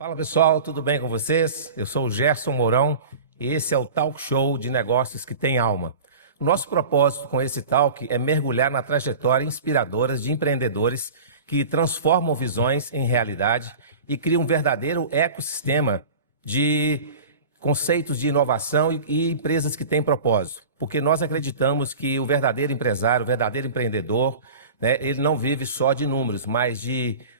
Fala pessoal, tudo bem com vocês? Eu sou o Gerson Mourão e esse é o Talk Show de Negócios que tem alma. O nosso propósito com esse talk é mergulhar na trajetória inspiradora de empreendedores que transformam visões em realidade e criam um verdadeiro ecossistema de conceitos de inovação e empresas que têm propósito. Porque nós acreditamos que o verdadeiro empresário, o verdadeiro empreendedor, ele não vive só de números, mas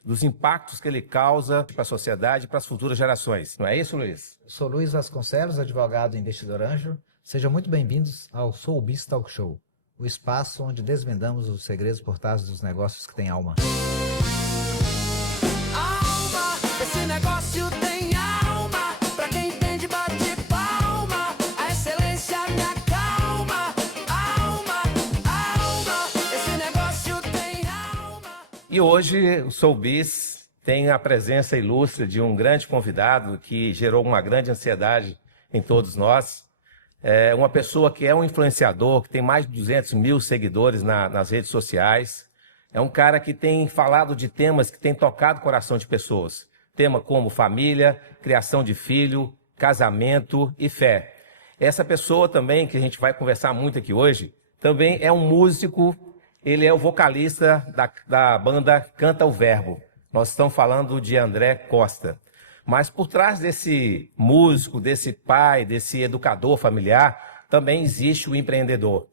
dos impactos que ele causa para a sociedade e para as futuras gerações. Não é isso, Luiz? Sou Luiz Vasconcelos, advogado e investidor anjo. Sejam muito bem-vindos ao Soulbiz Talk Show, o espaço onde desvendamos os segredos por trás dos negócios que têm alma. Alma, esse negócio tem alma. Pra quem entende, bate palma. A excelência me acalma. Alma, alma, esse negócio tem alma. E hoje o Soulbiz tem a presença ilustre de um grande convidado que gerou uma grande ansiedade em todos nós. É uma pessoa que é um influenciador, que tem mais de 200 mil seguidores nas redes sociais. É um cara que tem falado de temas que têm tocado o coração de pessoas. Tema como família, criação de filho, casamento e fé. Essa pessoa também, que a gente vai conversar muito aqui hoje, também é um músico, ele é o vocalista da banda Canta o Verbo. Nós estamos falando de André Costa. Mas por trás desse músico, desse pai, desse educador familiar, também existe o empreendedor.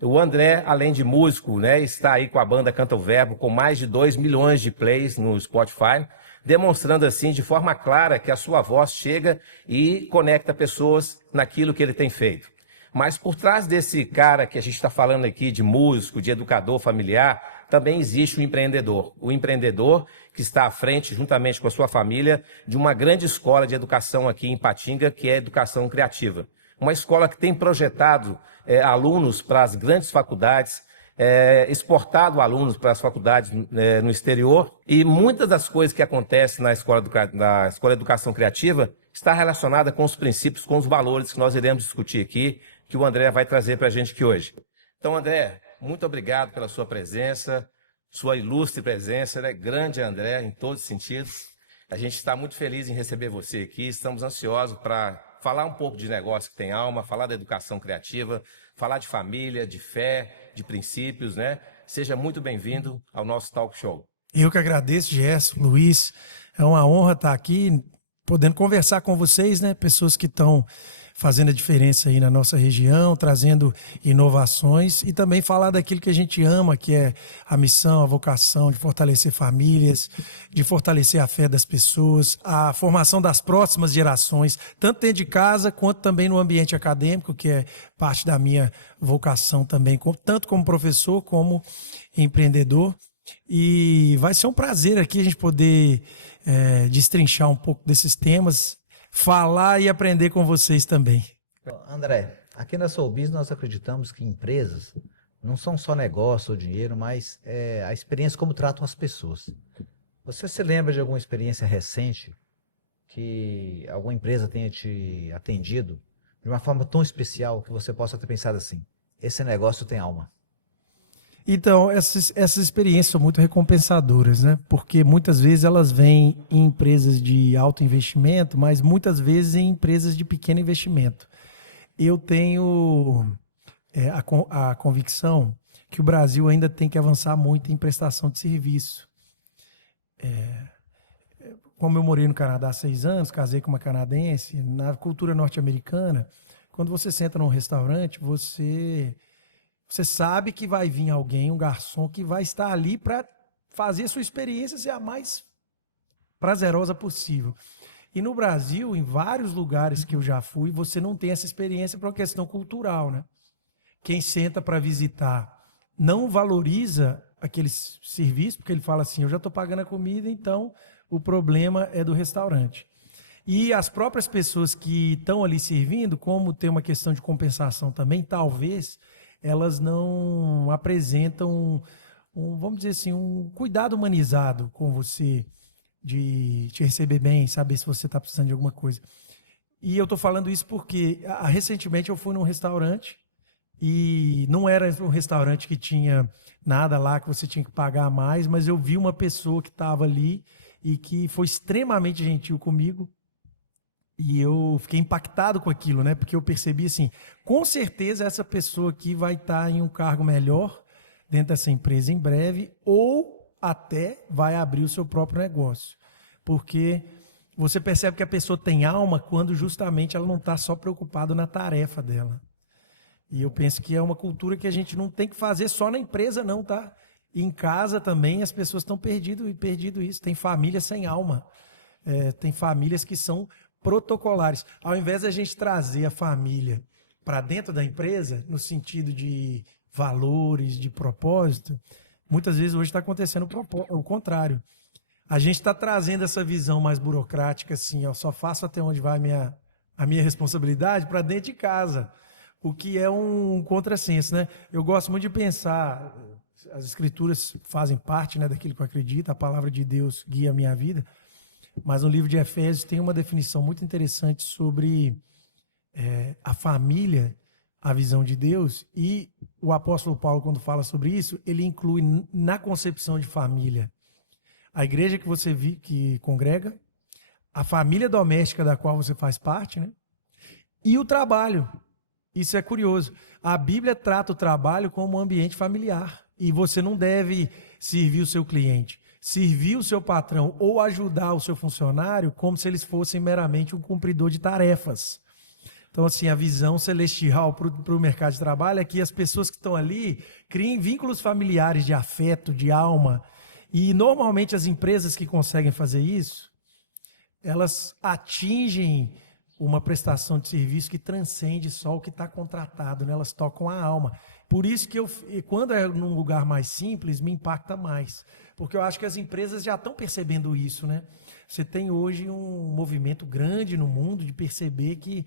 O André, além de músico, está aí com a banda Canta o Verbo, com mais de 2 milhões de plays no Spotify, demonstrando assim de forma clara que a sua voz chega e conecta pessoas naquilo que ele tem feito. Mas por trás desse cara que a gente está falando aqui de músico, de educador familiar, também existe o empreendedor. O empreendedor que está à frente, juntamente com a sua família, de uma grande escola de educação aqui em Ipatinga, que é a Educação Criativa. Uma escola que tem projetado alunos para as grandes faculdades, exportado alunos para as faculdades no exterior. E muitas das coisas que acontecem na Escola de Educação Criativa está relacionada com os princípios, com os valores que nós iremos discutir aqui, que o André vai trazer para a gente aqui hoje. Então, André, muito obrigado pela sua presença, sua ilustre presença, grande André, em todos os sentidos. A gente está muito feliz em receber você aqui, estamos ansiosos para falar um pouco de negócio que tem alma, falar da educação criativa, falar de família, de fé, de princípios, Seja muito bem-vindo ao nosso Talk Show. Eu que agradeço, Gerson, Luiz. É uma honra estar aqui, podendo conversar com vocês, pessoas que estão fazendo a diferença aí na nossa região, trazendo inovações e também falar daquilo que a gente ama, que é a missão, a vocação de fortalecer famílias, de fortalecer a fé das pessoas, a formação das próximas gerações, tanto dentro de casa quanto também no ambiente acadêmico, que é parte da minha vocação também, tanto como professor como empreendedor. E vai ser um prazer aqui a gente poder destrinchar um pouco desses temas, falar e aprender com vocês também. André, aqui na Soulbiz nós acreditamos que empresas não são só negócio ou dinheiro, mas a experiência como tratam as pessoas. Você se lembra de alguma experiência recente que alguma empresa tenha te atendido de uma forma tão especial que você possa ter pensado assim, esse negócio tem alma? Então, essas experiências são muito recompensadoras, Porque muitas vezes elas vêm em empresas de alto investimento, mas muitas vezes em empresas de pequeno investimento. Eu tenho a convicção que o Brasil ainda tem que avançar muito em prestação de serviço. Como eu morei no Canadá há 6 anos, casei com uma canadense, na cultura norte-americana, quando você senta num restaurante, você sabe que vai vir alguém, um garçom, que vai estar ali para fazer a sua experiência ser a mais prazerosa possível. E no Brasil, em vários lugares que eu já fui, você não tem essa experiência por uma questão cultural, Quem senta para visitar não valoriza aquele serviço, porque ele fala assim, eu já estou pagando a comida, então o problema é do restaurante. E as próprias pessoas que estão ali servindo, como tem uma questão de compensação também, talvez elas não apresentam, vamos dizer assim, um cuidado humanizado com você, de te receber bem, saber se você está precisando de alguma coisa. E eu estou falando isso porque recentemente eu fui num restaurante e não era um restaurante que tinha nada lá que você tinha que pagar mais, mas eu vi uma pessoa que estava ali e que foi extremamente gentil comigo. E eu fiquei impactado com aquilo, né? Porque eu percebi assim, com certeza essa pessoa aqui vai estar em um cargo melhor dentro dessa empresa em breve, ou até vai abrir o seu próprio negócio. Porque você percebe que a pessoa tem alma quando justamente ela não está só preocupada na tarefa dela. E eu penso que é uma cultura que a gente não tem que fazer só na empresa, não, tá? E em casa também as pessoas estão perdido isso. Tem famílias sem alma. Tem famílias que são protocolares. Ao invés da gente trazer a família para dentro da empresa, no sentido de valores, de propósito, muitas vezes hoje está acontecendo o contrário. A gente está trazendo essa visão mais burocrática, assim, eu só faço até onde vai a minha responsabilidade para dentro de casa, o que é um contrassenso, né? Eu gosto muito de pensar, as escrituras fazem parte, né, daquilo que eu acredito, a palavra de Deus guia a minha vida, mas no livro de Efésios tem uma definição muito interessante sobre a família, a visão de Deus, e o apóstolo Paulo, quando fala sobre isso, ele inclui na concepção de família a igreja que você que congrega, a família doméstica da qual você faz parte, né? E o trabalho. Isso é curioso. A Bíblia trata o trabalho como um ambiente familiar. E você não deve servir o seu cliente, servir o seu patrão ou ajudar o seu funcionário como se eles fossem meramente um cumpridor de tarefas. Então, assim, a visão celestial para o mercado de trabalho é que as pessoas que estão ali criem vínculos familiares de afeto, de alma. E, normalmente, as empresas que conseguem fazer isso, elas atingem uma prestação de serviço que transcende só o que está contratado, né? Elas tocam a alma. Por isso que quando é num lugar mais simples, me impacta mais. Porque eu acho que as empresas já estão percebendo isso, né? Você tem hoje um movimento grande no mundo de perceber que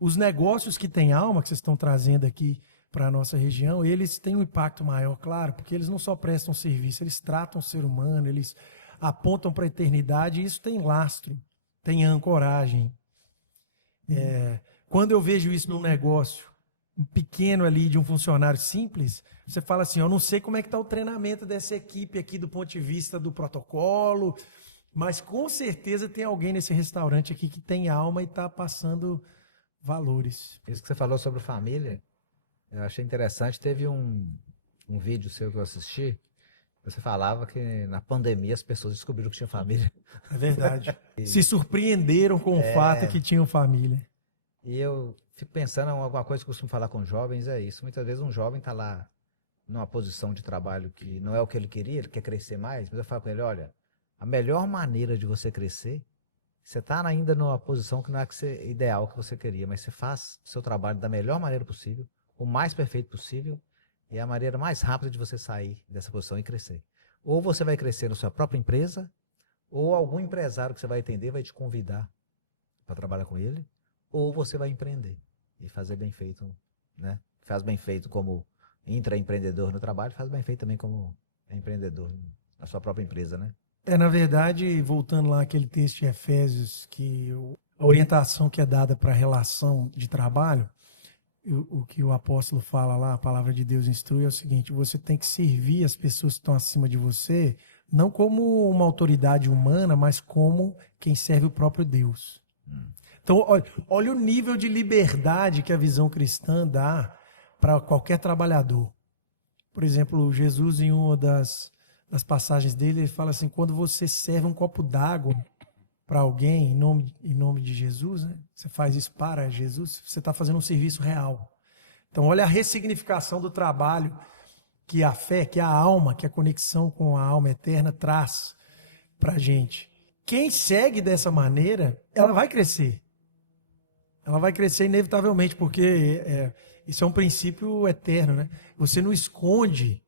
os negócios que têm alma, que vocês estão trazendo aqui para a nossa região, eles têm um impacto maior, claro, porque eles não só prestam serviço, eles tratam o ser humano, eles apontam para a eternidade, e isso tem lastro, tem ancoragem. Quando eu vejo isso num negócio pequeno ali de um funcionário simples, você fala assim, eu não sei como é que está o treinamento dessa equipe aqui do ponto de vista do protocolo, mas com certeza tem alguém nesse restaurante aqui que tem alma e está passando valores. Isso que você falou sobre família, eu achei interessante. Teve um vídeo seu que eu assisti, você falava que na pandemia as pessoas descobriram que tinha família. É verdade. Se surpreenderam com o fato que tinham família. E eu fico pensando, alguma coisa que eu costumo falar com jovens é isso. Muitas vezes um jovem está lá numa posição de trabalho que não é o que ele queria, ele quer crescer mais, mas eu falo com ele, olha, a melhor maneira de você crescer, você está ainda numa posição que não é ideal que você queria, mas você faz o seu trabalho da melhor maneira possível, o mais perfeito possível, e é a maneira mais rápida de você sair dessa posição e crescer. Ou você vai crescer na sua própria empresa, ou algum empresário que você vai atender vai te convidar para trabalhar com ele, ou você vai empreender e fazer bem feito, né? Faz bem feito como intraempreendedor no trabalho, faz bem feito também como empreendedor na sua própria empresa, né? Na verdade, voltando lá àquele texto de Efésios, que a orientação que é dada para a relação de trabalho, o que o apóstolo fala lá, a palavra de Deus instrui, é o seguinte: você tem que servir as pessoas que estão acima de você, não como uma autoridade humana, mas como quem serve o próprio Deus. Então, olha o nível de liberdade que a visão cristã dá para qualquer trabalhador. Por exemplo, Jesus, em uma das passagens dele, ele fala assim, quando você serve um copo d'água para alguém, em nome de Jesus, né? Você faz isso para Jesus, você está fazendo um serviço real. Então, olha a ressignificação do trabalho que a fé, que a alma, que a conexão com a alma eterna traz para a gente. Quem segue dessa maneira, ela vai crescer. Ela vai crescer inevitavelmente, porque isso é um princípio eterno, né? Você não esconde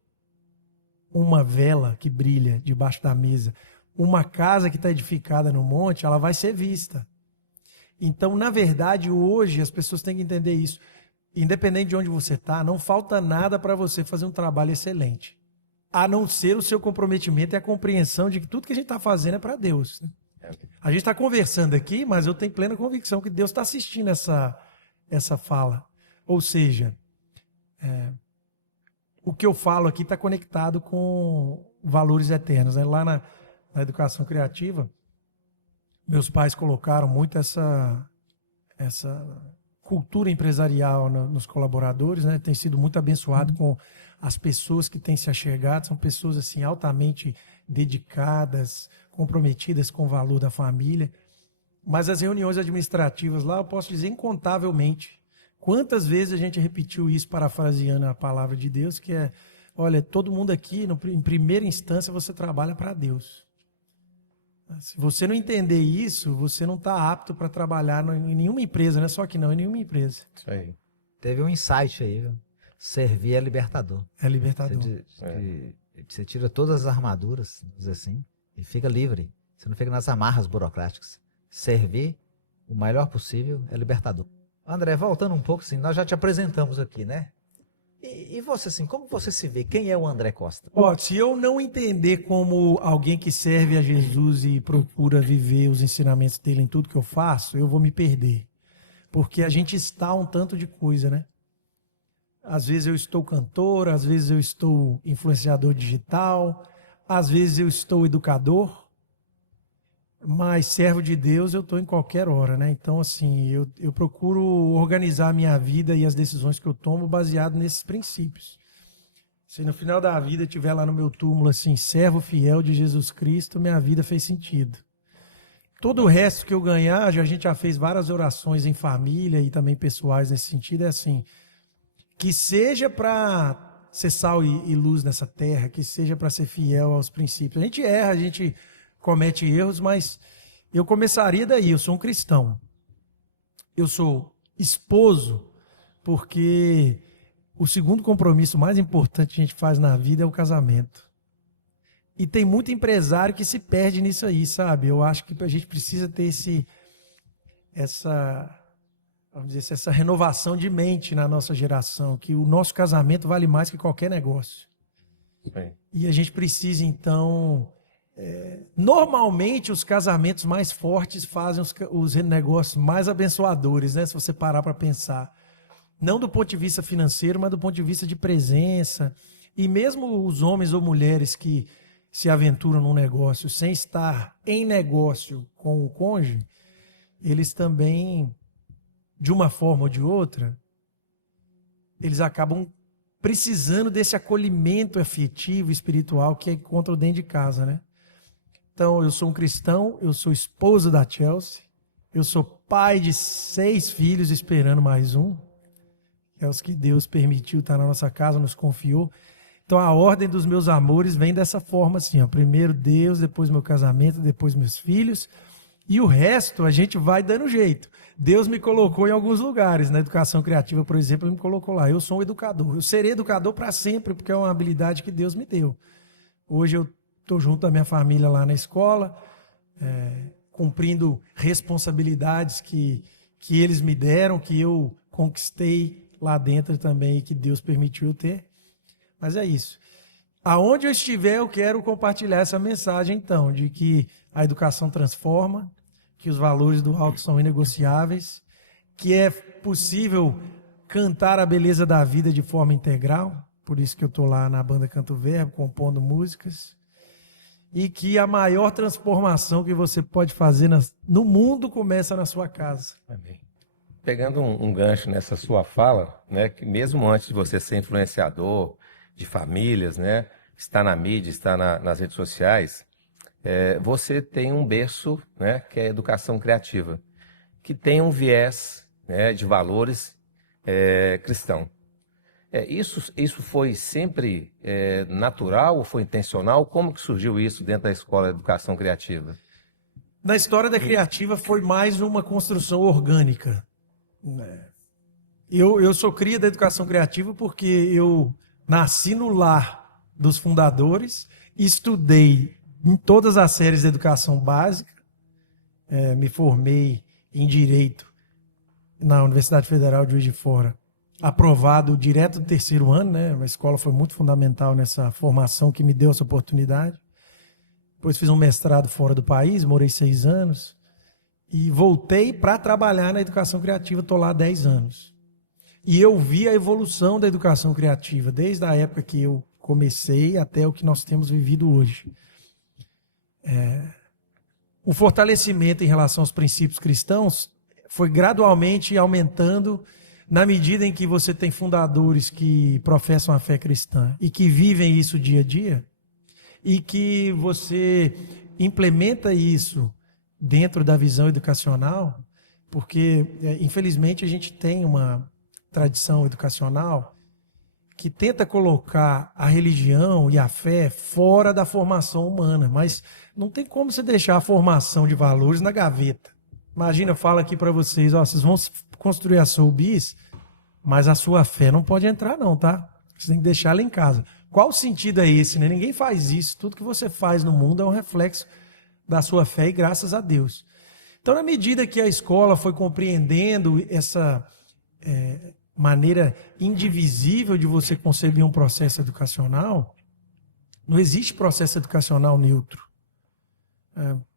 uma vela que brilha debaixo da mesa. Uma casa que está edificada no monte, ela vai ser vista. Então, na verdade, hoje as pessoas têm que entender isso. Independente de onde você está, não falta nada para você fazer um trabalho excelente. A não ser o seu comprometimento e a compreensão de que tudo que a gente está fazendo é para Deus, né? A gente está conversando aqui, mas eu tenho plena convicção que Deus está assistindo essa fala. Ou seja, o que eu falo aqui está conectado com valores eternos, né? Lá na educação criativa, meus pais colocaram muito essa cultura empresarial nos colaboradores, né? Tem sido muito abençoado com as pessoas que têm se achegado, são pessoas assim altamente dedicadas, comprometidas com o valor da família. Mas as reuniões administrativas lá, eu posso dizer incontavelmente. Quantas vezes a gente repetiu isso, parafraseando a palavra de Deus, que é, olha, todo mundo aqui, em primeira instância, você trabalha para Deus. Se você não entender isso, você não está apto para trabalhar em nenhuma empresa, não é só que não, em nenhuma empresa. Isso aí. Teve um insight aí, viu? Servir é libertador. É libertador. Você tira todas as armaduras, vamos dizer assim, e fica livre. Você não fica nas amarras burocráticas. Servir o melhor possível é libertador. André, voltando um pouco, assim, nós já te apresentamos aqui, né? E você, assim, como você se vê? Quem é o André Costa? Ó, se eu não entender como alguém que serve a Jesus e procura viver os ensinamentos dele em tudo que eu faço, eu vou me perder. Porque a gente está um tanto de coisa, né? Às vezes eu estou cantor, às vezes eu estou influenciador digital, às vezes eu estou educador, mas servo de Deus eu estou em qualquer hora, né? Então, assim, eu procuro organizar a minha vida e as decisões que eu tomo baseado nesses princípios. Se no final da vida eu estiver lá no meu túmulo, assim, servo fiel de Jesus Cristo, minha vida fez sentido. Todo o resto que eu ganhar, a gente já fez várias orações em família e também pessoais nesse sentido, é assim, que seja para ser sal e luz nessa terra, que seja para ser fiel aos princípios. A gente erra, a gente comete erros, mas eu começaria daí. Eu sou um cristão. Eu sou esposo porque o segundo compromisso mais importante que a gente faz na vida é o casamento. E tem muito empresário que se perde nisso aí, sabe? Eu acho que a gente precisa ter essa renovação de mente na nossa geração, que o nosso casamento vale mais que qualquer negócio. Sim. E a gente precisa, então... normalmente os casamentos mais fortes fazem os negócios mais abençoadores, né? Se você parar para pensar. Não do ponto de vista financeiro, mas do ponto de vista de presença. E mesmo os homens ou mulheres que se aventuram num negócio sem estar em negócio com o cônjuge, eles também, de uma forma ou de outra, eles acabam precisando desse acolhimento afetivo, espiritual que encontram dentro de casa, né? Então, eu sou um cristão, eu sou esposo da Chelsea, eu sou pai de 6 filhos, esperando mais um, que é os que Deus permitiu estar na nossa casa, nos confiou. Então, a ordem dos meus amores vem dessa forma, assim, ó, primeiro Deus, depois meu casamento, depois meus filhos, e o resto a gente vai dando jeito. Deus me colocou em alguns lugares, na educação criativa, por exemplo, ele me colocou lá. Eu sou um educador, eu serei educador para sempre, porque é uma habilidade que Deus me deu. Hoje eu estou junto da minha família lá na escola, cumprindo responsabilidades que eles me deram, que eu conquistei lá dentro também e que Deus permitiu eu ter. Mas é isso. Aonde eu estiver, eu quero compartilhar essa mensagem, então, de que a educação transforma, que os valores do alto são inegociáveis, que é possível cantar a beleza da vida de forma integral, por isso que eu estou lá na banda Canto Verbo, compondo músicas, e que a maior transformação que você pode fazer no mundo começa na sua casa. Amém. Pegando um gancho nessa sua fala, né, que mesmo antes de você ser influenciador de famílias, né, estar na mídia, estar nas redes sociais, você tem um berço, né, que é a educação criativa, que tem um viés, né, de valores cristão. Isso foi sempre natural ou foi intencional? Como que surgiu isso dentro da escola de educação criativa? Na história da criativa foi mais uma construção orgânica. Eu sou cria da educação criativa porque eu nasci no lar dos fundadores, estudei em todas as séries de educação básica, me formei em Direito na Universidade Federal de Juiz de Fora, aprovado direto do 3º ano, né? A escola foi muito fundamental nessa formação que me deu essa oportunidade. Depois fiz um mestrado fora do país, morei 6 anos e voltei para trabalhar na educação criativa, estou lá há 10 anos. E eu vi a evolução da educação criativa, desde a época que eu comecei até o que nós temos vivido hoje. o fortalecimento em relação aos princípios cristãos foi gradualmente aumentando na medida em que você tem fundadores que professam a fé cristã e que vivem isso dia a dia, e que você implementa isso dentro da visão educacional, porque, infelizmente, a gente tem uma tradição educacional que tenta colocar a religião e a fé fora da formação humana, mas não tem como você deixar a formação de valores na gaveta. Imagina, eu falo aqui para vocês, ó, vocês vão construir a Soubis, mas a sua fé não pode entrar não, tá? Você tem que deixar ela em casa. Qual o sentido é esse, né? Ninguém faz isso. Tudo que você faz no mundo é um reflexo da sua fé e graças a Deus. Então, na medida que a escola foi compreendendo essa maneira indivisível de você conceber um processo educacional, não existe processo educacional neutro.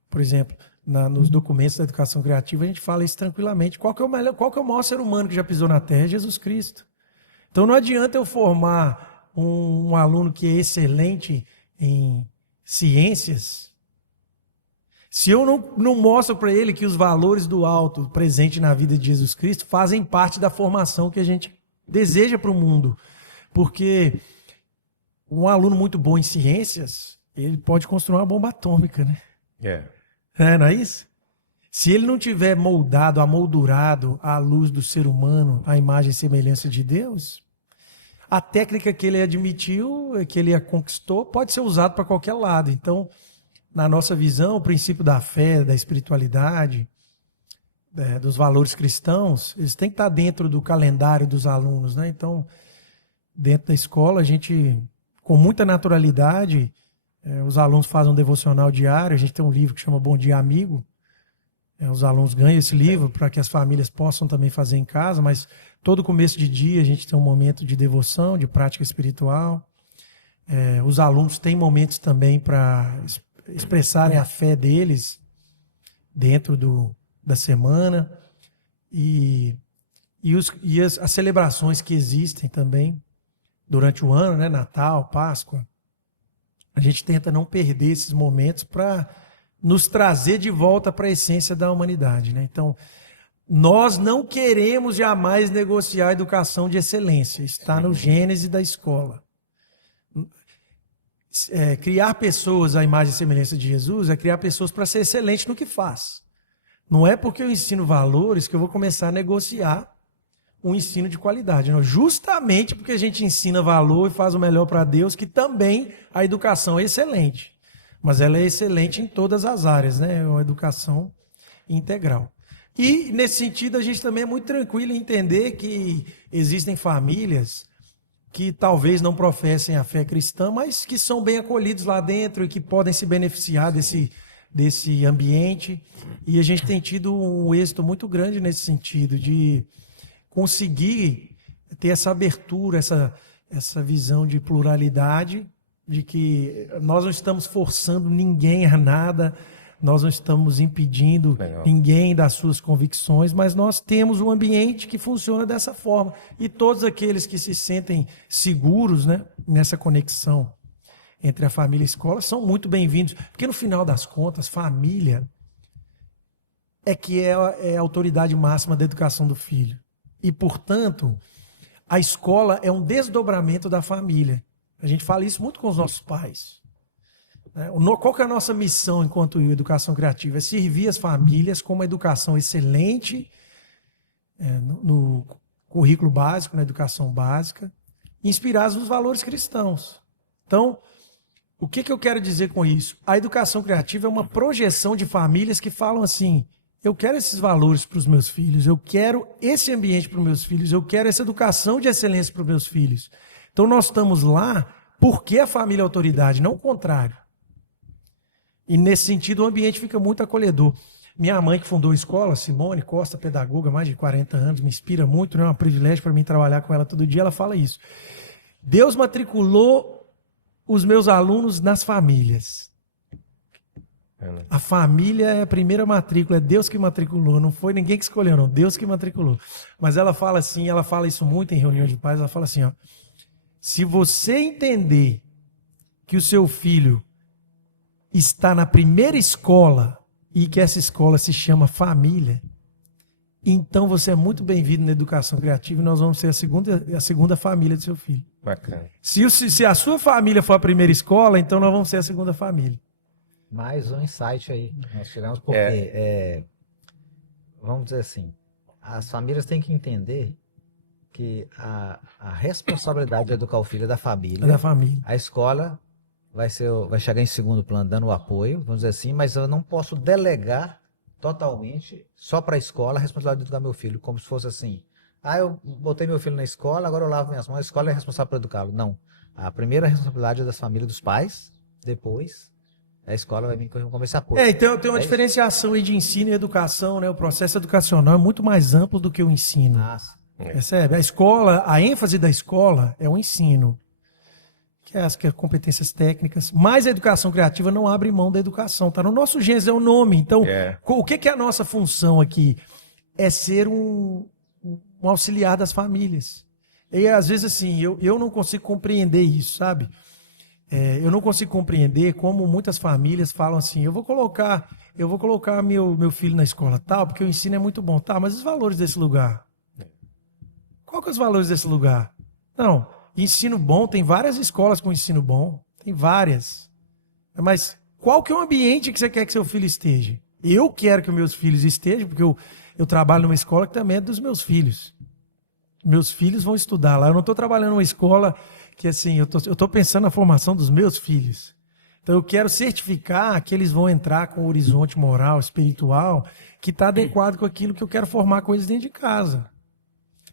Por exemplo, nos documentos da educação criativa, a gente fala isso tranquilamente. Qual que é o maior ser humano que já pisou na Terra? É Jesus Cristo. Então não adianta eu formar um aluno que é excelente em ciências, se eu não mostro para ele que os valores do alto presente na vida de Jesus Cristo fazem parte da formação que a gente deseja para o mundo. Porque um aluno muito bom em ciências, ele pode construir uma bomba atômica, né? Não é isso? Se ele não tiver moldado, amoldurado à luz do ser humano, à imagem e semelhança de Deus, a técnica que ele admitiu, que ele conquistou, pode ser usada para qualquer lado. Então, na nossa visão, o princípio da fé, da espiritualidade, dos valores cristãos, eles têm que estar dentro do calendário dos alunos, né? Então, dentro da escola, a gente, com muita naturalidade, os alunos fazem um devocional diário. A gente tem um livro que chama Bom Dia Amigo. Os alunos ganham esse livro para que as famílias possam também fazer em casa, mas todo começo de dia a gente tem um momento de devoção, de prática espiritual. Os alunos têm momentos também para expressarem a fé deles dentro da semana. E as celebrações que existem também durante o ano, né? Natal, Páscoa. A gente tenta não perder esses momentos para nos trazer de volta para a essência da humanidade, né? Então, nós não queremos jamais negociar a educação de excelência. Está no gênese da escola. Criar pessoas à imagem e semelhança de Jesus é criar pessoas para ser excelente no que faz. Não é porque eu ensino valores que eu vou começar a negociar um ensino de qualidade. Não. Justamente porque a gente ensina valor e faz o melhor para Deus, que também a educação é excelente. Mas ela é excelente em todas as áreas, né? É uma educação integral. E, nesse sentido, a gente também é muito tranquilo em entender que existem famílias que talvez não professem a fé cristã, mas que são bem acolhidos lá dentro e que podem se beneficiar desse ambiente. E a gente tem tido um êxito muito grande nesse sentido, de conseguir ter essa abertura, essa visão de pluralidade, de que nós não estamos forçando ninguém a nada, nós não estamos impedindo ninguém das suas convicções, mas nós temos um ambiente que funciona dessa forma. E todos aqueles que se sentem seguros, né, nessa conexão entre a família e a escola são muito bem-vindos. Porque, no final das contas, família é que é a autoridade máxima da educação do filho. E, portanto, a escola é um desdobramento da família. A gente fala isso muito com os nossos pais. Qual que é a nossa missão enquanto educação criativa? É servir as famílias com uma educação excelente no currículo básico, na educação básica, inspirados nos valores cristãos. Então, o que eu quero dizer com isso? A educação criativa é uma projeção de famílias que falam assim: eu quero esses valores para os meus filhos, eu quero esse ambiente para os meus filhos, eu quero essa educação de excelência para os meus filhos. Então nós estamos lá porque a família é autoridade, não o contrário. E nesse sentido o ambiente fica muito acolhedor. Minha mãe, que fundou a escola, Simone Costa, pedagoga, mais de 40 anos, me inspira muito, né? É um privilégio para mim trabalhar com ela todo dia. Ela fala isso: Deus matriculou os meus alunos nas famílias. A família é a primeira matrícula, é Deus que matriculou, não foi ninguém que escolheu, não, Deus que matriculou. Mas ela fala assim, ela fala isso muito em reuniões de pais, ela fala assim, ó: se você entender que o seu filho está na primeira escola e que essa escola se chama família, então você é muito bem-vindo na educação criativa e nós vamos ser a segunda família do seu filho. Bacana. Se a sua família for a primeira escola, então nós vamos ser a segunda família. Mais um insight aí. Nós chegamos porque, vamos dizer assim, as famílias têm que entender que a responsabilidade de educar o filho é da família. É da família. A escola vai chegar em segundo plano dando o apoio, vamos dizer assim, mas eu não posso delegar totalmente só para a escola a responsabilidade de educar meu filho, como se fosse assim, eu botei meu filho na escola, agora eu lavo minhas mãos, a escola é responsável por educá-lo. Não. A primeira responsabilidade é das famílias, dos pais, depois a escola vai vir com esse apoio. Então tem uma diferenciação aí de ensino e educação, né? O processo educacional é muito mais amplo do que o ensino. Percebe? A escola, a ênfase da escola é o ensino, que é as competências técnicas, mas a educação criativa não abre mão da educação, tá no nosso Gênesis, é o nome. Então, o que é a nossa função aqui? É ser um auxiliar das famílias. E às vezes assim, eu não consigo compreender isso, sabe? Eu não consigo compreender como muitas famílias falam assim, eu vou colocar meu filho na escola tal, porque o ensino é muito bom, tá? Mas os valores desse lugar? Qual que são os valores desse lugar? Não, ensino bom, tem várias escolas com ensino bom, tem várias. Mas qual que é o ambiente que você quer que seu filho esteja? Eu quero que meus filhos estejam, porque eu trabalho numa escola que também é dos meus filhos. Meus filhos vão estudar lá. Eu não estou trabalhando numa escola que, assim, eu estou pensando na formação dos meus filhos. Então, eu quero certificar que eles vão entrar com um horizonte moral, espiritual, que está adequado com aquilo que eu quero formar com eles dentro de casa.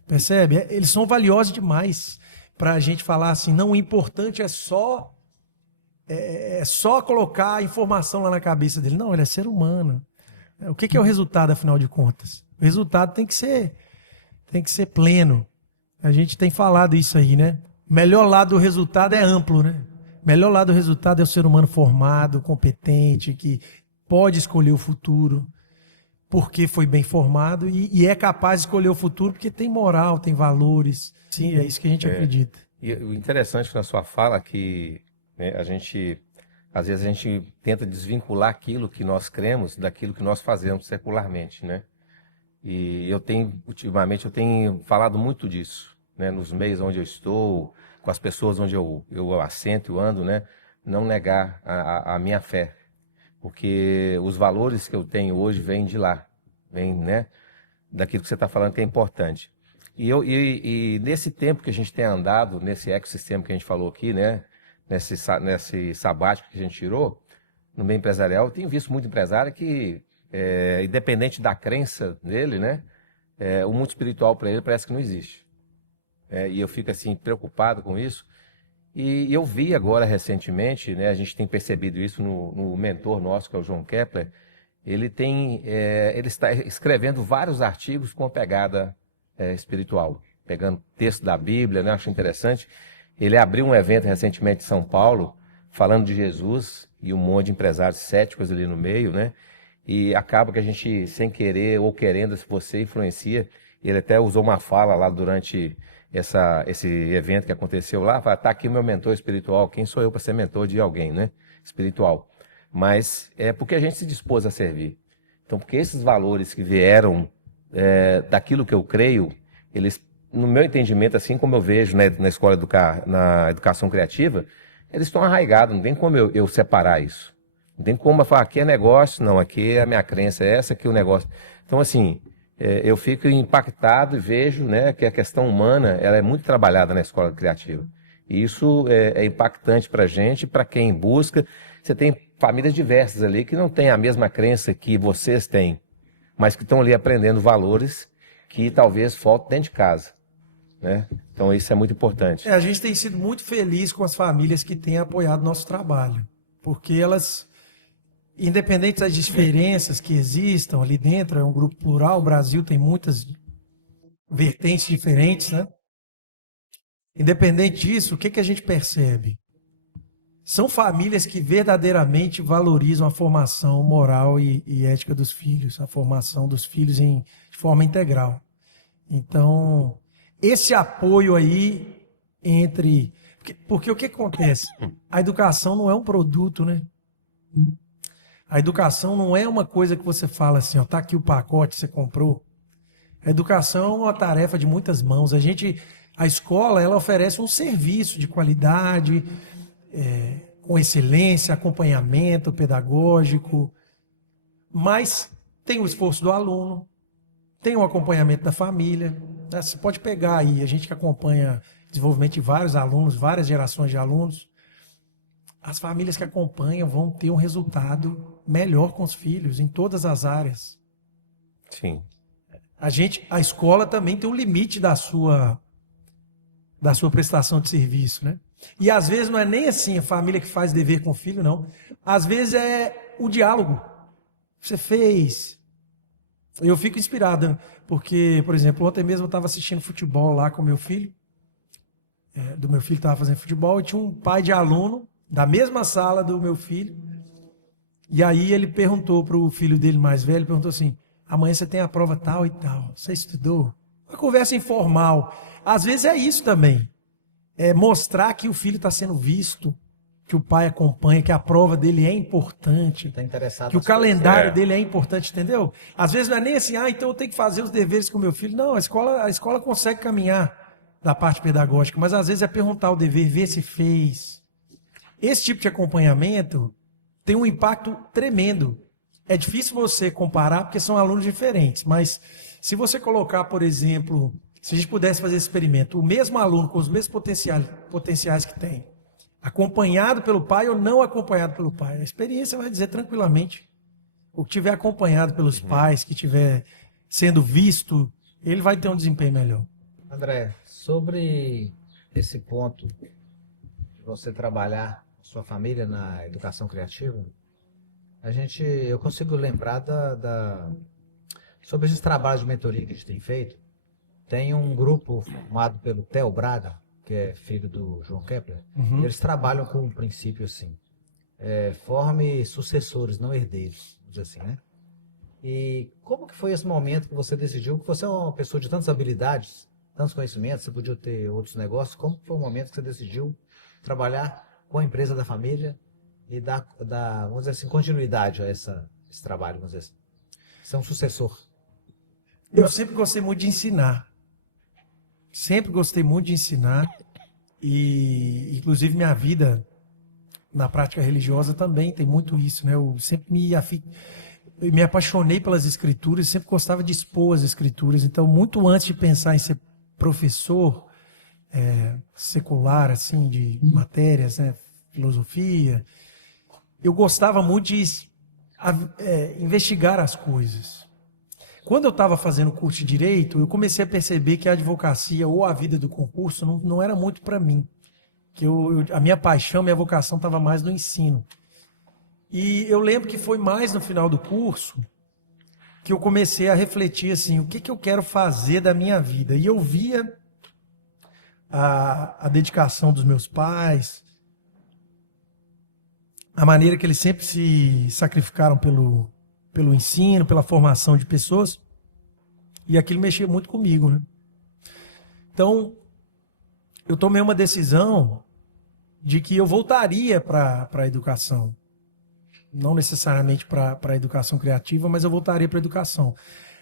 Percebe? Eles são valiosos demais para a gente falar assim, não, o importante é só colocar a informação lá na cabeça dele. Não, ele é ser humano. O que é o resultado, afinal de contas? O resultado tem que ser pleno. A gente tem falado isso aí, né? O melhor lado do resultado é amplo, né? O melhor lado do resultado é o ser humano formado, competente, que pode escolher o futuro porque foi bem formado e é capaz de escolher o futuro porque tem moral, tem valores. Sim, é isso que a gente acredita. E o interessante na sua fala é que, né, às vezes a gente tenta desvincular aquilo que nós cremos daquilo que nós fazemos secularmente, né? E ultimamente eu tenho falado muito disso, né? Nos meios onde eu estou, com as pessoas onde eu assento, eu ando, né? Não negar a minha fé, porque os valores que eu tenho hoje vêm de lá, vêm, né? Daquilo que você está falando que é importante. E nesse tempo que a gente tem andado, nesse ecossistema que a gente falou aqui, né? Nesse sabático que a gente tirou, no meio empresarial, eu tenho visto muito empresário que, independente da crença dele, né? O mundo espiritual para ele parece que não existe. E eu fico assim preocupado com isso. E eu vi agora recentemente, né? A gente tem percebido isso no mentor nosso, que é o João Kepler. Ele está escrevendo vários artigos com pegada espiritual, pegando texto da Bíblia, né? Acho interessante. Ele abriu um evento recentemente em São Paulo, falando de Jesus e um monte de empresários céticos ali no meio, né? E acaba que a gente, sem querer ou querendo, se você influencia, ele até usou uma fala lá durante esse evento que aconteceu lá, fala, tá aqui o meu mentor espiritual, quem sou eu para ser mentor de alguém, né? Espiritual. Mas é porque a gente se dispôs a servir. Então, porque esses valores que vieram daquilo que eu creio, eles, no meu entendimento, assim como eu vejo, né, na educação criativa, eles estão arraigados, não tem como eu separar isso. Não tem como eu falar, aqui é negócio, não, aqui a minha crença é essa, aqui é o negócio. Então, assim, eu fico impactado e vejo, né, que a questão humana ela é muito trabalhada na escola criativa. E isso é impactante para a gente, para quem busca. Você tem famílias diversas ali que não têm a mesma crença que vocês têm, mas que estão ali aprendendo valores que talvez faltem dentro de casa, né? Então isso é muito importante. A gente tem sido muito feliz com as famílias que têm apoiado nosso trabalho, porque elas, independente das diferenças que existam ali dentro, é um grupo plural, o Brasil tem muitas vertentes diferentes, né? Independente disso, o que a gente percebe? São famílias que verdadeiramente valorizam a formação moral e ética dos filhos, a formação dos filhos de forma integral. Então, esse apoio aí porque o que acontece? A educação não é um produto, né? A educação não é uma coisa que você fala assim, ó, tá aqui o pacote, você comprou. A educação é uma tarefa de muitas mãos. A escola, ela oferece um serviço de qualidade, com excelência, acompanhamento pedagógico, mas tem o esforço do aluno, tem o acompanhamento da família, né? Você pode pegar aí, a gente que acompanha o desenvolvimento de vários alunos, várias gerações de alunos, as famílias que acompanham vão ter um resultado melhor com os filhos, em todas as áreas. Sim. A escola também tem um limite da sua prestação de serviço, né? E às vezes não é nem assim a família que faz dever com o filho, não. Às vezes é o diálogo. Você fez. Eu fico inspirado, porque, por exemplo, ontem mesmo eu estava assistindo futebol lá com meu filho. Do meu filho estava fazendo futebol e tinha um pai de aluno da mesma sala do meu filho. E aí ele perguntou para o filho dele mais velho, perguntou assim, amanhã você tem a prova tal e tal, você estudou? Uma conversa informal. Às vezes é isso também. É mostrar que o filho está sendo visto, que o pai acompanha, que a prova dele é importante, Tá interessado que o nas calendário É. dele é importante, entendeu? Às vezes não é nem assim, então eu tenho que fazer os deveres com o meu filho. Não, a escola consegue caminhar da parte pedagógica, mas às vezes é perguntar o dever, ver se fez. Esse tipo de acompanhamento tem um impacto tremendo. É difícil você comparar porque são alunos diferentes, mas se você colocar, por exemplo, se a gente pudesse fazer esse experimento, o mesmo aluno com os mesmos potenciais que tem, acompanhado pelo pai ou não acompanhado pelo pai, a experiência vai dizer tranquilamente, o que tiver acompanhado pelos pais, que tiver sendo visto, ele vai ter um desempenho melhor. André, sobre esse ponto de você trabalhar sua família na educação criativa, eu consigo lembrar sobre esses trabalhos de mentoria que a gente tem feito. Tem um grupo formado pelo Theo Braga, que é filho do João Kepler, e eles trabalham com um princípio assim, forme sucessores, não herdeiros, vamos dizer assim, né? E como que foi esse momento que você decidiu, que você é uma pessoa de tantas habilidades, tantos conhecimentos, você podia ter outros negócios, como foi o momento que você decidiu trabalhar com a empresa da família e dar vamos dizer assim, continuidade a esse trabalho, vamos dizer assim. Ser um sucessor. Eu sempre gostei muito de ensinar. Sempre gostei muito de ensinar. E, inclusive, minha vida na prática religiosa também tem muito isso, né? Eu sempre me apaixonei pelas escrituras, sempre gostava de expor as escrituras. Então, muito antes de pensar em ser professor secular, assim, de matérias, né? Filosofia, eu gostava muito de investigar as coisas. Quando eu estava fazendo curso de Direito, eu comecei a perceber que a advocacia ou a vida do concurso não era muito para mim. Que a minha paixão, minha vocação estava mais no ensino. E eu lembro que foi mais no final do curso que eu comecei a refletir assim, o que eu quero fazer da minha vida. E eu via a dedicação dos meus pais, a maneira que eles sempre se sacrificaram pelo ensino, pela formação de pessoas, e aquilo mexia muito comigo, né? Então, eu tomei uma decisão de que eu voltaria para a educação. Não necessariamente para a educação criativa, mas eu voltaria para a educação.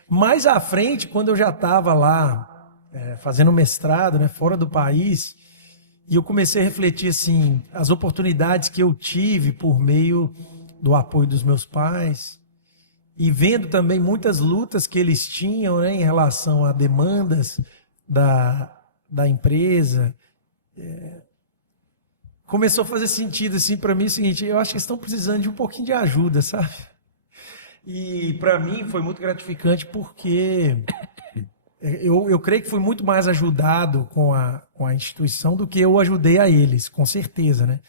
Mais à frente, quando eu já estava lá fazendo mestrado, né, fora do país, e eu comecei a refletir assim, as oportunidades que eu tive por meio do apoio dos meus pais, e vendo também muitas lutas que eles tinham, né, em relação a demandas da empresa. Começou a fazer sentido assim para mim o seguinte, eu acho que eles estão precisando de um pouquinho de ajuda, sabe? E para mim foi muito gratificante porque eu creio que fui muito mais ajudado com a instituição do que eu ajudei a eles, com certeza, né?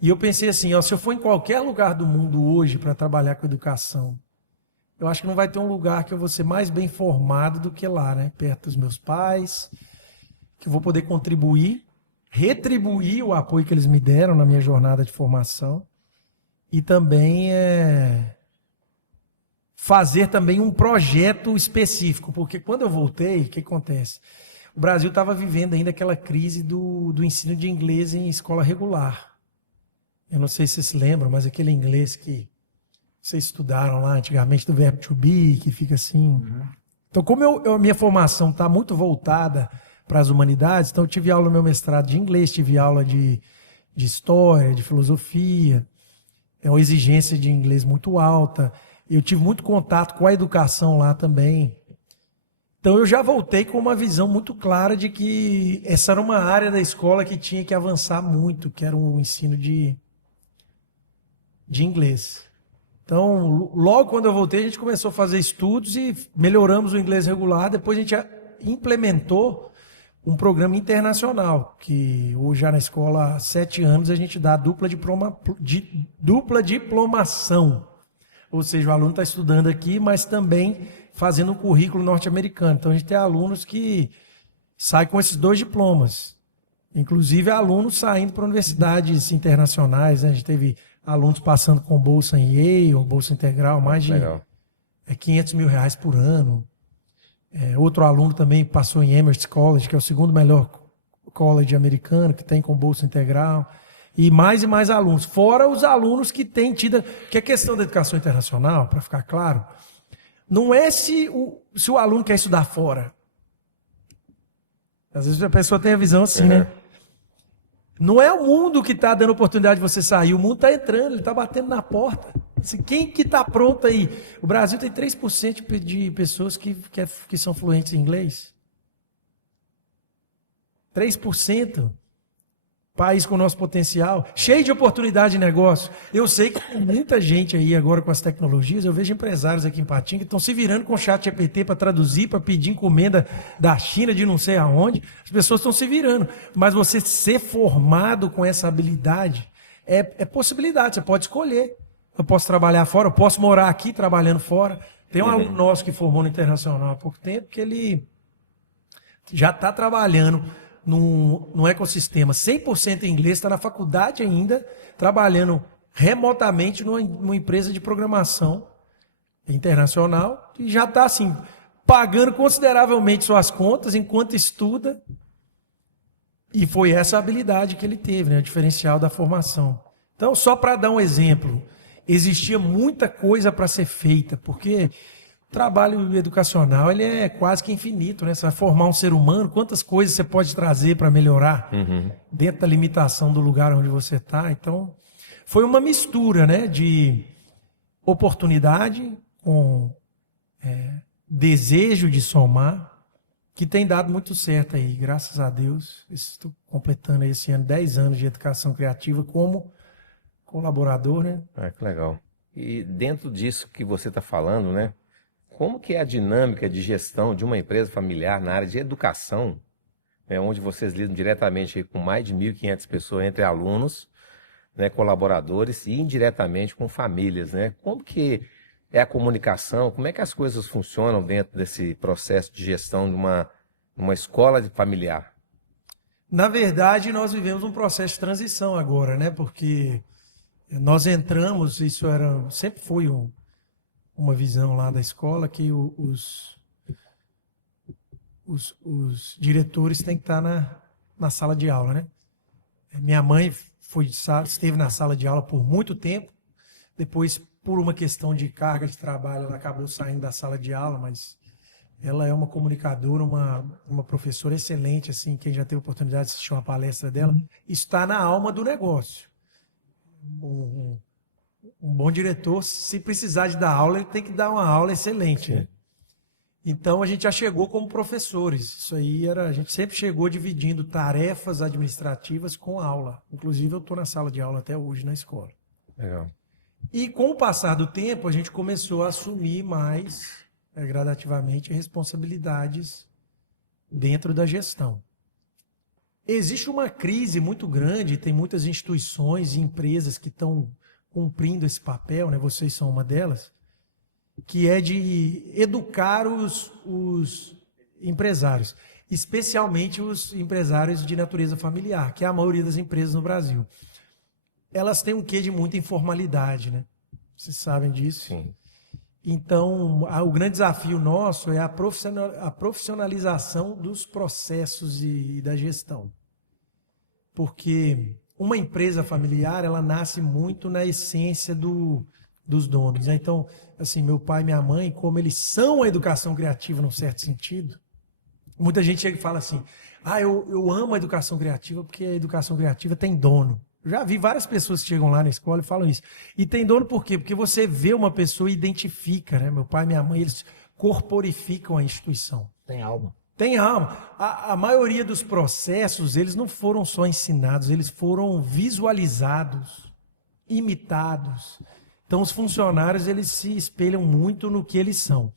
E eu pensei assim, se eu for em qualquer lugar do mundo hoje para trabalhar com educação, eu acho que não vai ter um lugar que eu vou ser mais bem formado do que lá, né? Perto dos meus pais, que eu vou poder contribuir, retribuir o apoio que eles me deram na minha jornada de formação e também fazer também um projeto específico, porque quando eu voltei, o que acontece? O Brasil estava vivendo ainda aquela crise do ensino de inglês em escola regular. Eu não sei se vocês se lembram, mas aquele inglês que vocês estudaram lá antigamente, do verbo to be, que fica assim. Então, como a minha formação está muito voltada para as humanidades, então eu tive aula no meu mestrado de inglês, tive aula de história, de filosofia, é uma exigência de inglês muito alta. Eu tive muito contato com a educação lá também. Então eu já voltei com uma visão muito clara de que essa era uma área da escola que tinha que avançar muito, que era o ensino de inglês. Então, logo quando eu voltei, a gente começou a fazer estudos e melhoramos o inglês regular. Depois a gente implementou um programa internacional, que hoje já na escola há 7 anos a gente dá dupla diplomação. Ou seja, o aluno está estudando aqui, mas também fazendo um currículo norte-americano. Então a gente tem alunos que saem com esses 2 diplomas. Inclusive alunos saindo para universidades internacionais, né? A gente teve alunos passando com bolsa em Yale, bolsa integral, mais de R$500 mil por ano. Outro aluno também passou em Amherst College, que é o segundo melhor college americano, que tem com bolsa integral. E mais alunos. Fora os alunos que têm tido... Que a questão da educação internacional, para ficar claro, não é se o aluno quer estudar fora. Às vezes a pessoa tem a visão assim, né? Não é o mundo que está dando oportunidade de você sair, o mundo está entrando, ele está batendo na porta. Assim, quem que está pronto aí? O Brasil tem 3% de pessoas que são fluentes em inglês. 3%. País com nosso potencial, cheio de oportunidade de negócio. Eu sei que tem muita gente aí agora com as tecnologias, eu vejo empresários aqui em Patinga que estão se virando com o chat GPT para traduzir, para pedir encomenda da China, de não sei aonde. As pessoas estão se virando. Mas você ser formado com essa habilidade é possibilidade, você pode escolher. Eu posso trabalhar fora, eu posso morar aqui trabalhando fora. Tem um aluno nosso que formou no Internacional há pouco tempo que ele já está trabalhando num ecossistema 100% em inglês, está na faculdade ainda, trabalhando remotamente numa empresa de programação internacional e já está assim, pagando consideravelmente suas contas enquanto estuda. E foi essa habilidade que ele teve, né, o diferencial da formação. Então, só para dar um exemplo, existia muita coisa para ser feita, porque o trabalho educacional ele é quase que infinito, né? Você vai formar um ser humano, quantas coisas você pode trazer para melhorar dentro da limitação do lugar onde você está. Então, foi uma mistura, né, de oportunidade com desejo de somar, que tem dado muito certo aí, graças a Deus. Estou completando esse ano 10 anos de educação criativa como colaborador, né? Que legal. E dentro disso que você está falando, né? Como que é a dinâmica de gestão de uma empresa familiar na área de educação, né, onde vocês lidam diretamente com mais de 1.500 pessoas, entre alunos, né, colaboradores e indiretamente com famílias, né? Como que é a comunicação? Como é que as coisas funcionam dentro desse processo de gestão de uma escola familiar? Na verdade, nós vivemos um processo de transição agora, né? Porque nós entramos, sempre foi uma visão lá da escola que os diretores têm que estar na sala de aula, né? Minha mãe esteve na sala de aula por muito tempo, depois, por uma questão de carga de trabalho, ela acabou saindo da sala de aula, mas ela é uma comunicadora, uma professora excelente, assim, quem já teve a oportunidade de assistir uma palestra dela, está na alma do negócio. Um bom diretor, se precisar de dar aula, ele tem que dar uma aula excelente. Né? Então, a gente já chegou como professores. Isso aí a gente sempre chegou dividindo tarefas administrativas com aula. Inclusive, eu estou na sala de aula até hoje na escola. Legal. E com o passar do tempo, a gente começou a assumir mais, gradativamente, responsabilidades dentro da gestão. Existe uma crise muito grande, tem muitas instituições e empresas que estão cumprindo esse papel, né? Vocês são uma delas, que é de educar os empresários, especialmente os empresários de natureza familiar, que é a maioria das empresas no Brasil. Elas têm um quê de muita informalidade, né? Vocês sabem disso? Sim. Então, o grande desafio nosso é a profissionalização dos processos e da gestão. Porque uma empresa familiar, ela nasce muito na essência dos donos, né? Então, assim, meu pai e minha mãe, como eles são a educação criativa num certo sentido, muita gente chega e fala assim, eu amo a educação criativa porque a educação criativa tem dono. Já vi várias pessoas que chegam lá na escola e falam isso. E tem dono por quê? Porque você vê uma pessoa e identifica, né? Meu pai e minha mãe, eles corporificam a instituição. Tem alma. Tem alma. A maioria dos processos, eles não foram só ensinados, eles foram visualizados, imitados. Então, os funcionários, eles se espelham muito no que eles são.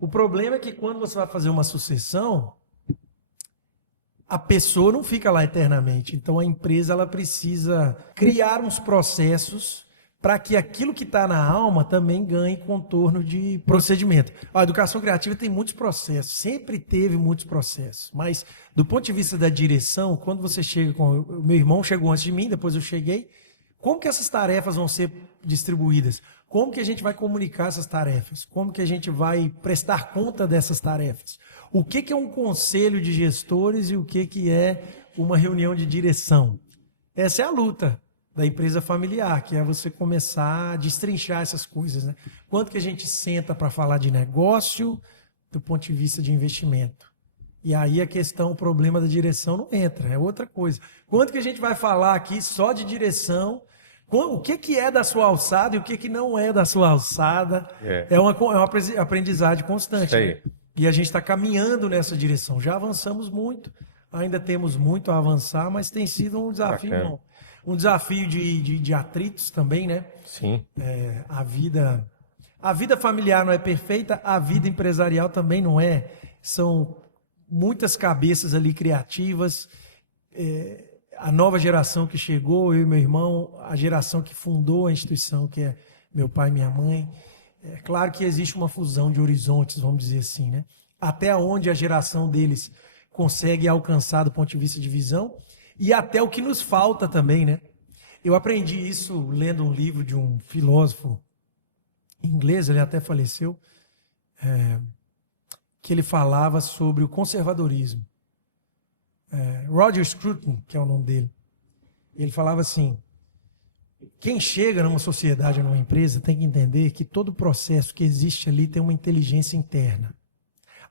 O problema é que quando você vai fazer uma sucessão, a pessoa não fica lá eternamente. Então, a empresa ela precisa criar uns processos para que aquilo que está na alma também ganhe contorno de procedimento. A educação criativa tem muitos processos, sempre teve muitos processos, mas do ponto de vista da direção, quando você chega com... O meu irmão chegou antes de mim, depois eu cheguei, como que essas tarefas vão ser distribuídas? Como que a gente vai comunicar essas tarefas? Como que a gente vai prestar conta dessas tarefas? O que é um conselho de gestores e o que é uma reunião de direção? Essa é a luta da empresa familiar, que é você começar a destrinchar essas coisas, né? Quanto que a gente senta para falar de negócio do ponto de vista de investimento? E aí a questão, o problema da direção não entra, é outra coisa. Quanto que a gente vai falar aqui só de direção? O que é da sua alçada e o que não é da sua alçada? É uma aprendizagem constante. Né? E a gente está caminhando nessa direção. Já avançamos muito, ainda temos muito a avançar, mas tem sido um desafio, não. Um desafio de atritos também, né? Sim. A vida familiar não é perfeita, a vida empresarial também não é. São muitas cabeças ali criativas. A nova geração que chegou, eu e meu irmão, a geração que fundou a instituição, que é meu pai e minha mãe. É claro que existe uma fusão de horizontes, vamos dizer assim, né? Até onde a geração deles consegue alcançar do ponto de vista de visão e até o que nos falta também, né? Eu aprendi isso lendo um livro de um filósofo inglês, ele até faleceu, que ele falava sobre o conservadorismo. Roger Scruton, que é o nome dele, ele falava assim, quem chega numa sociedade ou numa empresa tem que entender que todo processo que existe ali tem uma inteligência interna.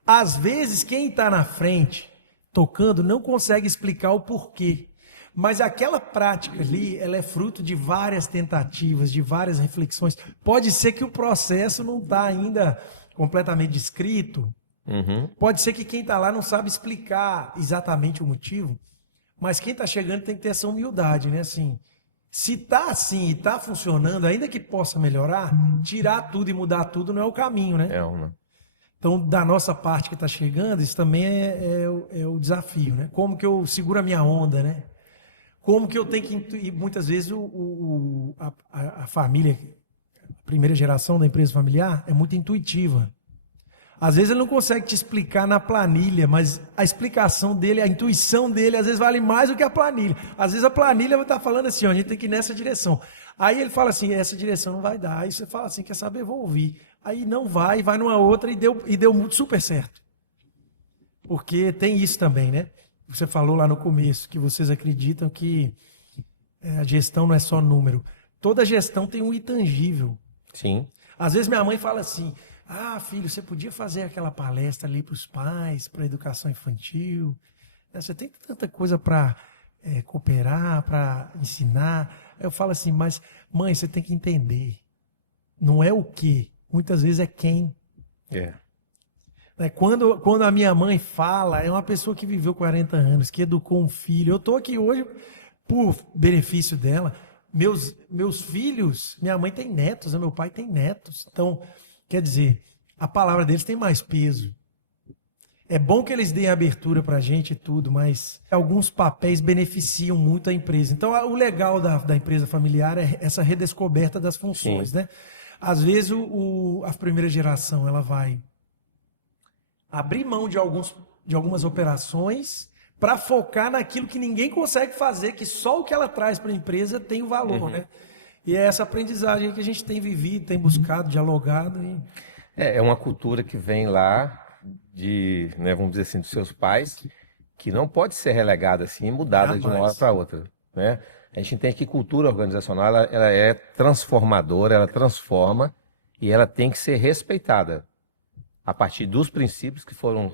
Às vezes, quem está na frente, tocando, não consegue explicar o porquê. Mas aquela prática ali, ela é fruto de várias tentativas, de várias reflexões. Pode ser que o processo não está ainda completamente descrito. Pode ser que quem está lá não sabe explicar exatamente o motivo. Mas quem está chegando tem que ter essa humildade, né? Assim, se está assim e está funcionando, ainda que possa melhorar, tirar tudo e mudar tudo não é o caminho, né? Então, da nossa parte que está chegando, isso também é o desafio, né? Como que eu seguro a minha onda, né? Como que eu tenho que... E muitas vezes a família, a primeira geração da empresa familiar, é muito intuitiva. Às vezes ele não consegue te explicar na planilha, mas a explicação dele, a intuição dele, às vezes vale mais do que a planilha. Às vezes a planilha vai estar falando assim, ó, a gente tem que ir nessa direção. Aí ele fala assim, essa direção não vai dar. Aí você fala assim, quer saber, vou ouvir. Aí não vai numa outra e deu muito super certo. Porque tem isso também, né? Você falou lá no começo que vocês acreditam que a gestão não é só número. Toda gestão tem um intangível. Sim. Às vezes minha mãe fala assim, filho, você podia fazer aquela palestra ali para os pais, para a educação infantil. Você tem tanta coisa para cooperar, para ensinar. Eu falo assim, mas mãe, você tem que entender. Não é o quê, muitas vezes é quem. Quando a minha mãe fala, é uma pessoa que viveu 40 anos, que educou um filho. Eu estou aqui hoje por benefício dela. Meus filhos, minha mãe tem netos, meu pai tem netos. Então, quer dizer, a palavra deles tem mais peso. É bom que eles deem abertura para a gente e tudo, mas alguns papéis beneficiam muito a empresa. Então, o legal da empresa familiar é essa redescoberta das funções, né? Às vezes, a primeira geração ela vai abrir mão de algumas operações para focar naquilo que ninguém consegue fazer, que só o que ela traz para a empresa tem o valor, né? E é essa aprendizagem que a gente tem vivido, tem buscado, dialogado. É uma cultura que vem lá né, vamos dizer assim, dos seus pais, que não pode ser relegada assim e mudada de uma hora para outra, né? A gente entende que cultura organizacional ela é transformadora, ela transforma e ela tem que ser respeitada a partir dos princípios que foram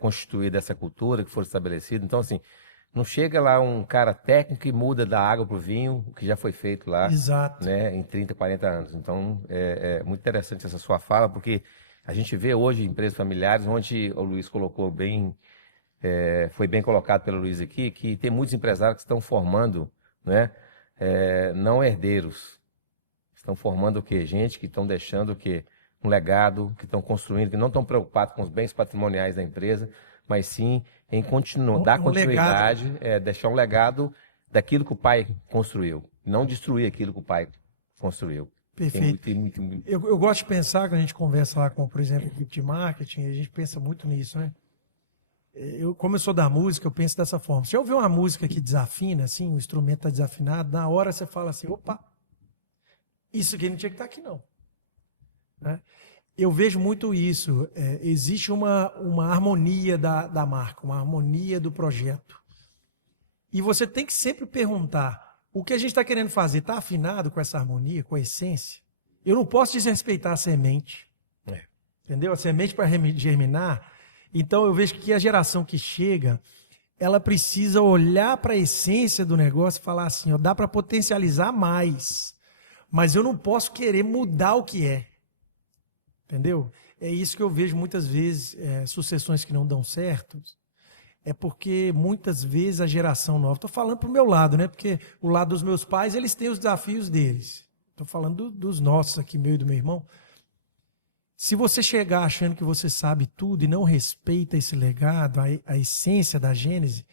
constituídos essa cultura, que foram estabelecidos. Então, assim, não chega lá um cara técnico e muda da água para o vinho, o que já foi feito lá, Exato. né, em 30, 40 anos. Então, é muito interessante essa sua fala, porque a gente vê hoje empresas familiares, onde o Luiz colocou bem, foi bem colocado pelo Luiz aqui, que tem muitos empresários que estão formando, né, não herdeiros. Estão formando o quê? Gente que estão deixando o quê? Um legado, que estão construindo, que não estão preocupados com os bens patrimoniais da empresa, mas sim em dar continuidade, deixar um legado daquilo que o pai construiu, não destruir aquilo que o pai construiu. Perfeito. Eu gosto de pensar, quando a gente conversa lá com, por exemplo, a equipe de marketing, a gente pensa muito nisso, né? Como eu sou da música, eu penso dessa forma. Se eu ouvir uma música que desafina, assim, o instrumento está desafinado, na hora você fala assim, opa, isso aqui não tinha que estar aqui, não. Né? Eu vejo muito isso. Existe uma harmonia da marca, uma harmonia do projeto. E você tem que sempre perguntar, o que a gente está querendo fazer está afinado com essa harmonia, com a essência? Eu não posso desrespeitar a semente. Entendeu? A semente para germinar. Então eu vejo que a geração que chega, ela precisa olhar para a essência do negócio e falar assim, ó, dá para potencializar mais, mas eu não posso querer mudar o que é. Entendeu? É isso que eu vejo muitas vezes, sucessões que não dão certo, é porque muitas vezes a geração nova, estou falando para o meu lado, né? Porque o lado dos meus pais, eles têm os desafios deles. Estou falando dos nossos aqui, meu e do meu irmão. Se você chegar achando que você sabe tudo e não respeita esse legado, a essência da Gênese,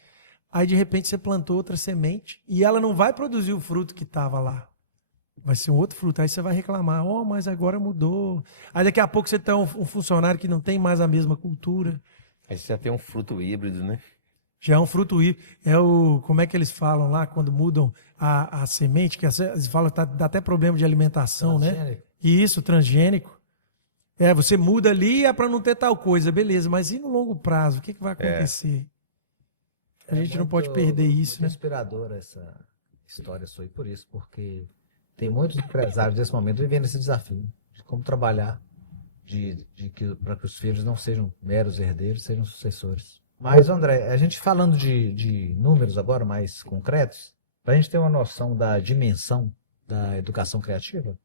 aí de repente você plantou outra semente e ela não vai produzir o fruto que estava lá. Vai ser um outro fruto. Aí você vai reclamar, mas agora mudou. Aí daqui a pouco você tem um funcionário que não tem mais a mesma cultura. Aí você já tem um fruto híbrido, né? Já é um fruto híbrido. Como é que eles falam lá quando mudam a semente? Que eles falam que dá até problema de alimentação, né? Isso, transgênico. Você muda ali para não ter tal coisa, beleza. Mas e no longo prazo? O que vai acontecer? A gente não pode perder isso, né? É inspiradora essa história sua, por isso, porque tem muitos empresários nesse momento vivendo esse desafio de como trabalhar para que os filhos não sejam meros herdeiros, sejam sucessores. Mas, André, a gente falando de números agora mais concretos, para a gente ter uma noção da dimensão da educação criativa,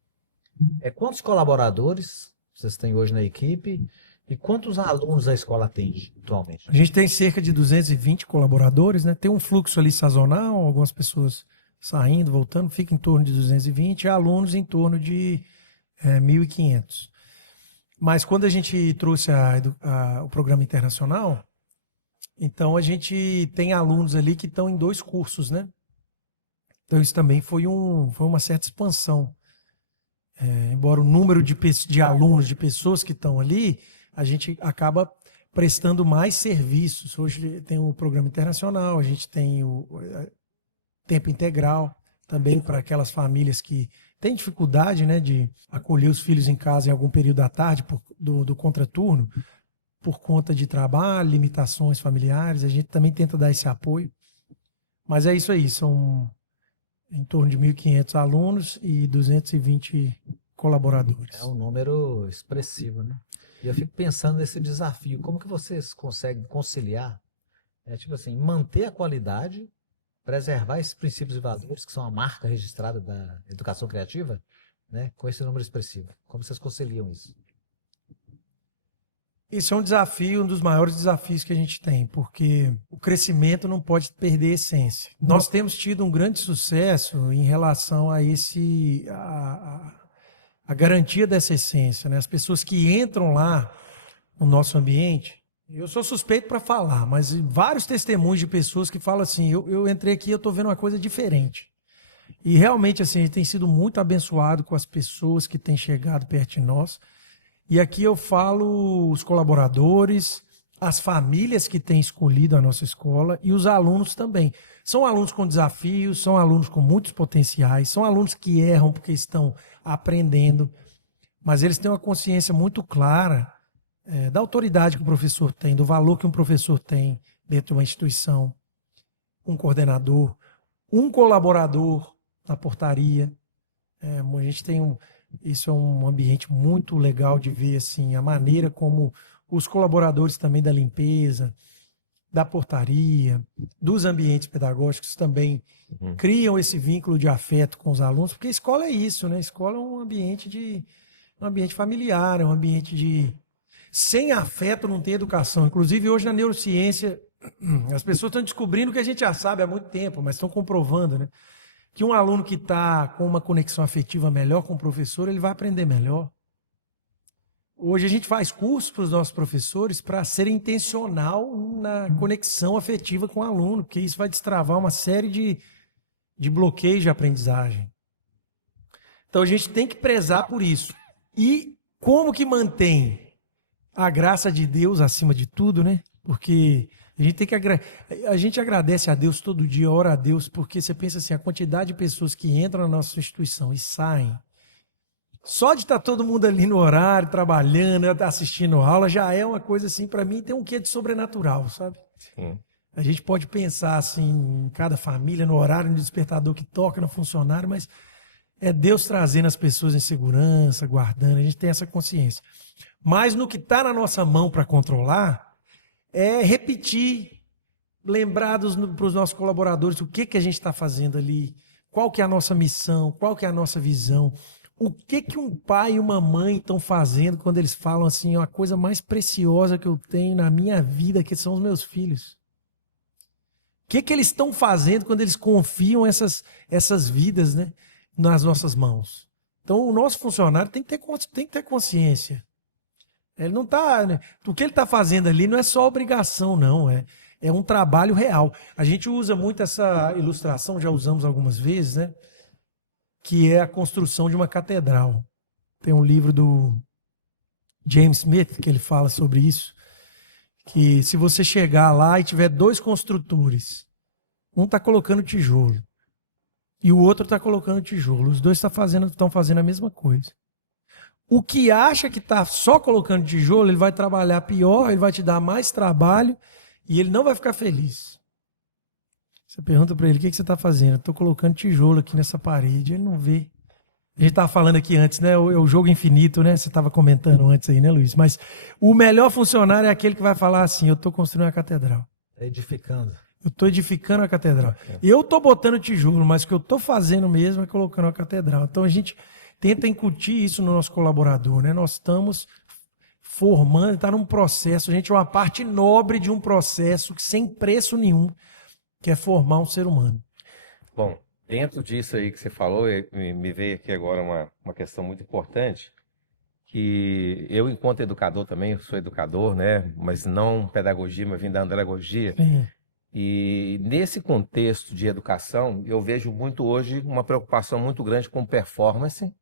quantos colaboradores vocês têm hoje na equipe e quantos alunos a escola atende atualmente? A gente tem cerca de 220 colaboradores, né? Tem um fluxo ali sazonal, algumas pessoas saindo, voltando, fica em torno de 220, e alunos em torno de 1.500. Mas quando a gente trouxe o programa internacional, então a gente tem alunos ali que estão em 2 cursos, né? Então isso também foi uma certa expansão. Embora o número de alunos, de pessoas que estão ali, a gente acaba prestando mais serviços. Hoje tem o programa internacional, a gente tem o tempo integral também para aquelas famílias que têm dificuldade, né, de acolher os filhos em casa em algum período da tarde do contraturno, por conta de trabalho, limitações familiares. A gente também tenta dar esse apoio. Mas é isso aí, são em torno de 1.500 alunos e 220 colaboradores. É um número expressivo, né? E eu fico pensando nesse desafio. Como que vocês conseguem conciliar, manter a qualidade, preservar esses princípios e valores, que são a marca registrada da educação criativa, né, com esse número expressivo? Como vocês conciliam isso? Isso é um desafio, um dos maiores desafios que a gente tem, porque o crescimento não pode perder a essência. Nós temos tido um grande sucesso em relação a a garantia dessa essência, né? As pessoas que entram lá no nosso ambiente, eu sou suspeito para falar, mas vários testemunhos de pessoas que falam assim, eu entrei aqui e eu estou vendo uma coisa diferente. E realmente, assim, a gente tem sido muito abençoado com as pessoas que têm chegado perto de nós. E aqui eu falo os colaboradores, as famílias que têm escolhido a nossa escola e os alunos também. São alunos com desafios, são alunos com muitos potenciais, são alunos que erram porque estão aprendendo, mas eles têm uma consciência muito clara da autoridade que o professor tem, do valor que um professor tem dentro de uma instituição, um coordenador, um colaborador na portaria. A gente tem isso é um ambiente muito legal de ver assim, a maneira como os colaboradores também da limpeza, da portaria, dos ambientes pedagógicos também criam esse vínculo de afeto com os alunos, porque a escola é isso, né? A escola é um ambiente familiar, é um ambiente de... Sem afeto não tem educação. Inclusive, hoje na neurociência, as pessoas estão descobrindo o que a gente já sabe há muito tempo, mas estão comprovando, né? Que um aluno que está com uma conexão afetiva melhor com o professor, ele vai aprender melhor. Hoje a gente faz cursos para os nossos professores para ser intencional na conexão afetiva com o aluno, porque isso vai destravar uma série de bloqueios de aprendizagem. Então a gente tem que prezar por isso. E como que mantém a graça de Deus acima de tudo, né? Porque a gente agradece a Deus todo dia, ora a Deus, porque você pensa assim, a quantidade de pessoas que entram na nossa instituição e saem, só de estar todo mundo ali no horário, trabalhando, assistindo aula, já é uma coisa assim, para mim tem um quê de sobrenatural, sabe? Sim. A gente pode pensar assim, em cada família, no horário, no despertador que toca, no funcionário, mas é Deus trazendo as pessoas em segurança, guardando, a gente tem essa consciência. Mas no que está na nossa mão para controlar, é repetir, lembrar para os nossos colaboradores o que a gente está fazendo ali, qual que é a nossa missão, qual que é a nossa visão, o que um pai e uma mãe estão fazendo quando eles falam assim, a coisa mais preciosa que eu tenho na minha vida, que são os meus filhos. O que eles estão fazendo quando eles confiam essas vidas, né, nas nossas mãos? Então, o nosso funcionário tem que ter consciência. Ele não tá, né? O que ele está fazendo ali não é só obrigação, não. É um trabalho real. A gente usa muito essa ilustração, já usamos algumas vezes, né? Que é a construção de uma catedral. Tem um livro do James Smith que ele fala sobre isso. Que se você chegar lá e tiver dois construtores, um está colocando tijolo e o outro está colocando tijolo, os dois estão fazendo a mesma coisa. O que acha que está só colocando tijolo, ele vai trabalhar pior, ele vai te dar mais trabalho e ele não vai ficar feliz. Você pergunta para ele, o que você está fazendo? Eu estou colocando tijolo aqui nessa parede, ele não vê. A gente estava falando aqui antes, né? O jogo infinito, né? Você estava comentando antes aí, né, Luiz? Mas o melhor funcionário é aquele que vai falar assim, eu estou construindo uma catedral. Edificando. Eu estou edificando a catedral. Eu estou botando tijolo, mas o que eu estou fazendo mesmo é colocando a catedral. Então a gente tenta incutir isso no nosso colaborador, né? Nós estamos formando, está num processo, a gente é uma parte nobre de um processo que sem preço nenhum, que é formar um ser humano. Bom, dentro disso aí que você falou, me veio aqui agora uma questão muito importante, que eu, enquanto educador também, eu sou educador, né? Mas não pedagogia, mas vim da andragogia. Sim. E nesse contexto de educação, eu vejo muito hoje uma preocupação muito grande com performance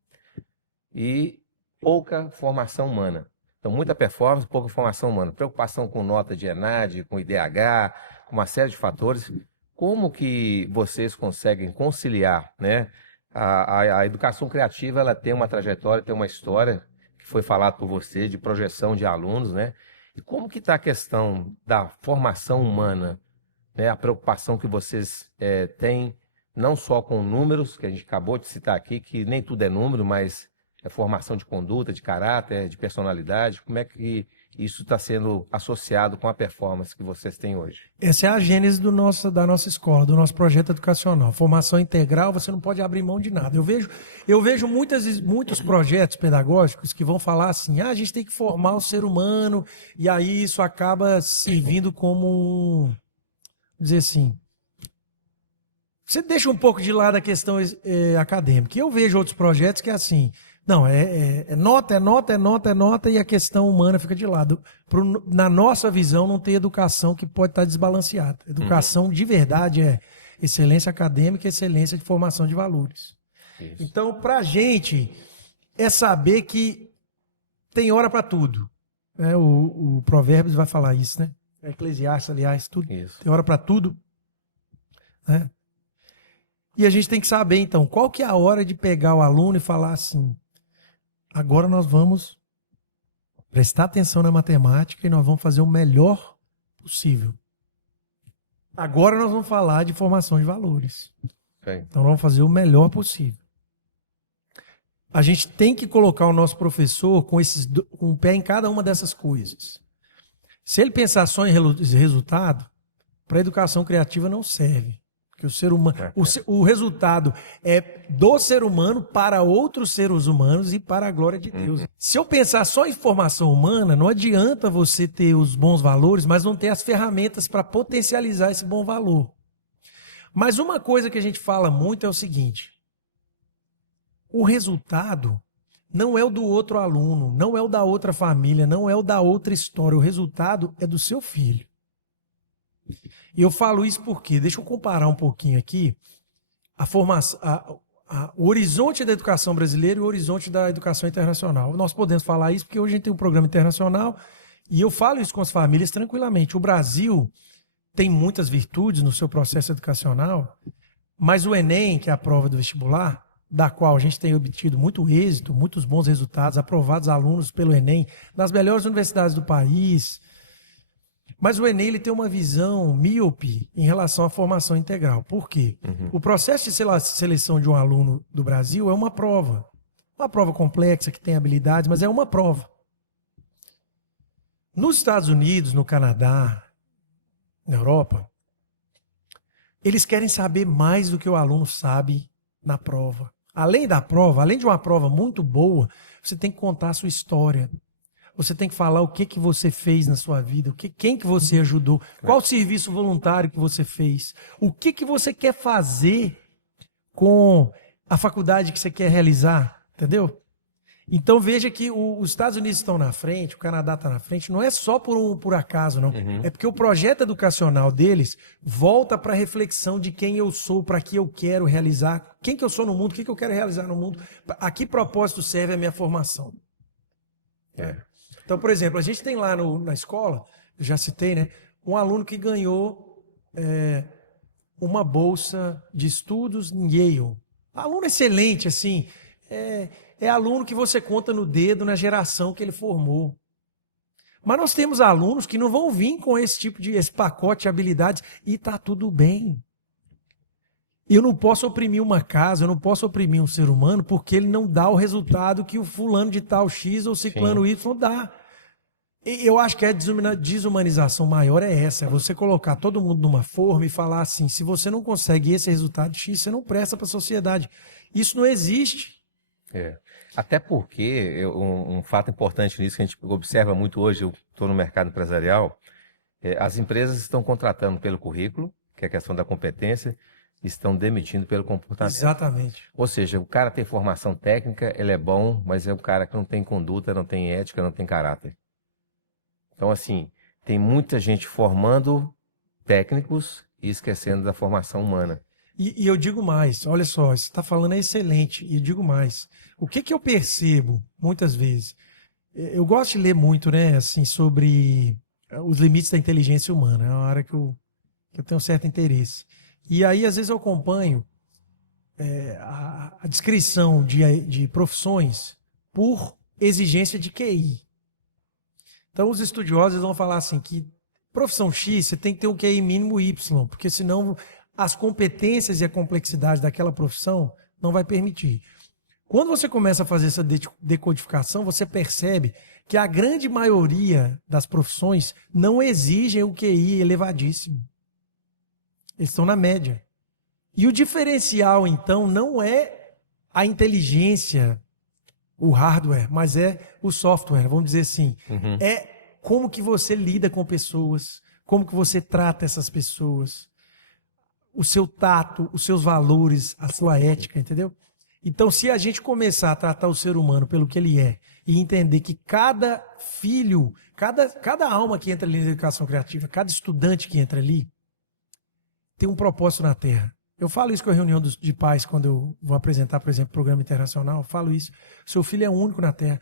e pouca formação humana. Então, muita performance, pouca formação humana. Preocupação com nota de ENAD, com IDH, com uma série de fatores. Como que vocês conseguem conciliar, né? A educação criativa, ela tem uma trajetória, tem uma história, que foi falado por você, de projeção de alunos, né? E como que está a questão da formação humana, né? A preocupação que vocês têm, não só com números, que a gente acabou de citar aqui, que nem tudo é número, mas é formação de conduta, de caráter, de personalidade. Como é que isso está sendo associado com a performance que vocês têm hoje? Essa é a gênese da nossa escola, do nosso projeto educacional. Formação integral, você não pode abrir mão de nada. Eu vejo muitos projetos pedagógicos que vão falar assim, a gente tem que formar o ser humano, e aí isso acaba servindo como dizer assim, você deixa um pouco de lado a questão acadêmica. Eu vejo outros projetos que é assim, não, é nota, e a questão humana fica de lado. Na nossa visão, não tem educação que pode estar desbalanceada. Educação de verdade é excelência acadêmica e excelência de formação de valores. Isso. Então, para a gente, é saber que tem hora para tudo. O Provérbios vai falar isso, né? Eclesiastes, aliás, tudo. Isso. Tem hora para tudo. Né? E a gente tem que saber, então, qual que é a hora de pegar o aluno e falar assim, agora nós vamos prestar atenção na matemática e nós vamos fazer o melhor possível. Agora nós vamos falar de formação de valores. Ok. Então vamos fazer o melhor possível. A gente tem que colocar o nosso professor com com o pé em cada uma dessas coisas. Se ele pensar só em resultado, para a educação criativa não serve. Porque o ser humano, o resultado é do ser humano para outros seres humanos e para a glória de Deus. Se eu pensar só em formação humana, não adianta você ter os bons valores, mas não ter as ferramentas para potencializar esse bom valor. Mas uma coisa que a gente fala muito é o seguinte: o resultado não é o do outro aluno, não é o da outra família, não é o da outra história. O resultado é do seu filho. E eu falo isso porque, deixa eu comparar um pouquinho aqui, a formação, o horizonte da educação brasileira e o horizonte da educação internacional. Nós podemos falar isso porque hoje a gente tem um programa internacional e eu falo isso com as famílias tranquilamente. O Brasil tem muitas virtudes no seu processo educacional, mas o Enem, que é a prova do vestibular, da qual a gente tem obtido muito êxito, muitos bons resultados, aprovados alunos pelo Enem, nas melhores universidades do país. Mas o Enem ele tem uma visão míope em relação à formação integral. Por quê? O processo de seleção de um aluno do Brasil é uma prova. Uma prova complexa, que tem habilidades, mas é uma prova. Nos Estados Unidos, no Canadá, na Europa, eles querem saber mais do que o aluno sabe na prova. Além da prova, além de uma prova muito boa, você tem que contar a sua história. Você tem que falar o que você fez na sua vida, quem que você ajudou, qual serviço voluntário que você fez, o que você quer fazer com a faculdade que você quer realizar, entendeu? Então veja que os Estados Unidos estão na frente, o Canadá está na frente, não é só por acaso, não. É porque o projeto educacional deles volta para a reflexão de quem eu sou, para que eu quero realizar, quem que eu sou no mundo, o que eu quero realizar no mundo, a que propósito serve a minha formação. Então, por exemplo, a gente tem lá na escola, eu já citei, né, um aluno que ganhou uma bolsa de estudos em Yale. Aluno excelente, assim, é aluno que você conta no dedo na geração que ele formou. Mas nós temos alunos que não vão vir com esse pacote de habilidades e tá tudo bem. Eu não posso oprimir uma casa, eu não posso oprimir um ser humano porque ele não dá o resultado que o fulano de tal X ou ciclano Y dá. Eu acho que a desumanização maior é essa, é você colocar todo mundo numa forma e falar assim, se você não consegue esse resultado X, você não presta para a sociedade. Isso não existe. Até porque um fato importante nisso que a gente observa muito hoje, eu estou no mercado empresarial, as empresas estão contratando pelo currículo, que é a questão da competência, estão demitindo pelo comportamento. Exatamente. Ou seja, o cara tem formação técnica, ele é bom, mas é um cara que não tem conduta, não tem ética, não tem caráter. Então, assim, tem muita gente formando técnicos e esquecendo da formação humana. E eu digo mais, olha só, você está falando é excelente, e eu digo mais. O que eu percebo, muitas vezes, eu gosto de ler muito, né, assim, sobre os limites da inteligência humana, é uma área que eu tenho um certo interesse. E aí, às vezes, eu acompanho a descrição de profissões por exigência de QI. Então, os estudiosos vão falar assim, que profissão X, você tem que ter um QI mínimo Y, porque senão as competências e a complexidade daquela profissão não vai permitir. Quando você começa a fazer essa decodificação, você percebe que a grande maioria das profissões não exigem o QI elevadíssimo. Eles estão na média. E o diferencial, então, não é a inteligência, o hardware, mas é o software, vamos dizer assim. É como que você lida com pessoas, como que você trata essas pessoas, o seu tato, os seus valores, a sua ética, entendeu? Então, se a gente começar a tratar o ser humano pelo que ele é e entender que cada filho, cada alma que entra ali na educação criativa, cada estudante que entra ali, tem um propósito na Terra. Eu falo isso com a reunião de pais, quando eu vou apresentar, por exemplo, programa internacional, eu falo isso. Seu filho é único na Terra.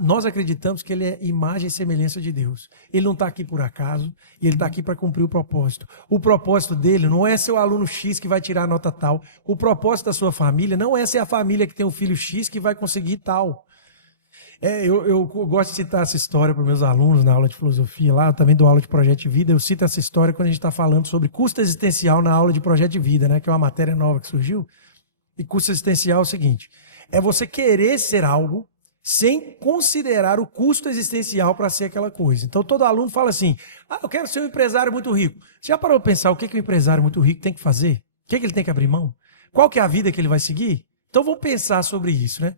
Nós acreditamos que ele é imagem e semelhança de Deus. Ele não está aqui por acaso, e ele está aqui para cumprir o propósito. O propósito dele não é ser o aluno X que vai tirar a nota tal. O propósito da sua família não é ser a família que tem o filho X que vai conseguir tal. Eu gosto de citar essa história para meus alunos na aula de filosofia lá, eu também dou aula de projeto de vida, eu cito essa história quando a gente está falando sobre custo existencial na aula de projeto de vida, né, que é uma matéria nova que surgiu. E custo existencial é o seguinte, é você querer ser algo sem considerar o custo existencial para ser aquela coisa. Então todo aluno fala assim, eu quero ser um empresário muito rico. Você já parou para pensar o que um empresário muito rico tem que fazer? O que ele tem que abrir mão? Qual que é a vida que ele vai seguir? Então vamos pensar sobre isso, né?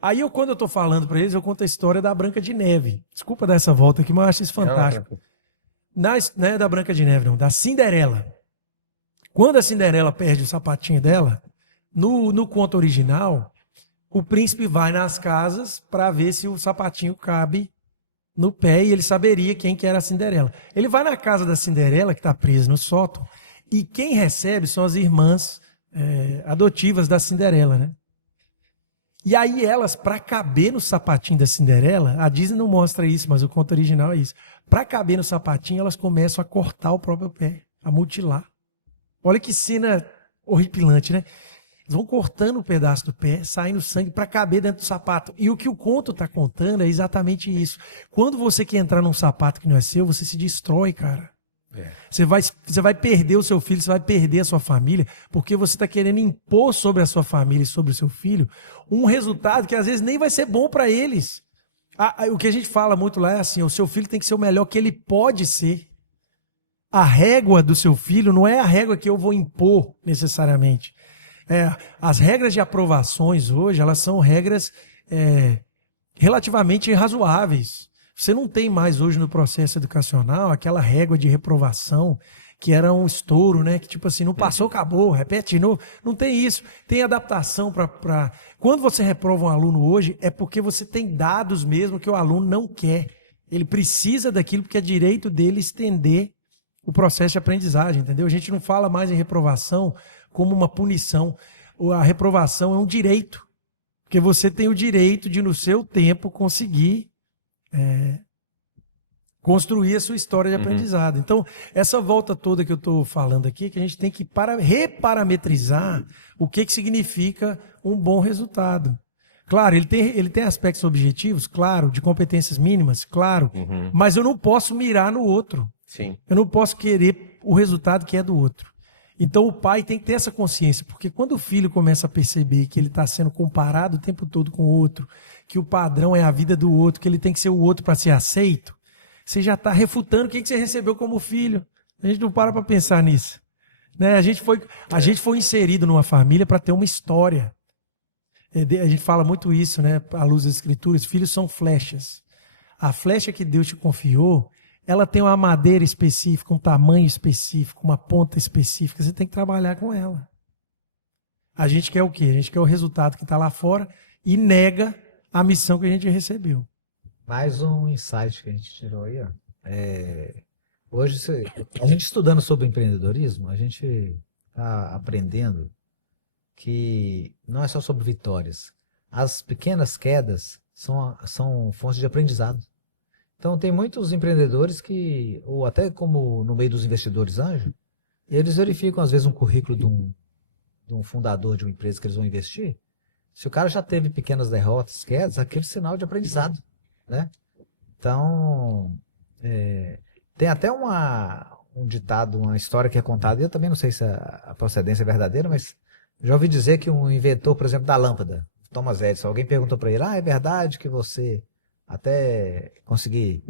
Aí quando eu estou falando para eles, eu conto a história da Branca de Neve. Desculpa dar essa volta aqui, mas eu acho isso fantástico. Não é da Branca de Neve, não, da Cinderela. Quando a Cinderela perde o sapatinho dela, no conto original, o príncipe vai nas casas para ver se o sapatinho cabe no pé e ele saberia quem que era a Cinderela. Ele vai na casa da Cinderela, que está presa no sótão, e quem recebe são as irmãs adotivas da Cinderela, né? E aí elas, para caber no sapatinho da Cinderela, a Disney não mostra isso, mas o conto original é isso. Para caber no sapatinho, elas começam a cortar o próprio pé, a mutilar. Olha que cena horripilante, né? Eles vão cortando um pedaço do pé, saindo sangue para caber dentro do sapato. E o que o conto está contando é exatamente isso. Quando você quer entrar num sapato que não é seu, você se destrói, cara. Você vai perder o seu filho, você vai perder a sua família, porque você está querendo impor sobre a sua família e sobre o seu filho um resultado que às vezes nem vai ser bom para eles. O que a gente fala muito lá é assim, o seu filho tem que ser o melhor que ele pode ser. A régua do seu filho não é a régua que eu vou impor necessariamente. As regras de aprovações hoje, elas são regras relativamente razoáveis. Você não tem mais hoje no processo educacional aquela régua de reprovação que era um estouro, né? Que tipo assim, não passou, acabou, repete de novo. Não tem isso. Tem adaptação para... Quando você reprova um aluno hoje, é porque você tem dados mesmo que o aluno não quer. Ele precisa daquilo porque é direito dele estender o processo de aprendizagem, entendeu? A gente não fala mais em reprovação como uma punição. A reprovação é um direito. Porque você tem o direito de, no seu tempo, conseguir construir a sua história de aprendizado. Então, essa volta toda que eu estou falando aqui, é que a gente tem que reparametrizar o que significa um bom resultado. Claro, ele tem aspectos objetivos, claro, de competências mínimas, claro, mas eu não posso mirar no outro. Sim. Eu não posso querer o resultado que é do outro. Então o pai tem que ter essa consciência, porque quando o filho começa a perceber que ele está sendo comparado o tempo todo com o outro, que o padrão é a vida do outro, que ele tem que ser o outro para ser aceito, você já está refutando o que você recebeu como filho. A gente não para pensar nisso. Né? A gente foi inserido numa família para ter uma história. A gente fala muito isso, né? À luz das escrituras, filhos são flechas. A flecha que Deus te confiou, ela tem uma madeira específica, um tamanho específico, uma ponta específica. Você tem que trabalhar com ela. A gente quer o quê? A gente quer o resultado que está lá fora e nega a missão que a gente recebeu. Mais um insight que a gente tirou aí, ó. Hoje, a gente estudando sobre empreendedorismo, a gente está aprendendo que não é só sobre vitórias. As pequenas quedas são fontes de aprendizado. Então, tem muitos empreendedores que, ou até como no meio dos investidores anjo, eles verificam, às vezes, um currículo de um fundador de uma empresa que eles vão investir. Se o cara já teve pequenas derrotas, quedas, aquele sinal de aprendizado, né? Então, tem até um ditado, uma história que é contada, e eu também não sei se a procedência é verdadeira, mas já ouvi dizer que um inventor, por exemplo, da lâmpada, Thomas Edison, alguém perguntou para ele, é verdade que você... até conseguir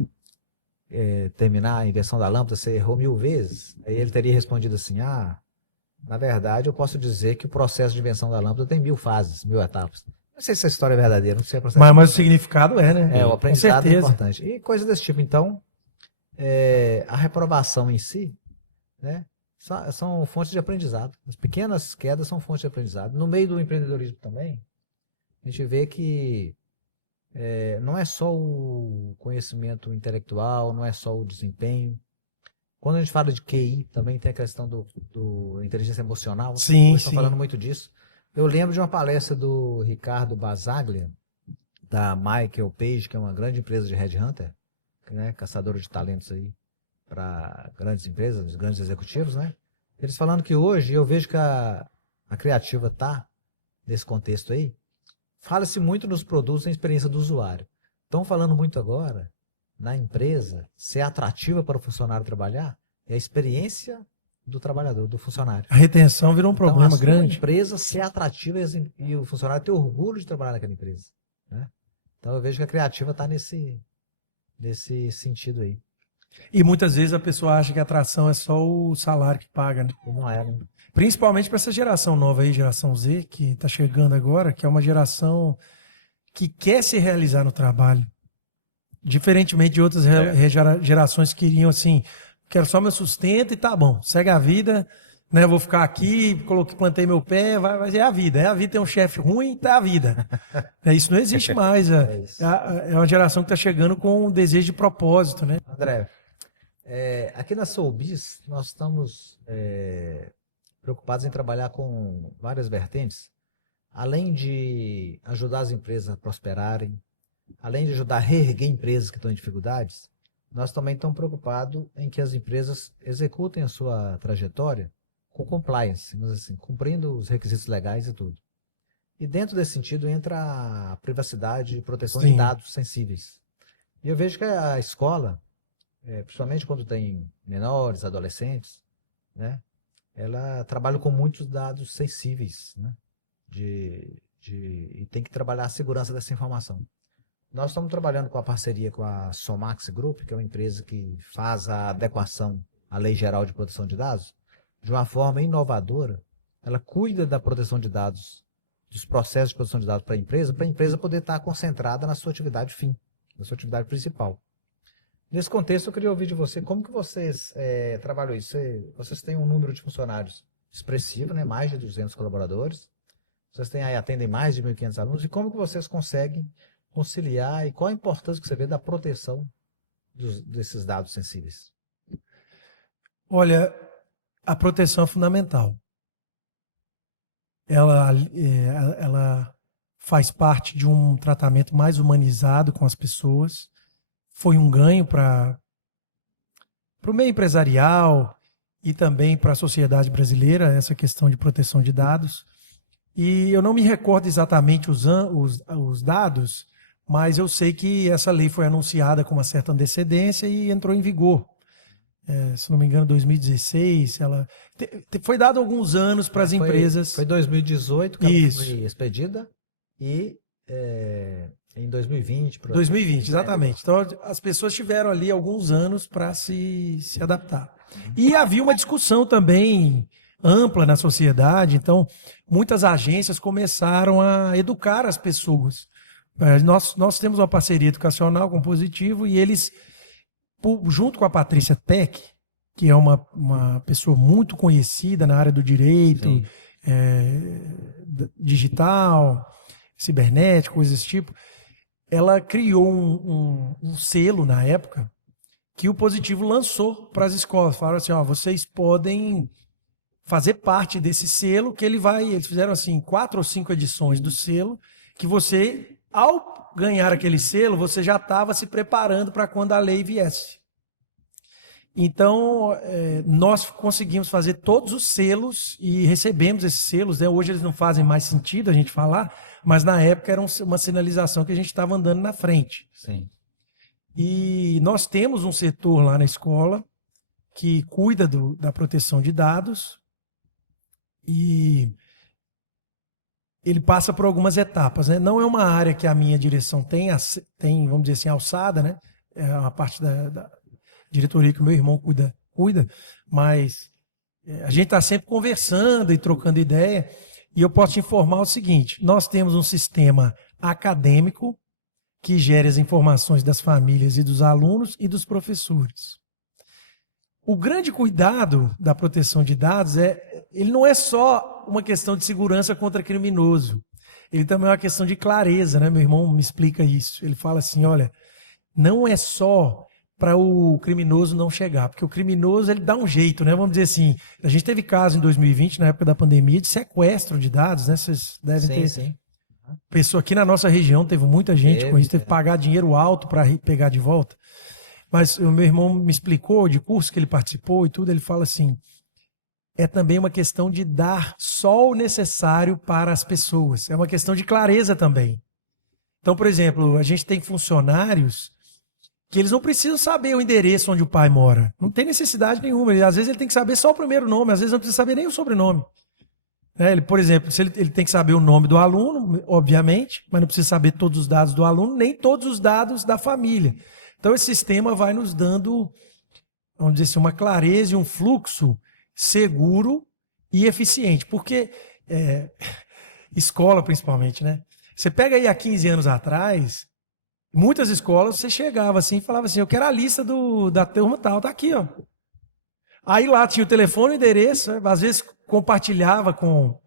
terminar a invenção da lâmpada, você errou 1000 vezes? Aí ele teria respondido assim, na verdade eu posso dizer que o processo de invenção da lâmpada tem 1000 fases, 1000 etapas. Não sei se essa história é verdadeira, não sei a procedência. Mas o significado né? O aprendizado é importante. E coisas desse tipo. Então, a reprovação em si, né, são fontes de aprendizado. As pequenas quedas são fontes de aprendizado. No meio do empreendedorismo também, a gente vê que não é só o conhecimento intelectual, não é só o desempenho. Quando a gente fala de QI, também tem a questão do inteligência emocional. Sim, estão falando muito disso. Eu lembro de uma palestra do Ricardo Basaglia, da Michael Page, que é uma grande empresa de headhunter, né, caçadora de talentos aí para grandes empresas, grandes executivos, né? Eles falando que hoje eu vejo que a Criativa está nesse contexto aí. Fala-se muito nos produtos em experiência do usuário. estão falando muito agora na empresa ser atrativa para o funcionário trabalhar é a experiência do trabalhador, do funcionário. A retenção virou um Então, problema a sua grande. empresa ser atrativa e o funcionário ter orgulho de trabalhar naquela empresa, né? Então eu vejo que a Criativa está nesse sentido aí. E muitas vezes a pessoa acha que a atração é só o salário que paga, né? E não é, né? Principalmente para essa geração nova aí, geração Z, que está chegando agora, que é uma geração que quer se realizar no trabalho. Diferentemente de outras gerações que iriam assim, quero só meu sustento e tá bom, segue a vida, né? Vou ficar aqui, plantei meu pé, vai é a vida. É a vida, tem um chefe ruim, tá a vida. Isso não existe mais. É uma geração que está chegando com um desejo de propósito, né? André, aqui na Soubis, nós estamos preocupados em trabalhar com várias vertentes, além de ajudar as empresas a prosperarem, além de ajudar a reerguer empresas que estão em dificuldades, nós também estamos preocupados em que as empresas executem a sua trajetória com compliance, mas assim, cumprindo os requisitos legais e tudo. E dentro desse sentido entra a privacidade e proteção de dados sensíveis. E eu vejo que a escola, principalmente quando tem menores, adolescentes, né, ela trabalha com muitos dados sensíveis, né, e tem que trabalhar a segurança dessa informação. Nós estamos trabalhando com a parceria com a Somax Group, que é uma empresa que faz a adequação à Lei Geral de Proteção de Dados, de uma forma inovadora. Ela cuida da proteção de dados, dos processos de proteção de dados para a empresa poder estar concentrada na sua atividade fim, na sua atividade principal. Nesse contexto, eu queria ouvir de você, como que vocês trabalham isso? Vocês têm um número de funcionários expressivo, né? Mais de 200 colaboradores. Vocês atendem mais de 1.500 alunos. E como que vocês conseguem conciliar e qual a importância que você vê da proteção desses dados sensíveis? Olha, a proteção é fundamental. Ela faz parte de um tratamento mais humanizado com as pessoas. Foi um ganho para o meio empresarial e também para a sociedade brasileira, essa questão de proteção de dados. E eu não me recordo exatamente os dados, mas eu sei que essa lei foi anunciada com uma certa antecedência e entrou em vigor. Se não me engano, 2016. Foi dado alguns anos para as empresas. Foi 2018 que ela foi expedida e em 2020. 2020, exatamente. Então, as pessoas tiveram ali alguns anos para se adaptar. E havia uma discussão também ampla na sociedade, então muitas agências começaram a educar as pessoas. Nós temos uma parceria educacional com o Positivo e eles, junto com a Patrícia Tech, que é uma pessoa muito conhecida na área do direito, digital, cibernético, coisas desse tipo, ela criou um selo na época que o Positivo lançou para as escolas. Falaram assim, vocês podem fazer parte desse selo, que eles fizeram assim 4 ou 5 edições do selo, que você, ao ganhar aquele selo, você já estava se preparando para quando a lei viesse. Então, nós conseguimos fazer todos os selos e recebemos esses selos, né? Hoje eles não fazem mais sentido a gente falar, mas na época era uma sinalização que a gente estava andando na frente. Sim. E nós temos um setor lá na escola que cuida da proteção de dados e ele passa por algumas etapas, né? Não é uma área que a minha direção tem, vamos dizer assim, alçada, né? É uma parte da diretoria que o meu irmão cuida, mas a gente está sempre conversando e trocando ideia. E eu posso te informar o seguinte, nós temos um sistema acadêmico que gera as informações das famílias e dos alunos e dos professores. O grande cuidado da proteção de dados ele não é só uma questão de segurança contra criminoso, ele também é uma questão de clareza, né? Meu irmão me explica isso. Ele fala assim, olha, não é só para o criminoso não chegar, porque o criminoso ele dá um jeito, né? Vamos dizer assim, a gente teve caso em 2020, na época da pandemia, de sequestro de dados, né? Vocês devem ter. Sim. Pessoa aqui na nossa região teve muita gente com isso, teve que pagar dinheiro alto para pegar de volta. Mas o meu irmão me explicou de curso que ele participou e tudo, ele fala assim, é também uma questão de dar só o necessário para as pessoas, é uma questão de clareza também. Então, por exemplo, a gente tem funcionários que eles não precisam saber o endereço onde o pai mora. Não tem necessidade nenhuma. Às vezes ele tem que saber só o primeiro nome, às vezes não precisa saber nem o sobrenome. Ele, por exemplo, se ele tem que saber o nome do aluno, obviamente, mas não precisa saber todos os dados do aluno, nem todos os dados da família. Então, esse sistema vai nos dando, vamos dizer assim, uma clareza e um fluxo seguro e eficiente. Porque, escola principalmente, né? Você pega aí há 15 anos atrás, muitas escolas você chegava assim e falava assim, eu quero a lista da turma tal, tá aqui, ó. Aí lá tinha o telefone, o endereço, às vezes compartilhava com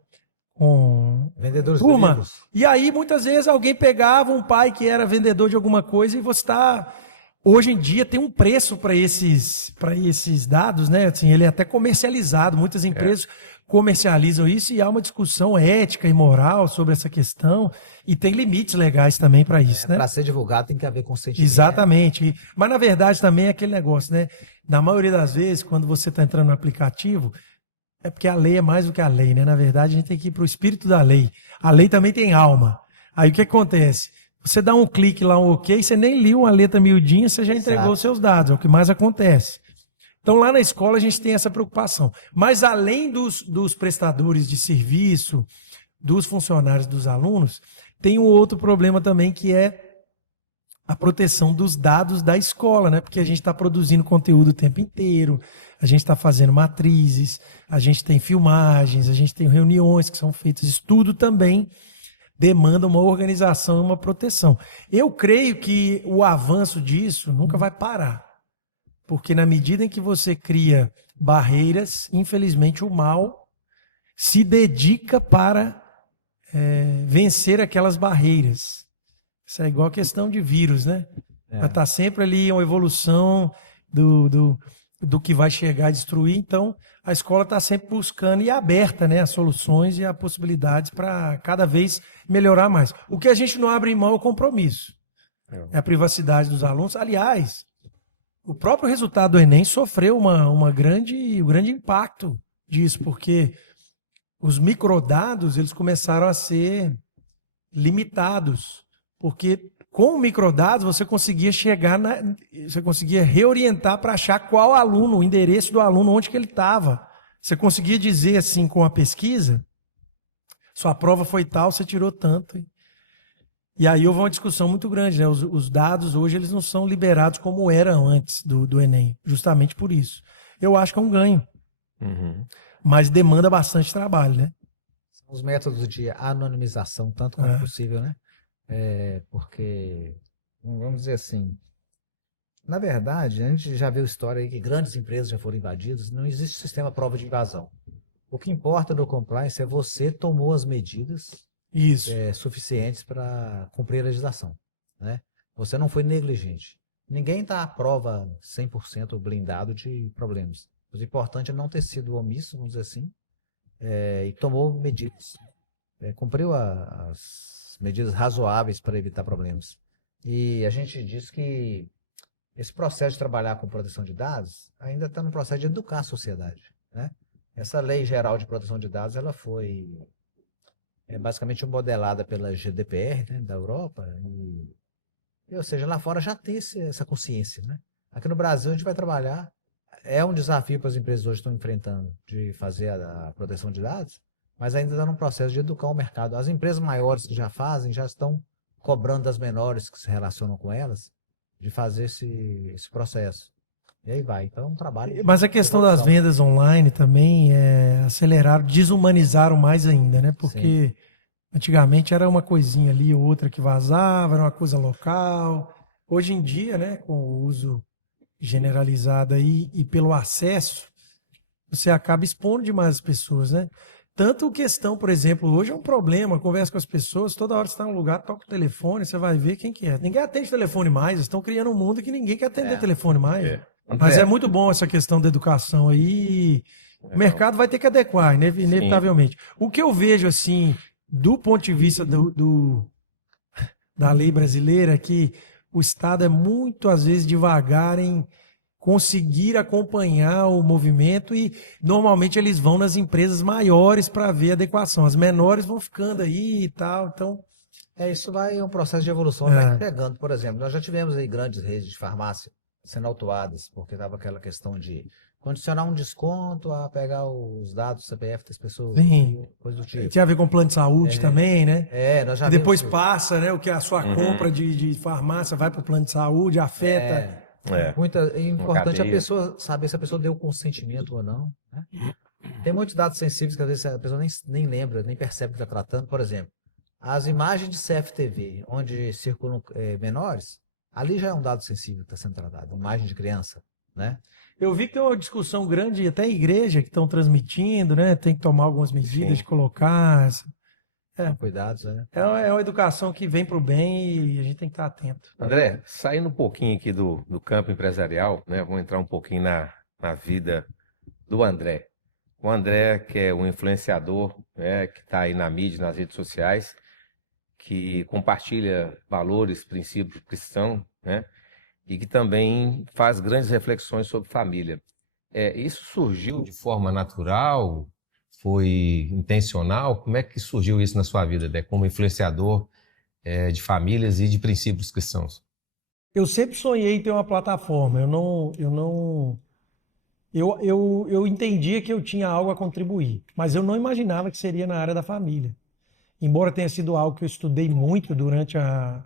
Vendedores de turma. livros. E aí muitas vezes alguém pegava um pai que era vendedor de alguma coisa e você está... Hoje em dia tem um preço para esses dados, né? Assim, ele é até comercializado, muitas empresas comercializam isso e há uma discussão ética e moral sobre essa questão e tem limites legais também para isso, né? Para ser divulgado tem que haver consentimento. Exatamente. Mas na verdade também é aquele negócio, né? Na maioria das vezes, quando você está entrando no aplicativo, é porque a lei é mais do que a lei, né? Na verdade, a gente tem que ir para o espírito da lei. A lei também tem alma. Aí o que acontece? Você dá um clique lá, um ok, você nem liu uma letra miudinha, você já entregou os seus dados, é o que mais acontece. Então lá na escola a gente tem essa preocupação. Mas além dos prestadores de serviço, dos funcionários, dos alunos, tem um outro problema também que é a proteção dos dados da escola, né? Porque a gente está produzindo conteúdo o tempo inteiro, a gente está fazendo matrizes, a gente tem filmagens, a gente tem reuniões que são feitas, isso tudo também demanda uma organização e uma proteção. Eu creio que o avanço disso nunca vai parar, porque na medida em que você cria barreiras, infelizmente o mal se dedica para vencer aquelas barreiras. Isso é igual a questão de vírus, né? Vai estar sempre ali uma evolução do que vai chegar a destruir. Então, a escola está sempre buscando e aberta, né, as soluções e as possibilidades para cada vez melhorar mais. O que a gente não abre mão é o compromisso. É a privacidade dos alunos. Aliás, o próprio resultado do Enem sofreu um grande impacto disso, porque os microdados eles começaram a ser limitados, porque com microdados você conseguia você conseguia reorientar para achar qual aluno, o endereço do aluno, onde que ele estava. Você conseguia dizer assim com a pesquisa, sua prova foi tal, você tirou tanto. E aí houve uma discussão muito grande, né? Os dados hoje eles não são liberados como eram antes do Enem, justamente por isso. Eu acho que é um ganho, mas demanda bastante trabalho, né? São os métodos de anonimização, tanto quanto possível, né? Porque, vamos dizer assim, na verdade, a gente já viu história aí que grandes empresas já foram invadidas, não existe sistema prova de invasão. O que importa no compliance é você tomou as medidas suficientes para cumprir a legislação, né? Você não foi negligente. Ninguém está à prova 100% blindado de problemas. O importante é não ter sido omisso, vamos dizer assim, e tomou medidas. Cumpriu as medidas razoáveis para evitar problemas. E a gente diz que esse processo de trabalhar com proteção de dados ainda está no processo de educar a sociedade, né? Essa lei geral de proteção de dados ela foi basicamente modelada pela GDPR, né, da Europa, ou seja, lá fora já tem essa consciência, né? Aqui no Brasil a gente vai trabalhar, é um desafio para as empresas hoje estão enfrentando de fazer a proteção de dados, mas ainda está num processo de educar o mercado. As empresas maiores que já fazem, já estão cobrando das menores que se relacionam com elas, de fazer esse processo. E aí vai. Então é um trabalho. Mas a questão das vendas online também aceleraram, desumanizaram mais ainda, né? Porque antigamente era uma coisinha ali, outra que vazava, era uma coisa local. Hoje em dia, né, com o uso generalizado aí e pelo acesso, você acaba expondo demais as pessoas, né? Tanto questão, por exemplo, hoje é um problema, conversa com as pessoas, toda hora você está em um lugar, toca o telefone, você vai ver quem que é. Ninguém atende telefone mais, eles estão criando um mundo que ninguém quer atender telefone mais. Mas é muito bom essa questão da educação aí. O mercado vai ter que adequar, inevitavelmente. O que eu vejo, assim, do ponto de vista da lei brasileira, é que o Estado é muito, às vezes, devagar em conseguir acompanhar o movimento e normalmente eles vão nas empresas maiores para ver a adequação. As menores vão ficando aí e tal. Então, Isso é um processo de evolução, vai pegando, por exemplo, nós já tivemos aí grandes redes de farmácia sendo autuadas, porque estava aquela questão de condicionar um desconto a pegar os dados do CPF das pessoas, Sim. coisa do tipo. Tinha a ver com plano de saúde também, né? Nós já Que depois vimos- passa, né? O que a sua compra de farmácia vai para o plano de saúde, afeta. É importante a cadeia. pessoa saber se a pessoa deu consentimento ou não, né? Tem muitos dados sensíveis que às vezes a pessoa nem lembra, nem percebe que está tratando. Por exemplo, as imagens de CFTV, onde circulam menores, ali já é um dado sensível que está sendo tratado, imagem de criança, né? Eu vi que tem uma discussão grande, até a igreja que estão transmitindo, né? Tem que tomar algumas medidas Sim. de colocar. Cuidados, né? É uma educação que vem para o bem e a gente tem que estar atento. André, saindo um pouquinho aqui do campo empresarial, né? Vamos entrar um pouquinho na vida do André. O André, que é um influenciador, né? Que está aí na mídia, nas redes sociais, que compartilha valores, princípios cristãos, né? E que também faz grandes reflexões sobre família. Isso surgiu de forma natural? Foi intencional? Como é que surgiu isso na sua vida, André, como influenciador de famílias e de princípios cristãos? Eu sempre sonhei em ter uma plataforma. Eu entendia que eu tinha algo a contribuir, mas eu não imaginava que seria na área da família. Embora tenha sido algo que eu estudei muito durante a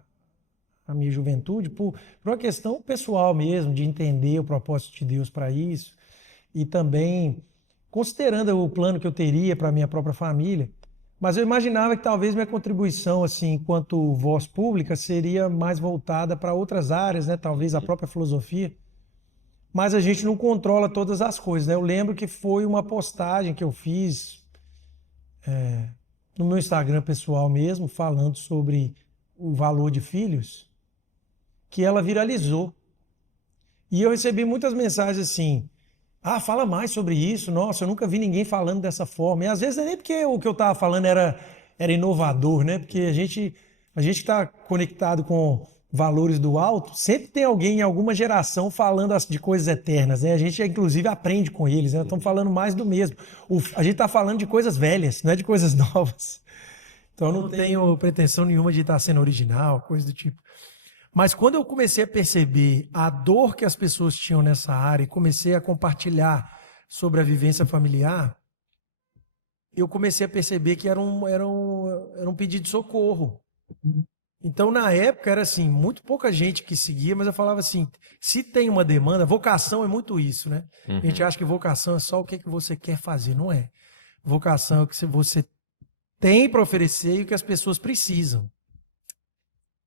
minha juventude, por uma questão pessoal mesmo, de entender o propósito de Deus para isso, e também considerando o plano que eu teria para a minha própria família. Mas eu imaginava que talvez minha contribuição, assim, enquanto voz pública, seria mais voltada para outras áreas, né? Talvez a própria filosofia. Mas a gente não controla todas as coisas, né? Eu lembro que foi uma postagem que eu fiz no meu Instagram pessoal mesmo, falando sobre o valor de filhos, que ela viralizou. E eu recebi muitas mensagens assim: fala mais sobre isso, nossa, eu nunca vi ninguém falando dessa forma. E às vezes não é nem porque o que eu estava falando era inovador, né? Porque a gente está conectado com valores do alto, sempre tem alguém em alguma geração falando de coisas eternas, né? A gente inclusive aprende com eles, né? Estamos falando mais do mesmo. A gente está falando de coisas velhas, não é de coisas novas. Então eu não tenho pretensão nenhuma de estar sendo original, coisa do tipo. Mas quando eu comecei a perceber a dor que as pessoas tinham nessa área e comecei a compartilhar sobre a vivência familiar, eu comecei a perceber que era um pedido de socorro. Então, na época, era assim, muito pouca gente que seguia, mas eu falava assim, se tem uma demanda, vocação é muito isso, né? A gente acha que vocação é só o que você quer fazer, não é. Vocação é o que você tem para oferecer e o que as pessoas precisam.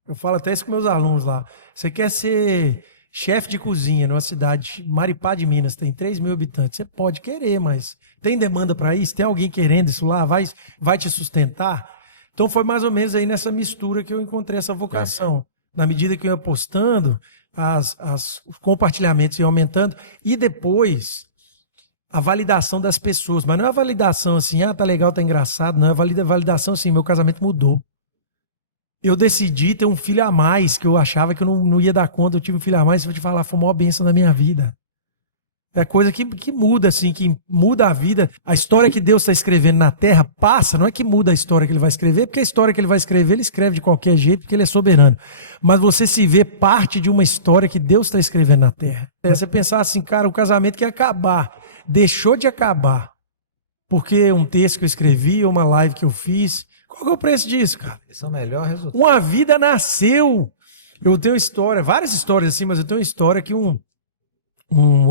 Eu falo até isso com meus alunos lá. Você quer ser chefe de cozinha numa cidade, Maripá de Minas, tem 3 mil habitantes. Você pode querer, mas tem demanda para isso? Tem alguém querendo isso lá? Vai te sustentar? Então foi mais ou menos aí nessa mistura que eu encontrei essa vocação. Na medida que eu ia postando, os compartilhamentos iam aumentando. E depois, a validação das pessoas. Mas não é a validação assim, tá legal, tá engraçado. Não, é a validação assim, meu casamento mudou. Eu decidi ter um filho a mais, que eu achava que eu não ia dar conta. Eu tive um filho a mais, vou te falar, foi a maior bênção da minha vida. É coisa que muda, assim, que muda a vida. A história que Deus está escrevendo na Terra passa, não é que muda a história que ele vai escrever, porque a história que ele vai escrever, ele escreve de qualquer jeito, porque ele é soberano. Mas você se vê parte de uma história que Deus está escrevendo na Terra. Você pensar assim, cara, o casamento que ia acabar, deixou de acabar, porque um texto que eu escrevi, uma live que eu fiz. Qual que é o preço disso, cara? Esse é o melhor resultado. Uma vida nasceu. Eu tenho história, várias histórias assim, mas eu tenho uma história que eu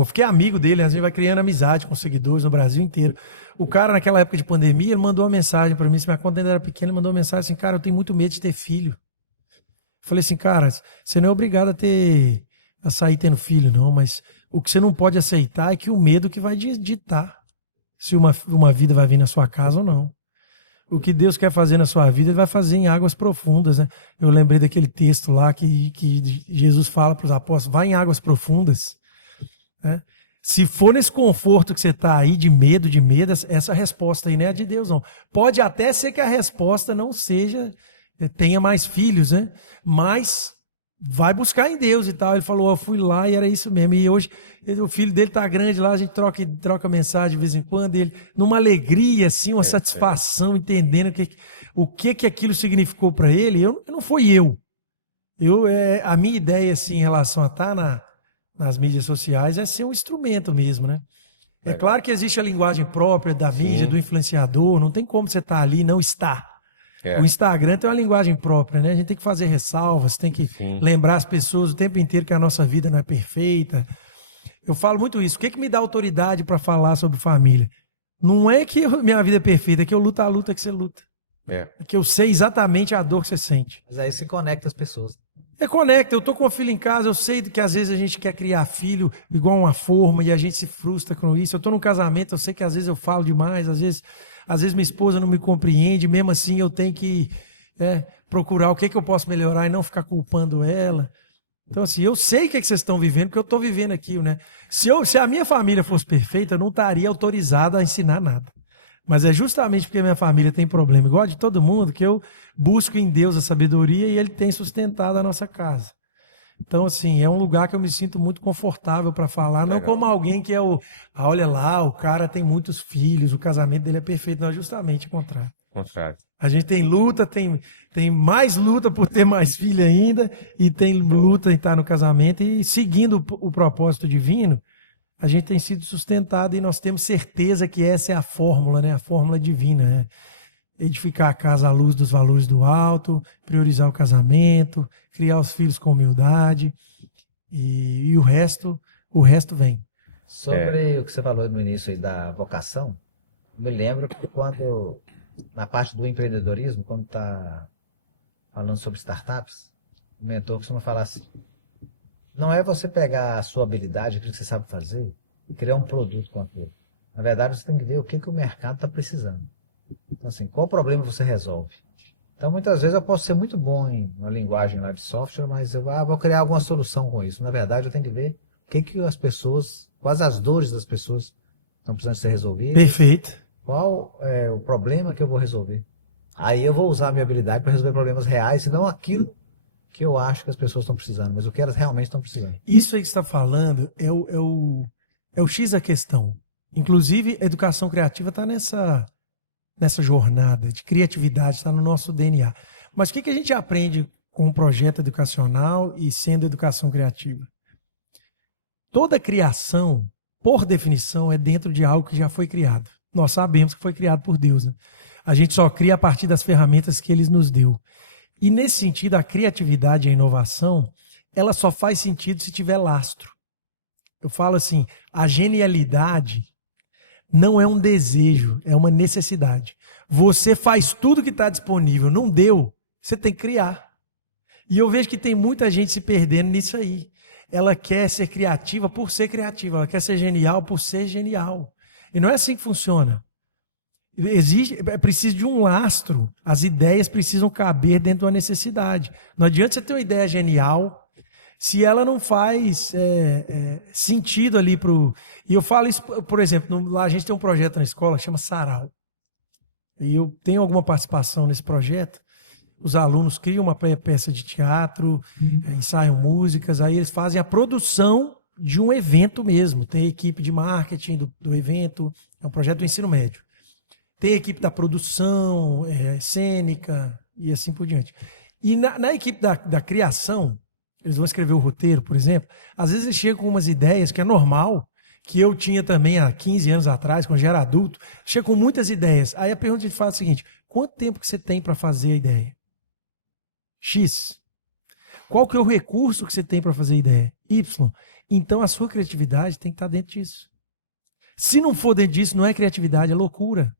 fiquei amigo dele, a gente vai criando amizade com seguidores no Brasil inteiro. O cara, naquela época de pandemia, ele mandou uma mensagem para mim, se minha conta ainda era pequena, ele mandou uma mensagem assim, cara, eu tenho muito medo de ter filho. Eu falei assim, cara, você não é obrigado a sair tendo filho, não, mas o que você não pode aceitar é que o medo que vai ditar se uma vida vai vir na sua casa ou não. O que Deus quer fazer na sua vida, ele vai fazer em águas profundas, né? Eu lembrei daquele texto lá que Jesus fala para os apóstolos, vai em águas profundas. Né? Se for nesse conforto que você está aí, de medo, essa resposta aí não é de Deus, não. Pode até ser que a resposta não seja, tenha mais filhos, né? Mas vai buscar em Deus e tal. Ele falou, eu fui lá e era isso mesmo. E hoje o filho dele tá grande lá, a gente troca mensagem de vez em quando, ele numa alegria, assim, uma satisfação, entendendo o que aquilo significou para ele. Não foi eu. A minha ideia, assim, em relação a estar nas mídias sociais é ser um instrumento mesmo, né? É claro que existe a linguagem própria da mídia, do influenciador, não tem como você estar ali e não estar. O Instagram tem uma linguagem própria, né? A gente tem que fazer ressalvas, tem que lembrar as pessoas o tempo inteiro que a nossa vida não é perfeita. Eu falo muito isso. O que me dá autoridade para falar sobre família? Não é que minha vida é perfeita, é que eu luto a luta que você luta. É que eu sei exatamente a dor que você sente. Mas aí se conecta as pessoas. Conecta. Eu tô com um filho em casa, eu sei que às vezes a gente quer criar filho igual uma forma e a gente se frustra com isso. Eu tô num casamento, eu sei que às vezes eu falo demais, às vezes minha esposa não me compreende, mesmo assim eu tenho que procurar o que eu posso melhorar e não ficar culpando ela. Então, assim, eu sei o que vocês estão vivendo, porque eu estou vivendo aqui, né? Se a minha família fosse perfeita, eu não estaria autorizado a ensinar nada. Mas é justamente porque a minha família tem problema, igual a de todo mundo, que eu busco em Deus a sabedoria e Ele tem sustentado a nossa casa. Então, assim, é um lugar que eu me sinto muito confortável para falar, não como alguém que olha lá, o cara tem muitos filhos, o casamento dele é perfeito. Não, justamente o contrário. A gente tem luta, tem mais luta por ter mais filho ainda, e tem luta em estar no casamento, e seguindo o propósito divino, a gente tem sido sustentado e nós temos certeza que essa é a fórmula, né? A fórmula divina, né? Edificar a casa à luz dos valores do alto, priorizar o casamento, criar os filhos com humildade, e o resto vem. Sobre o que você falou no início aí da vocação, eu me lembro que na parte do empreendedorismo, quando está falando sobre startups, o mentor costuma falar assim, não é você pegar a sua habilidade, aquilo que você sabe fazer, e criar um produto com aquilo. Na verdade, você tem que ver o que o mercado está precisando. Então, assim, qual problema você resolve? Então, muitas vezes eu posso ser muito bom em uma linguagem lá de software, mas eu vou criar alguma solução com isso. Na verdade, eu tenho que ver o que as pessoas, quais as dores das pessoas estão precisando ser resolvidas. Perfeito. Qual é o problema que eu vou resolver? Aí eu vou usar a minha habilidade para resolver problemas reais, e não aquilo que eu acho que as pessoas estão precisando, mas o que elas realmente estão precisando. Isso aí que você está falando é o X da questão. Inclusive, a educação criativa está nessa jornada de criatividade, está no nosso DNA. Mas o que a gente aprende com um projeto educacional e sendo educação criativa? Toda criação, por definição, é dentro de algo que já foi criado. Nós sabemos que foi criado por Deus, né? A gente só cria a partir das ferramentas que Ele nos deu. E nesse sentido, a criatividade e a inovação, ela só faz sentido se tiver lastro. Eu falo assim, a genialidade não é um desejo, é uma necessidade. Você faz tudo que está disponível, não deu, você tem que criar. E eu vejo que tem muita gente se perdendo nisso aí. Ela quer ser criativa por ser criativa, ela quer ser genial por ser genial. E não é assim que funciona. É preciso de um lastro. As ideias precisam caber dentro de uma necessidade. Não adianta você ter uma ideia genial se ela não faz sentido ali para o... E eu falo isso, por exemplo, lá a gente tem um projeto na escola que chama Sarau. E eu tenho alguma participação nesse projeto. Os alunos criam uma peça de teatro, ensaiam músicas, aí eles fazem a produção de um evento mesmo. Tem a equipe de marketing do evento, é um projeto do ensino médio. Tem a equipe da produção, cênica e assim por diante. E na equipe da criação, eles vão escrever o roteiro, por exemplo, às vezes eles chegam com umas ideias que é normal, que eu tinha também há 15 anos atrás, quando já era adulto, chega com muitas ideias. Aí a pergunta que a gente faz é a seguinte, quanto tempo que você tem para fazer a ideia? X. Qual que é o recurso que você tem para fazer a ideia? Y. Então a sua criatividade tem que estar dentro disso. Se não for dentro disso, não é criatividade, é loucura.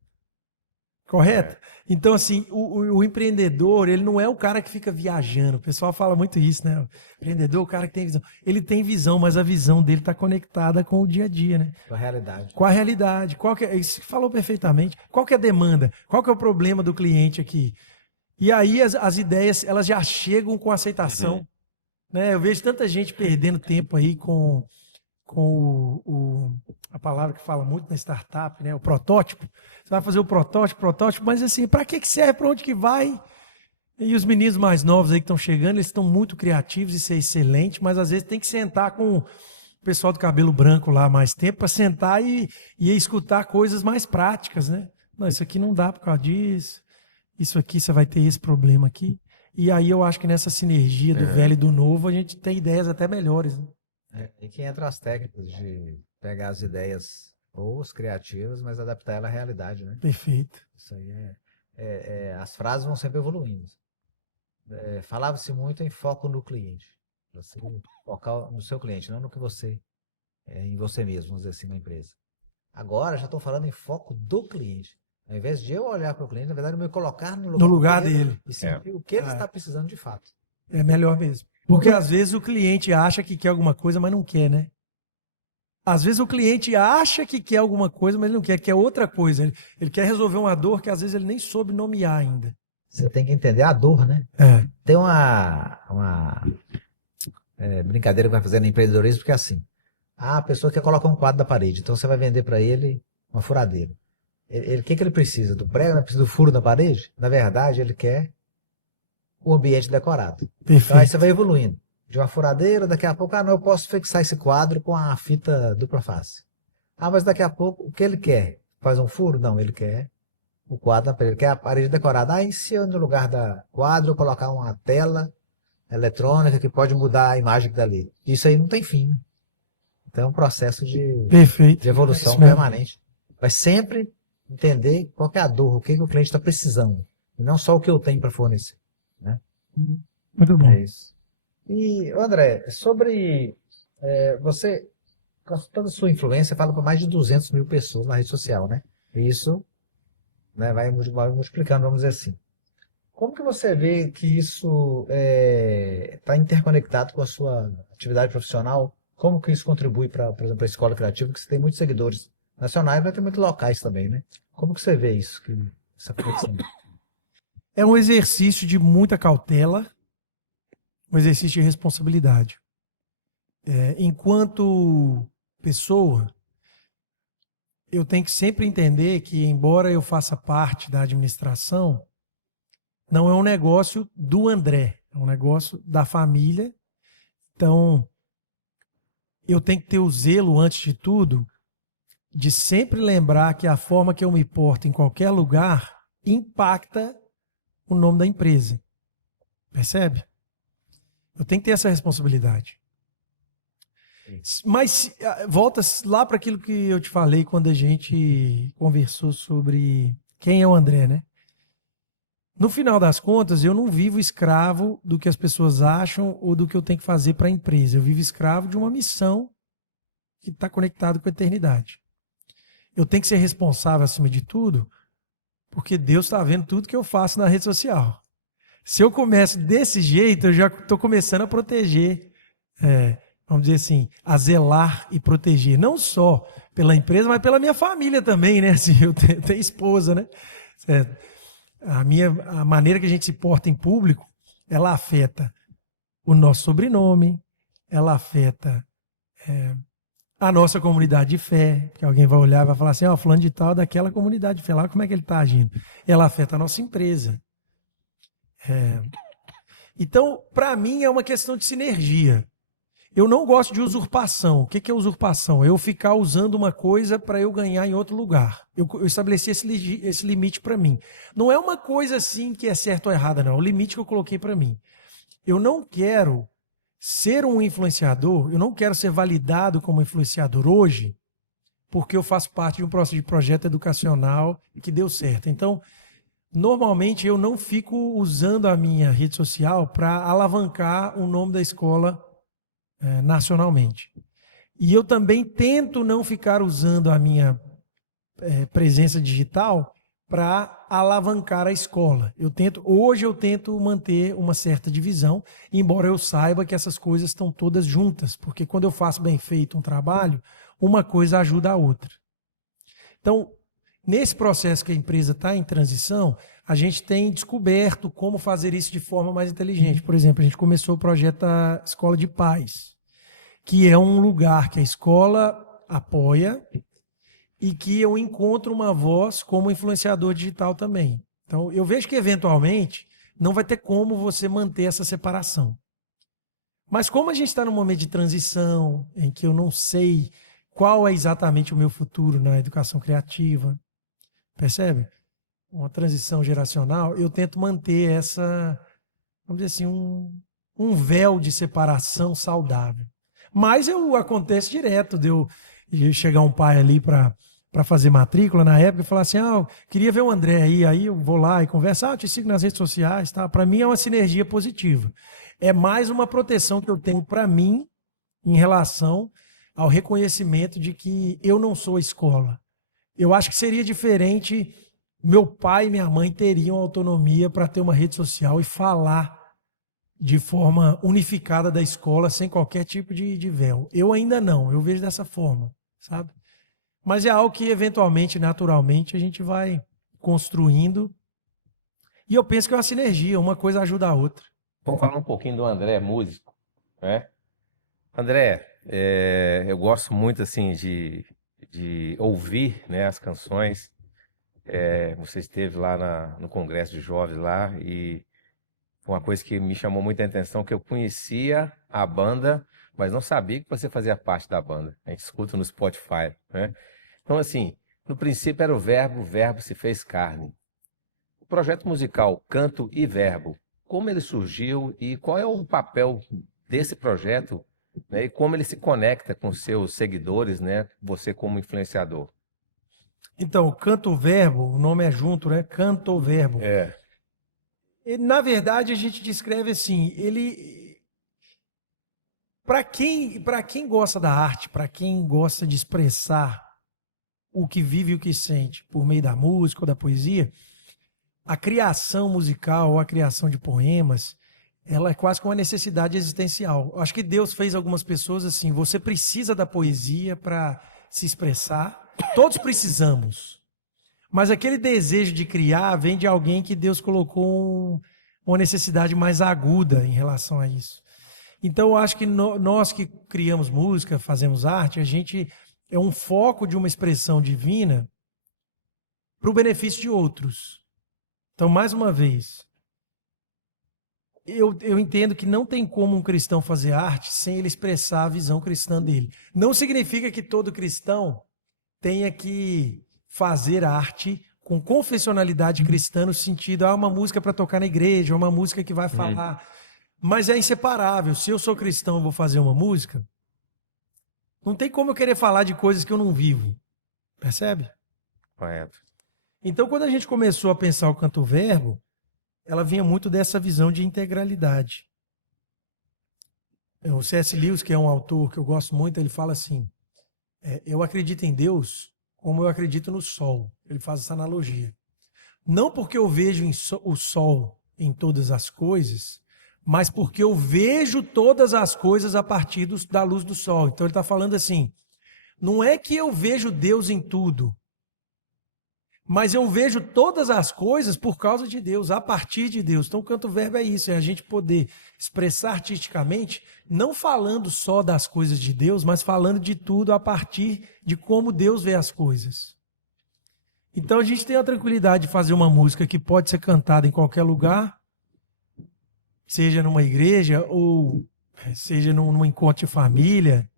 Correto? Então, assim, o empreendedor, ele não é o cara que fica viajando. O pessoal fala muito isso, né? O empreendedor, o cara que tem visão. Ele tem visão, mas a visão dele está conectada com o dia a dia, né? Com a realidade. Com a realidade. Isso falou perfeitamente. Qual que é a demanda? Qual que é o problema do cliente aqui? E aí as ideias, elas já chegam com aceitação. Né? Eu vejo tanta gente perdendo tempo aí com a palavra que fala muito na startup, né? O protótipo. Você vai fazer o protótipo, mas assim, para que serve, para onde que vai? E os meninos mais novos aí que estão chegando, eles estão muito criativos, isso é excelente, mas às vezes tem que sentar com o pessoal do cabelo branco lá mais tempo para sentar e escutar coisas mais práticas, né? Não, isso aqui não dá por causa disso, isso aqui você vai ter esse problema aqui. E aí eu acho que nessa sinergia do velho e do novo, a gente tem ideias até melhores, né? E que entra as técnicas de pegar as ideias boas, criativas, mas adaptar ela à realidade, né? Perfeito. Isso aí as frases vão sempre evoluindo. Falava-se muito em foco no cliente. Você focar no seu cliente, não no que você em você mesmo, vamos dizer assim, na empresa. Agora já estou falando em foco do cliente. Ao invés de eu olhar para o cliente, na verdade, eu me colocar no lugar dele. E sentir o que ele está precisando de fato. É melhor mesmo. Porque às vezes o cliente acha que quer alguma coisa, mas não quer, né? Às vezes o cliente acha que quer alguma coisa, mas ele não quer outra coisa. Ele quer resolver uma dor que às vezes ele nem soube nomear ainda. Você tem que entender a dor, né? Tem uma brincadeira que vai fazer no empreendedorismo, porque é assim, a pessoa quer colocar um quadro da parede, então você vai vender para ele uma furadeira. O que ele precisa? Do prego? Ele precisa do furo da parede? Na verdade, ele quer o ambiente decorado. Perfeito. Então aí você vai evoluindo. De uma furadeira, daqui a pouco, não, eu posso fixar esse quadro com a fita dupla face. Mas daqui a pouco, o que ele quer? Faz um furo? Não, ele quer o quadro na parede, ele quer a parede decorada. E se eu, no lugar da quadro, eu colocar uma tela eletrônica que pode mudar a imagem que tá ali? Isso aí não tem fim, né? Então é um processo de evolução permanente. Vai sempre entender qual que é a dor, o que o cliente está precisando. E não só o que eu tenho para fornecer. Né? Muito bom. É isso. E, André, sobre você, com toda a sua influência, fala para mais de 200 mil pessoas na rede social, né? E isso, né, vai multiplicando, vamos dizer assim. Como que você vê que isso está interconectado com a sua atividade profissional? Como que isso contribui para, por exemplo, a Escola Criativa, que você tem muitos seguidores nacionais, mas tem muitos locais também, né? Como que você vê isso, essa conexão? É um exercício de muita cautela, um exercício de responsabilidade. Enquanto pessoa, eu tenho que sempre entender que, embora eu faça parte da administração, não é um negócio do André, é um negócio da família. Então, eu tenho que ter o zelo, antes de tudo, de sempre lembrar que a forma que eu me porto em qualquer lugar impacta o nome da empresa. Percebe? Eu tenho que ter essa responsabilidade. Mas volta lá para aquilo que eu te falei quando a gente conversou sobre quem é o André, né? No final das contas, eu não vivo escravo do que as pessoas acham ou do que eu tenho que fazer para a empresa. Eu vivo escravo de uma missão que está conectada com a eternidade. Eu tenho que ser responsável acima de tudo, porque Deus está vendo tudo que eu faço na rede social. Se eu começo desse jeito, eu já estou começando a proteger, vamos dizer assim, a zelar e proteger, não só pela empresa, mas pela minha família também, né? Assim, eu tenho esposa, né? A maneira que a gente se porta em público, ela afeta o nosso sobrenome, ela afeta a nossa comunidade de fé, que alguém vai olhar e vai falar assim, fulano de tal daquela comunidade de fé, lá como é que ele está agindo? Ela afeta a nossa empresa. Então, para mim, é uma questão de sinergia. Eu não gosto de usurpação. O que é usurpação? É eu ficar usando uma coisa para eu ganhar em outro lugar. Eu estabeleci esse limite para mim. Não é uma coisa assim que é certo ou errada, não. É o limite que eu coloquei para mim. Eu não quero ser um influenciador, eu não quero ser validado como influenciador hoje, porque eu faço parte de um projeto educacional que deu certo. Então, normalmente eu não fico usando a minha rede social para alavancar o nome da escola nacionalmente. E eu também tento não ficar usando a minha presença digital para alavancar a escola. Hoje eu tento manter uma certa divisão, embora eu saiba que essas coisas estão todas juntas, porque quando eu faço bem feito um trabalho, uma coisa ajuda a outra. Então, nesse processo que a empresa está em transição, a gente tem descoberto como fazer isso de forma mais inteligente. Por exemplo, a gente começou o projeto da Escola de Paz, que é um lugar que a escola apoia e que eu encontro uma voz como influenciador digital também. Então, eu vejo que, eventualmente, não vai ter como você manter essa separação. Mas como a gente está num momento de transição, em que eu não sei qual é exatamente o meu futuro na educação criativa, percebe? Uma transição geracional, eu tento manter essa, vamos dizer assim, um véu de separação saudável. Mas acontece direto de eu chegar um pai ali para fazer matrícula na época e falar assim, queria ver o André aí eu vou lá e converso, eu te sigo nas redes sociais, tá? Para mim é uma sinergia positiva. É mais uma proteção que eu tenho para mim em relação ao reconhecimento de que eu não sou a escola. Eu acho que seria diferente, meu pai e minha mãe teriam autonomia para ter uma rede social e falar de forma unificada da escola, sem qualquer tipo de véu. Eu ainda não, eu vejo dessa forma, sabe? Mas é algo que, eventualmente, naturalmente, a gente vai construindo. E eu penso que é uma sinergia, uma coisa ajuda a outra. Vamos falar um pouquinho do André, músico, né? André, eu gosto muito, assim, de ouvir, né, as canções. Você esteve lá no Congresso de Jovens lá e uma coisa que me chamou muita atenção, que eu conhecia a banda, mas não sabia que você fazia parte da banda. A gente escuta no Spotify, né? Então, assim, no princípio era o verbo se fez carne. O projeto musical Canto e Verbo, como ele surgiu e qual é o papel desse projeto, né, e como ele se conecta com seus seguidores, né, você como influenciador? Então, Canto Verbo, o nome é junto, né? Canto Verbo. Na verdade, a gente descreve assim, para quem gosta da arte, para quem gosta de expressar o que vive e o que sente por meio da música ou da poesia, a criação musical ou a criação de poemas, ela é quase que uma necessidade existencial. Eu acho que Deus fez algumas pessoas assim, você precisa da poesia para se expressar, todos precisamos. Mas aquele desejo de criar vem de alguém que Deus colocou uma necessidade mais aguda em relação a isso. Então, eu acho que nós que criamos música, fazemos arte, a gente é um foco de uma expressão divina para o benefício de outros. Então, mais uma vez, eu entendo que não tem como um cristão fazer arte sem ele expressar a visão cristã dele. Não significa que todo cristão tenha que fazer arte com confessionalidade cristã no sentido, uma música para tocar na igreja, uma música que vai falar. Mas é inseparável. Se eu sou cristão e vou fazer uma música, não tem como eu querer falar de coisas que eu não vivo. Percebe? Correto. Então, quando a gente começou a pensar o Canto Verbo, ela vinha muito dessa visão de integralidade. O C.S. Lewis, que é um autor que eu gosto muito, ele fala assim, eu acredito em Deus como eu acredito no sol. Ele faz essa analogia. Não porque eu vejo o sol em todas as coisas, mas porque eu vejo todas as coisas a partir da luz do sol. Então ele está falando assim, não é que eu vejo Deus em tudo, mas eu vejo todas as coisas por causa de Deus, a partir de Deus. Então o Canto Verbo é isso, é a gente poder expressar artisticamente, não falando só das coisas de Deus, mas falando de tudo a partir de como Deus vê as coisas. Então a gente tem a tranquilidade de fazer uma música que pode ser cantada em qualquer lugar, seja numa igreja ou seja num encontro de família,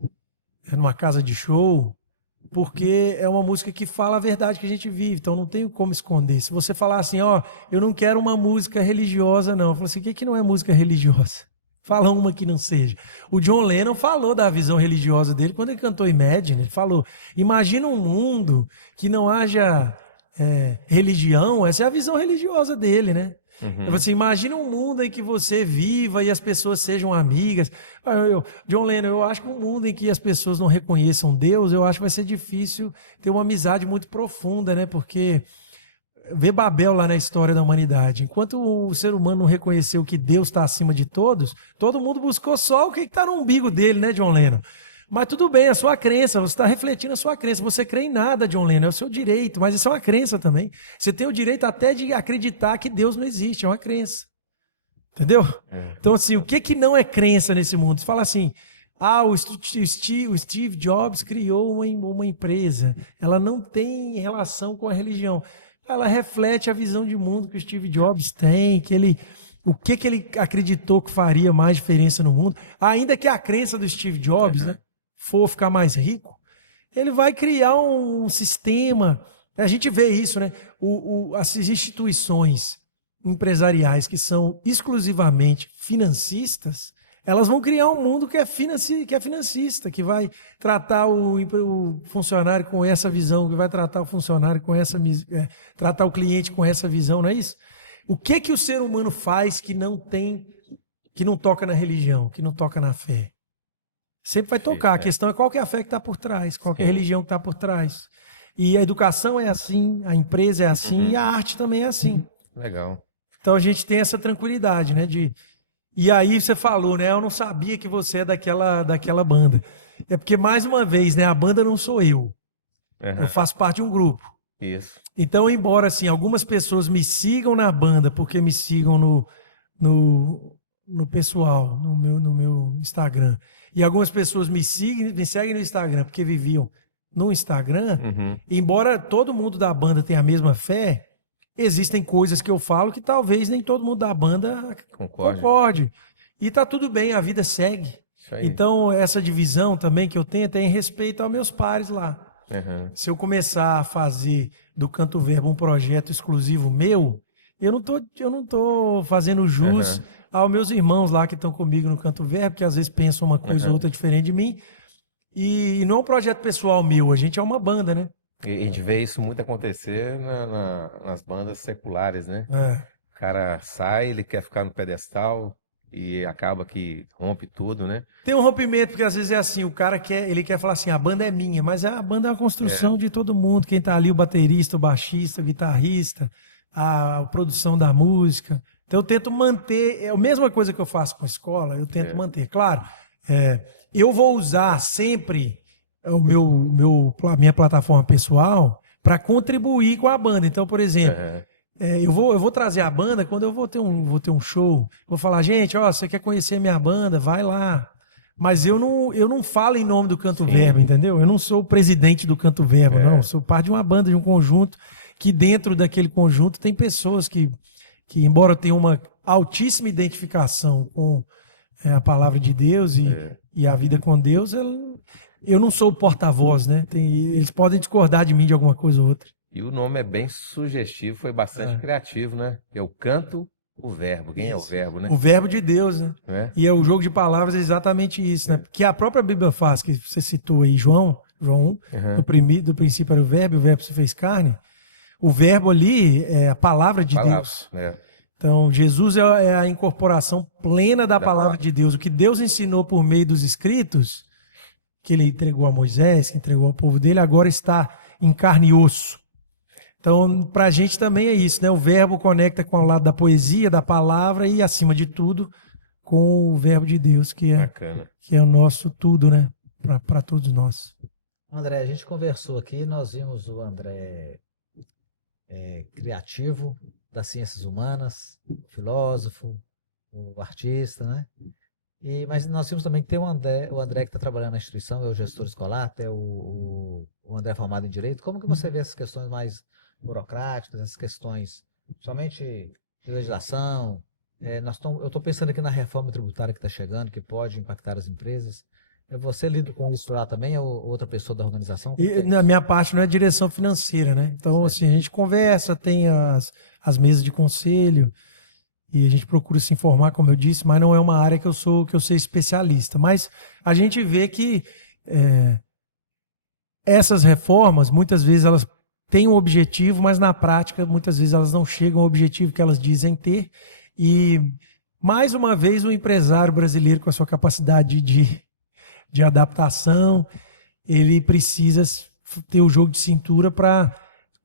numa casa de show, porque é uma música que fala a verdade que a gente vive, então não tem como esconder. Se você falar assim, eu não quero uma música religiosa, não. Eu falo assim, o que não é música religiosa? Fala uma que não seja. O John Lennon falou da visão religiosa dele quando ele cantou Imagine. Ele falou, imagina um mundo que não haja religião, essa é a visão religiosa dele, né? Uhum. Assim, imagina um mundo em que você viva e as pessoas sejam amigas. John Lennon, eu acho que um mundo em que as pessoas não reconheçam Deus, eu acho que vai ser difícil ter uma amizade muito profunda, né? Porque vê Babel lá na história da humanidade. Enquanto o ser humano não reconheceu que Deus está acima de todos, todo mundo buscou só o que está no umbigo dele, né, John Lennon? Mas tudo bem, a sua crença, você está refletindo a sua crença. Você crê em nada, John Lennon, é o seu direito, mas isso é uma crença também. Você tem o direito até de acreditar que Deus não existe, é uma crença. Entendeu? Então, assim, o que não é crença nesse mundo? Você fala assim, o Steve Jobs criou uma empresa, ela não tem relação com a religião. Ela reflete a visão de mundo que o Steve Jobs tem, que ele o que ele acreditou que faria mais diferença no mundo, ainda que a crença do Steve Jobs, né, for ficar mais rico, ele vai criar um sistema. A gente vê isso, né? As instituições empresariais que são exclusivamente financistas, elas vão criar um mundo que é financista, que vai tratar o funcionário com essa visão, que vai tratar o funcionário com tratar o cliente com essa visão, não é isso? O que o ser humano faz que não toca na religião, que não toca na fé? Sempre vai tocar. A questão é qual que é a fé que está por trás, qual que é a religião que está por trás. E a educação é assim, a empresa é assim e a arte também é assim. Legal. Então a gente tem essa tranquilidade, né? E aí você falou, né? Eu não sabia que você é daquela banda. É porque, mais uma vez, né? A banda não sou eu. Eu faço parte de um grupo. Isso. Então, embora assim, algumas pessoas me sigam na banda porque me sigam no pessoal, no meu Instagram, e algumas pessoas me seguem no Instagram porque viviam no Instagram, embora todo mundo da banda tenha a mesma fé, existem coisas que eu falo que talvez nem todo mundo da banda concorde. E tá tudo bem, a vida segue. Então, essa divisão também que eu tenho tem respeito aos meus pares lá. Se eu começar a fazer do Canto Verbo um projeto exclusivo meu, eu não tô fazendo jus aos meus irmãos lá que estão comigo no Canto Verbo, que às vezes pensam uma coisa ou outra diferente de mim. E não é um projeto pessoal meu, a gente é uma banda, né? E a gente vê isso muito acontecer nas bandas seculares, né? O cara sai, ele quer ficar no pedestal e acaba que rompe tudo, né? Tem um rompimento, porque às vezes é assim, o cara quer falar assim, a banda é minha, mas a banda é uma construção de todo mundo, quem tá ali, o baterista, o baixista, o guitarrista, a produção da música. Então eu tento manter, é a mesma coisa que eu faço com a escola, eu tento manter. Claro, eu vou usar sempre a minha plataforma pessoal para contribuir com a banda. Então, por exemplo, eu vou trazer a banda quando eu vou ter um show. Vou falar, gente, você quer conhecer minha banda? Vai lá. Mas eu não falo em nome do Canto Verbo, entendeu? Eu não sou o presidente do Canto Verbo, não. Eu sou parte de uma banda, de um conjunto, que dentro daquele conjunto tem pessoas que embora tenham uma altíssima identificação com a palavra de Deus e a vida com Deus, eu não sou o porta-voz, né? Eles podem discordar de mim de alguma coisa ou outra. E o nome é bem sugestivo, foi bastante criativo, né? Eu canto o verbo. Quem é o verbo, né? O verbo de Deus, né? E o jogo de palavras é exatamente isso, né? Que a própria Bíblia faz, que você citou aí, João 1, do princípio era o verbo se fez carne. O verbo ali é a palavra de Deus. Então, Jesus é a incorporação plena da palavra de Deus. O que Deus ensinou por meio dos escritos, que ele entregou a Moisés, que entregou ao povo dele, agora está em carne e osso. Então, para a gente também é isso, né? O verbo conecta com o lado da poesia, da palavra e, acima de tudo, com o verbo de Deus, que é o nosso tudo, né? Para todos nós. André, a gente conversou aqui, nós vimos o André criativo das ciências humanas, filósofo, o artista, né? Mas nós vimos também que tem o André que está trabalhando na instituição, é o gestor escolar, até o André formado em Direito. Como que você vê essas questões mais burocráticas, essas questões, somente de legislação? Eu estou pensando aqui na reforma tributária que está chegando, que pode impactar as empresas. Você lida com isso lá também, ou outra pessoa da organização? Na minha parte não é direção financeira, né? Então, assim, a gente conversa, tem as mesas de conselho, e a gente procura se informar, como eu disse, mas não é uma área que eu sou especialista. Mas a gente vê que essas reformas, muitas vezes elas têm um objetivo, mas na prática, muitas vezes elas não chegam ao objetivo que elas dizem ter. E, mais uma vez, o empresário brasileiro, com a sua capacidade de adaptação, ele precisa ter o jogo de cintura para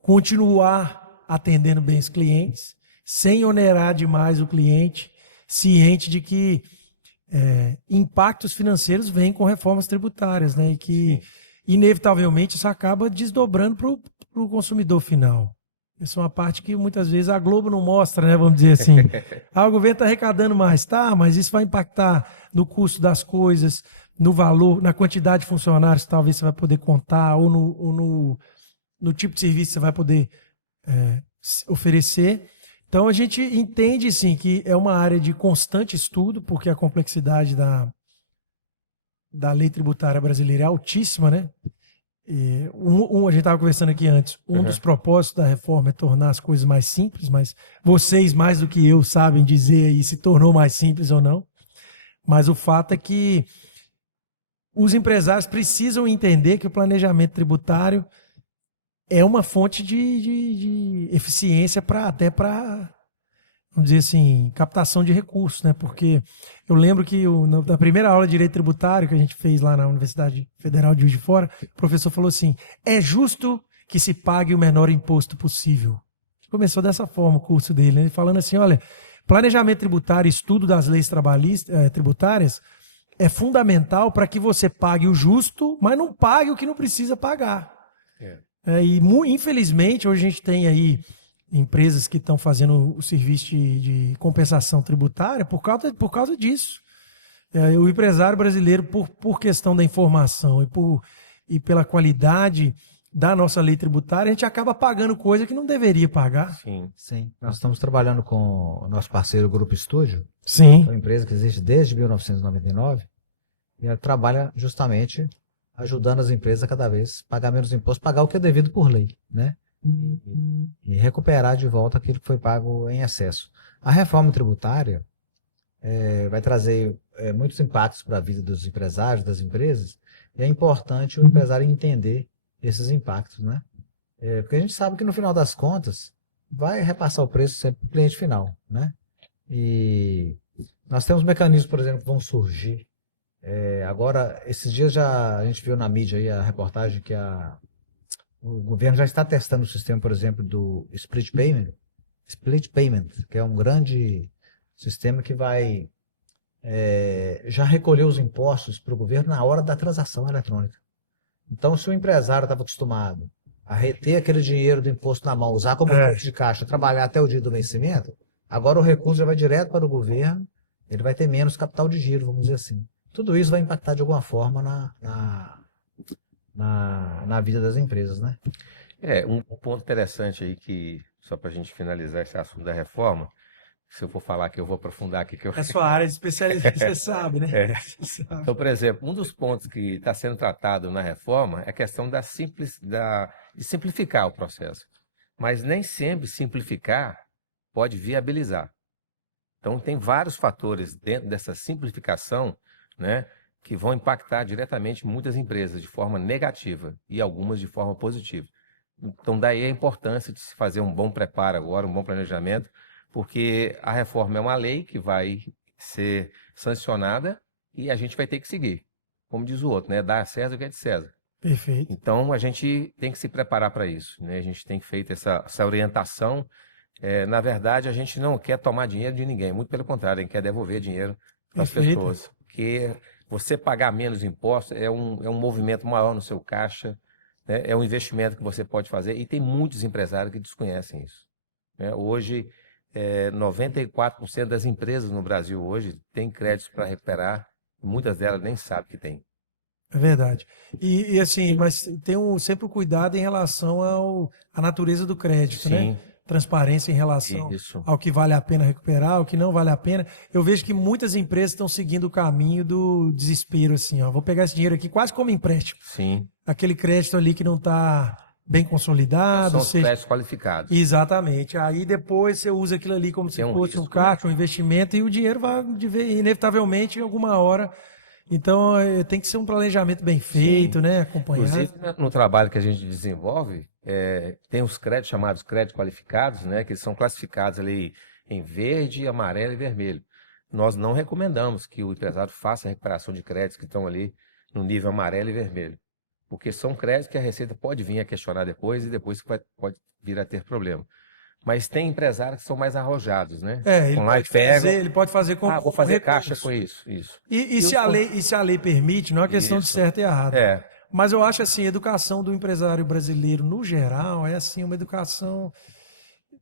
continuar atendendo bem os clientes, sem onerar demais o cliente, ciente de que impactos financeiros vêm com reformas tributárias, né? E que, inevitavelmente, isso acaba desdobrando para o consumidor final. Essa é uma parte que muitas vezes a Globo não mostra, né? Vamos dizer assim. O governo está arrecadando mais, mas isso vai impactar no custo das coisas, no valor, na quantidade de funcionários que talvez você vai poder contar, ou no tipo de serviço que você vai poder oferecer. Então a gente entende sim que é uma área de constante estudo, porque a complexidade da lei tributária brasileira é altíssima, né? E a gente estava conversando aqui antes, dos propósitos da reforma é tornar as coisas mais simples, mas vocês, mais do que eu, sabem dizer aí se tornou mais simples ou não. Mas o fato é que os empresários precisam entender que o planejamento tributário é uma fonte de eficiência até para, vamos dizer assim, captação de recursos, né? Porque eu lembro que na primeira aula de Direito Tributário que a gente fez lá na Universidade Federal de Juiz de Fora, o professor falou assim, é justo que se pague o menor imposto possível. Começou dessa forma o curso dele, né? Ele falando assim, olha, planejamento tributário, estudo das leis tributárias é fundamental para que você pague o justo, mas não pague o que não precisa pagar. Infelizmente, hoje a gente tem aí empresas que estão fazendo o serviço de compensação tributária por causa disso. O empresário brasileiro, por questão da informação e pela qualidade da nossa lei tributária, a gente acaba pagando coisa que não deveria pagar. Sim. Nós estamos trabalhando com o nosso parceiro Grupo Estúdio, Sim. uma empresa que existe desde 1999, e ela trabalha justamente ajudando as empresas a cada vez pagar menos imposto, pagar o que é devido por lei, né? E recuperar de volta aquilo que foi pago em excesso. A reforma tributária vai trazer muitos impactos para a vida dos empresários, das empresas, e é importante o empresário entender esses impactos, né? Porque a gente sabe que no final das contas vai repassar o preço sempre para o cliente final, né? E nós temos mecanismos, por exemplo, que vão surgir. Agora, esses dias a gente viu na mídia aí a reportagem que o governo já está testando o sistema, por exemplo, do Split Payment, que é um grande sistema que vai já recolher os impostos para o governo na hora da transação eletrônica. Então, se o empresário estava acostumado a reter aquele dinheiro do imposto na mão, usar como fluxo de caixa, trabalhar até o dia do vencimento, agora o recurso já vai direto para o governo, ele vai ter menos capital de giro, vamos dizer assim. Tudo isso vai impactar de alguma forma na vida das empresas, né? Um ponto interessante aí que, só para a gente finalizar esse assunto da reforma, se eu for falar que eu vou aprofundar aqui, que eu... É sua área de especialidade, você sabe, né? Você sabe. Então, por exemplo, um dos pontos que está sendo tratado na reforma é a questão de simplificar o processo. Mas nem sempre simplificar pode viabilizar. Então, tem vários fatores dentro dessa simplificação, né, que vão impactar diretamente muitas empresas de forma negativa e algumas de forma positiva. Então, daí a importância de se fazer um bom preparo agora, um bom planejamento, porque a reforma é uma lei que vai ser sancionada e a gente vai ter que seguir. Como diz o outro, né? Dar a César o que é de César. Perfeito. Então, a gente tem que se preparar para isso, né? A gente tem feito essa orientação. Na verdade, a gente não quer tomar dinheiro de ninguém, muito pelo contrário, a gente quer devolver dinheiro para as pessoas. Porque você pagar menos impostos é um movimento maior no seu caixa, né? É um investimento que você pode fazer e tem muitos empresários que desconhecem isso, né? Hoje, 94% das empresas no Brasil hoje têm créditos para recuperar, muitas delas nem sabem que tem. É verdade. E assim, mas tem sempre o cuidado em relação à natureza do crédito, né? Transparência em relação ao que vale a pena recuperar, ao que não vale a pena. Eu vejo que muitas empresas estão seguindo o caminho do desespero, assim, ó. Vou pegar esse dinheiro aqui quase como empréstimo. Sim. Aquele crédito ali que não está bem consolidado. São os créditos qualificados. Exatamente. Aí depois você usa aquilo ali como se fosse um caixa, um investimento, e o dinheiro vai, inevitavelmente, em alguma hora. Então, tem que ser um planejamento bem feito, né? Acompanhado. Inclusive, no trabalho que a gente desenvolve, tem os créditos chamados créditos qualificados, né? Que são classificados ali em verde, amarelo e vermelho. Nós não recomendamos que o empresário faça a recuperação de créditos que estão ali no nível amarelo e vermelho. Porque são créditos que a Receita pode vir a questionar depois e depois pode vir a ter problema. Mas tem empresários que são mais arrojados, né? Ele pode fazer com vou fazer caixa com isso. E se a lei permite, não é questão de certo e errado. Mas eu acho assim, a educação do empresário brasileiro, no geral, é assim, uma educação...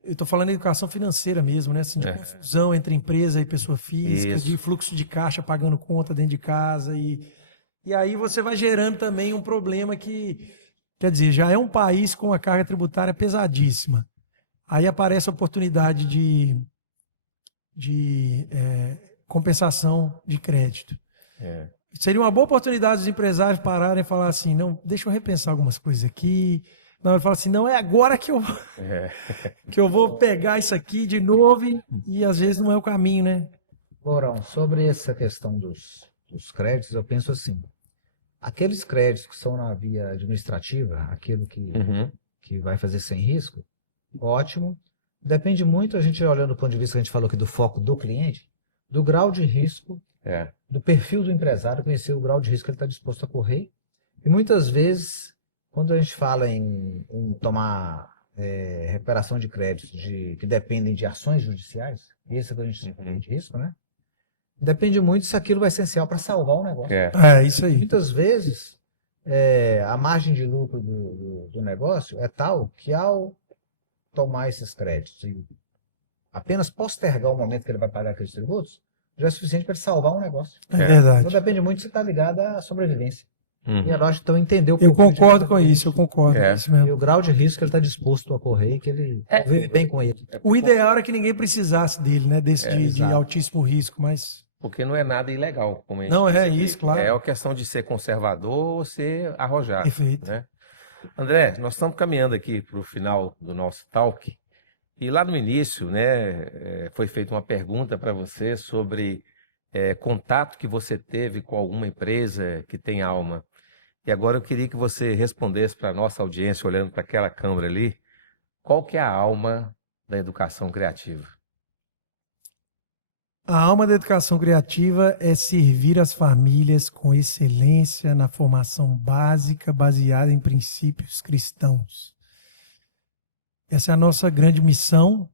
Eu estou falando de educação financeira mesmo, né? Assim, de confusão entre empresa e pessoa física, de fluxo de caixa pagando conta dentro de casa. E aí você vai gerando também um problema que, quer dizer, já é um país com uma carga tributária pesadíssima. Aí aparece a oportunidade de compensação de crédito. É. Seria uma boa oportunidade dos empresários pararem e falar assim, não, deixa eu repensar algumas coisas aqui. Não, ele fala assim, não, é agora que eu vou pegar isso aqui de novo e às vezes não é o caminho, né? Mourão, sobre essa questão dos créditos, eu penso assim, aqueles créditos que são na via administrativa, aquilo que vai fazer sem risco, ótimo. Depende muito, a gente olhando do ponto de vista que a gente falou aqui do foco do cliente, do grau de risco, do perfil do empresário, conhecer o grau de risco que ele está disposto a correr. E muitas vezes, quando a gente fala em tomar recuperação de créditos que dependem de ações judiciais, esse é o que a gente tem de risco, né? Depende muito se aquilo vai ser essencial para salvar o negócio. Isso aí. Muitas vezes, a margem de lucro do negócio é tal que ao tomar esses créditos e apenas postergar o momento que ele vai pagar aqueles tributos, já é suficiente para ele salvar um negócio. É verdade. Então depende muito se está ligado à sobrevivência. E é lógico, então, entender o Eu concordo com isso, eu concordo. É isso mesmo. E o grau de risco que ele está disposto a correr e que ele vive bem com ele. O ideal era que ninguém precisasse dele, né? Desse de altíssimo risco, mas... Porque não é nada ilegal. Como a gente não, disse é aqui. isso, claro. É a questão de ser conservador ou ser arrojado. Perfeito. Né? André, nós estamos caminhando aqui para o final do nosso talk. E lá no início, né, foi feita uma pergunta para você sobre contato que você teve com alguma empresa que tem alma. E agora eu queria que você respondesse para a nossa audiência, olhando para aquela câmera ali, qual que é a alma da educação criativa? A alma da educação criativa é servir as famílias com excelência na formação básica baseada em princípios cristãos. Essa é a nossa grande missão.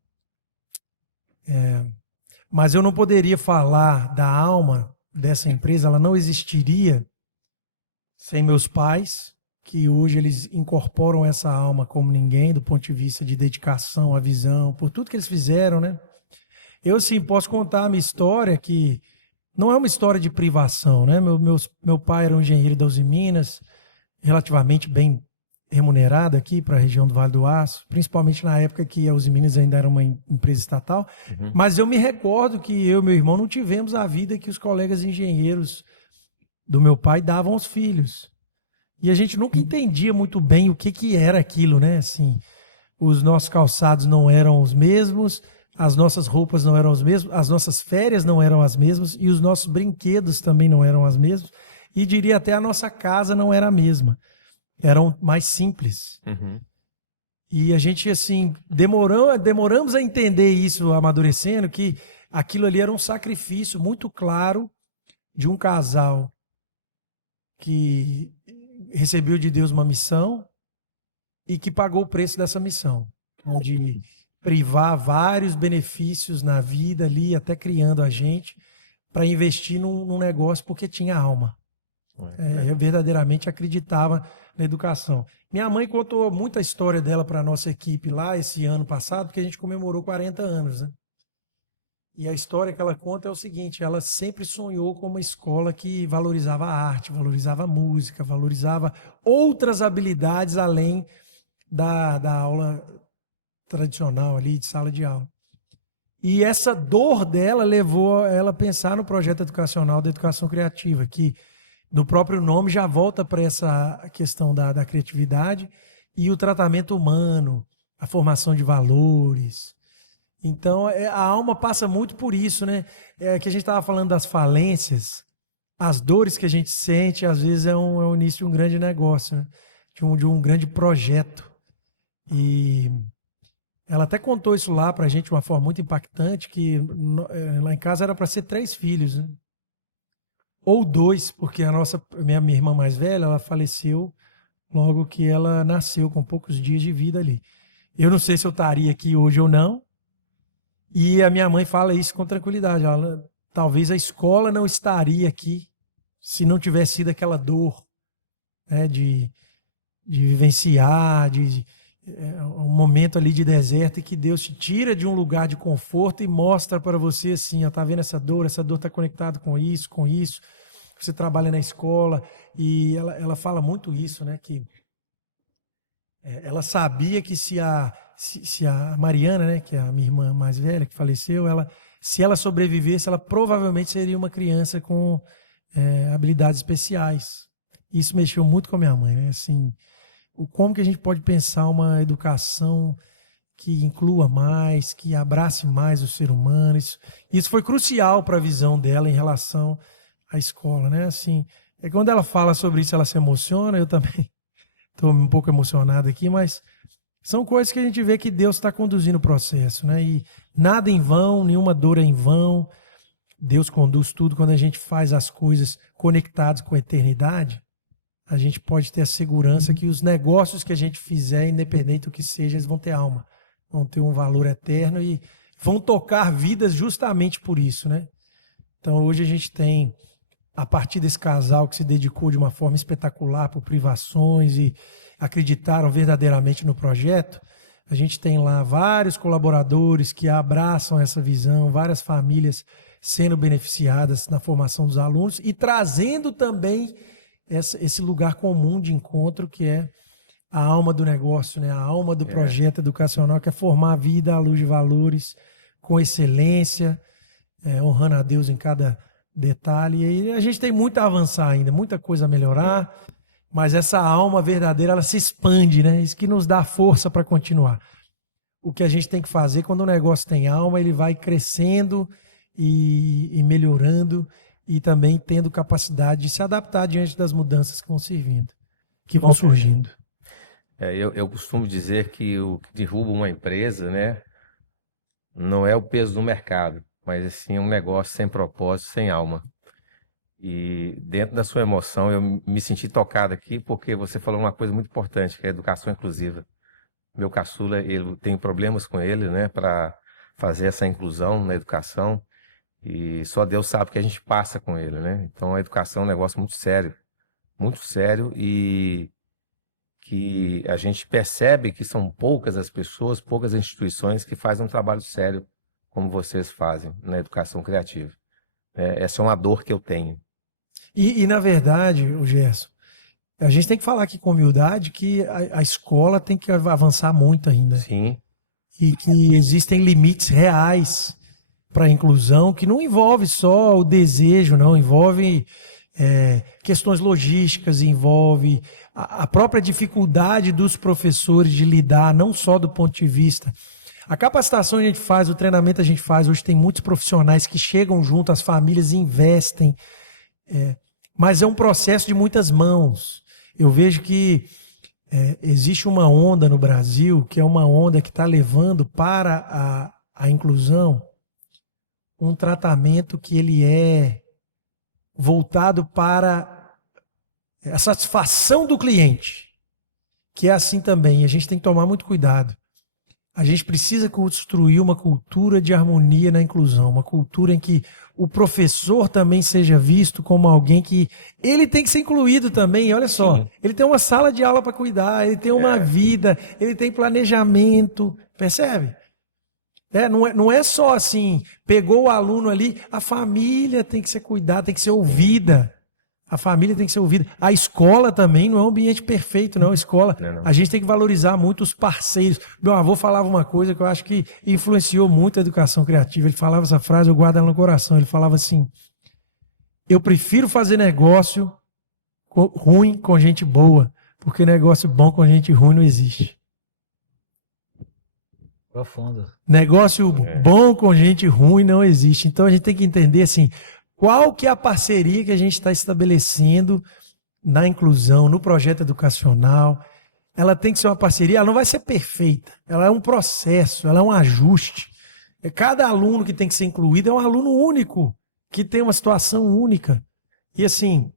Mas eu não poderia falar da alma dessa empresa, ela não existiria sem meus pais, que hoje eles incorporam essa alma como ninguém, do ponto de vista de dedicação, a visão, por tudo que eles fizeram, né? Eu, sim, posso contar a minha história, que não é uma história de privação, né? Meu pai era um engenheiro da Uzi Minas, relativamente bem remunerado aqui para a região do Vale do Aço, principalmente na época que a Uzi Minas ainda era uma empresa estatal. Mas eu me recordo que eu e meu irmão não tivemos a vida que os colegas engenheiros do meu pai davam aos filhos. E a gente nunca entendia muito bem o que era aquilo, né? Assim, os nossos calçados não eram os mesmos, as nossas roupas não eram as mesmas, as nossas férias não eram as mesmas e os nossos brinquedos também não eram as mesmas. E diria até a nossa casa não era a mesma. Eram mais simples. E a gente, assim, demoramos a entender isso amadurecendo, que aquilo ali era um sacrifício muito claro de um casal que recebeu de Deus uma missão e que pagou o preço dessa missão, de privar vários benefícios na vida ali, até criando a gente, para investir num negócio porque tinha alma. Eu verdadeiramente acreditava na educação. Minha mãe contou muita história dela para a nossa equipe lá esse ano passado, porque a gente comemorou 40 anos, né? E a história que ela conta é o seguinte, ela sempre sonhou com uma escola que valorizava a arte, valorizava a música, valorizava outras habilidades além da aula tradicional ali, de sala de aula. E essa dor dela levou ela a pensar no projeto educacional da educação criativa, que no próprio nome já volta para essa questão da criatividade e o tratamento humano, a formação de valores. Então, a alma passa muito por isso, né? Que a gente estava falando das falências, as dores que a gente sente, às vezes é o início de um grande negócio, né? de um grande projeto. E ela até contou isso lá para a gente de uma forma muito impactante, que lá em casa era para ser 3 filhos, né? Ou 2, porque minha irmã mais velha, ela faleceu logo que ela nasceu, com poucos dias de vida ali. Eu não sei se eu estaria aqui hoje ou não. E a minha mãe fala isso com tranquilidade. Talvez a escola não estaria aqui se não tivesse sido aquela dor, né, de vivenciar, um momento ali de deserto e que Deus te tira de um lugar de conforto e mostra para você assim, tá vendo essa dor está conectada com isso. Você trabalha na escola e ela fala muito isso, né, que ela sabia que se se a Mariana, né, que é a minha irmã mais velha, que faleceu, se ela sobrevivesse, ela provavelmente seria uma criança com habilidades especiais. Isso mexeu muito com a minha mãe, né? Assim, como que a gente pode pensar uma educação que inclua mais, que abrace mais o ser humano? Isso foi crucial para a visão dela em relação à escola, né? Assim, quando ela fala sobre isso, ela se emociona. Eu também estou um pouco emocionado aqui, mas são coisas que a gente vê que Deus está conduzindo o processo, né? E nada em vão, nenhuma dor é em vão. Deus conduz tudo. Quando a gente faz as coisas conectadas com a eternidade, a gente pode ter a segurança que os negócios que a gente fizer, independente do que seja, eles vão ter alma, vão ter um valor eterno e vão tocar vidas justamente por isso, né? Então hoje a gente tem, a partir desse casal que se dedicou de uma forma espetacular por privações e acreditaram verdadeiramente no projeto, a gente tem lá vários colaboradores que abraçam essa visão, várias famílias sendo beneficiadas na formação dos alunos e trazendo também esse lugar comum de encontro que é a alma do negócio, né? A alma do projeto educacional, que é formar a vida à luz de valores, com excelência, honrando a Deus em cada detalhe. E a gente tem muito a avançar ainda, muita coisa a melhorar, mas essa alma verdadeira, ela se expande, né? Isso que nos dá força para continuar. O que a gente tem que fazer quando o negócio tem alma, ele vai crescendo e melhorando e também tendo capacidade de se adaptar diante das mudanças que vão servindo, que vão surgindo. Eu costumo dizer que o que derruba uma empresa, né, não é o peso do mercado, mas sim um negócio sem propósito, sem alma. E dentro da sua emoção, eu me senti tocado aqui porque você falou uma coisa muito importante, que é a educação inclusiva. Meu caçula, eu tenho problemas com ele, né, para fazer essa inclusão na educação. E só Deus sabe o que a gente passa com ele, né? Então a educação é um negócio muito sério e que a gente percebe que são poucas as pessoas, poucas as instituições que fazem um trabalho sério como vocês fazem na educação criativa. Essa é uma dor que eu tenho. E na verdade, o Gerson, a gente tem que falar aqui com humildade que a escola tem que avançar muito ainda. Sim. E que existem limites reais para a inclusão, que não envolve só o desejo, não, envolve questões logísticas, envolve a própria dificuldade dos professores de lidar, não só do ponto de vista. A capacitação a gente faz, o treinamento a gente faz, hoje tem muitos profissionais que chegam junto, as famílias investem, mas é um processo de muitas mãos. Eu vejo que existe uma onda no Brasil, que é uma onda que está levando para a inclusão um tratamento que ele é voltado para a satisfação do cliente, que é assim também. A gente tem que tomar muito cuidado. A gente precisa construir uma cultura de harmonia na inclusão, uma cultura em que o professor também seja visto como alguém que ele tem que ser incluído também. Olha só, sim, ele tem uma sala de aula para cuidar, ele tem uma vida, ele tem planejamento, percebe? Não é só assim, pegou o aluno ali, a família tem que ser cuidada, tem que ser ouvida. A família tem que ser ouvida. A escola também não é um ambiente perfeito, não. A escola, não. A gente tem que valorizar muito os parceiros. Meu avô falava uma coisa que eu acho que influenciou muito a educação criativa. Ele falava essa frase, eu guardo ela no coração. Ele falava assim: eu prefiro fazer negócio ruim com gente boa, porque negócio bom com gente ruim não existe. Profundo. Negócio bom com gente ruim não existe. Então a gente tem que entender assim, qual que é a parceria que a gente está estabelecendo na inclusão, no projeto educacional. Ela tem que ser uma parceria, ela não vai ser perfeita. Ela é um processo, ela é um ajuste. Cada aluno que tem que ser incluído é um aluno único, que tem uma situação única. E assim,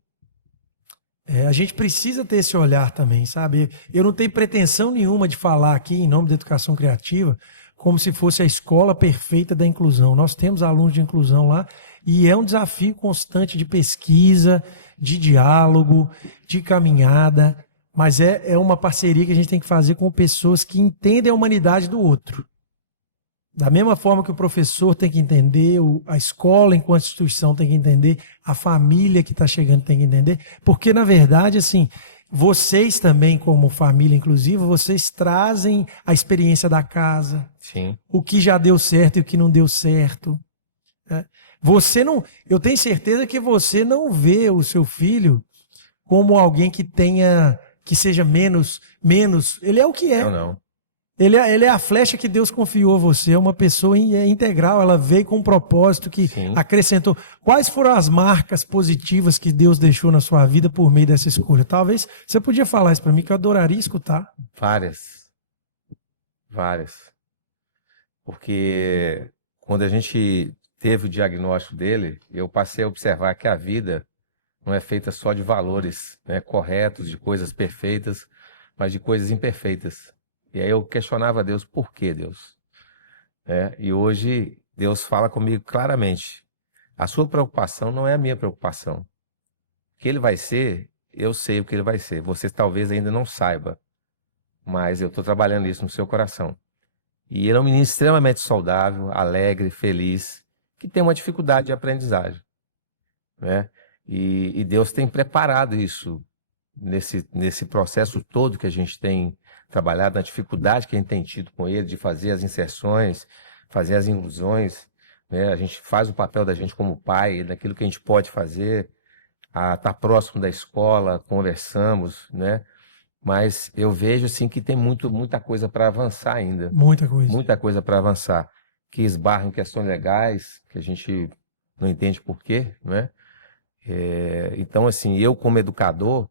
a gente precisa ter esse olhar também, sabe? Eu não tenho pretensão nenhuma de falar aqui em nome da educação criativa como se fosse a escola perfeita da inclusão. Nós temos alunos de inclusão lá e é um desafio constante de pesquisa, de diálogo, de caminhada, mas é uma parceria que a gente tem que fazer com pessoas que entendem a humanidade do outro. Da mesma forma que o professor tem que entender, a escola enquanto instituição tem que entender, a família que está chegando tem que entender, porque na verdade, assim, vocês também, como família inclusive, vocês trazem a experiência da casa, Sim. o que já deu certo e o que não deu certo. Né? Você não, eu tenho certeza que você não vê o seu filho como alguém que seja menos, ele é o que é. Não. Ele é a flecha que Deus confiou a você, é uma pessoa integral, ela veio com um propósito que Sim. acrescentou. Quais foram as marcas positivas que Deus deixou na sua vida por meio dessa escolha? Talvez você podia falar isso para mim, que eu adoraria escutar. Várias. Porque quando a gente teve o diagnóstico dele, eu passei a observar que a vida não é feita só de valores, né, corretos, de coisas perfeitas, mas de coisas imperfeitas. E aí eu questionava a Deus, por que Deus? E hoje Deus fala comigo claramente, a sua preocupação não é a minha preocupação. O que ele vai ser, eu sei o que ele vai ser. Você talvez ainda não saiba, mas eu estou trabalhando isso no seu coração. E ele é um menino extremamente saudável, alegre, feliz, que tem uma dificuldade de aprendizagem. Né? E Deus tem preparado isso nesse processo todo que a gente tem trabalhado, na dificuldade que a gente tem tido com ele, de fazer as inserções, fazer as inclusões. Né? A gente faz o papel da gente como pai, daquilo que a gente pode fazer, a estar próximo da escola, conversamos, né? Mas eu vejo assim que tem muita coisa para avançar ainda. Muita coisa. Muita coisa para avançar. Que esbarra em questões legais, que a gente não entende por quê, né? Então, assim, eu como educador,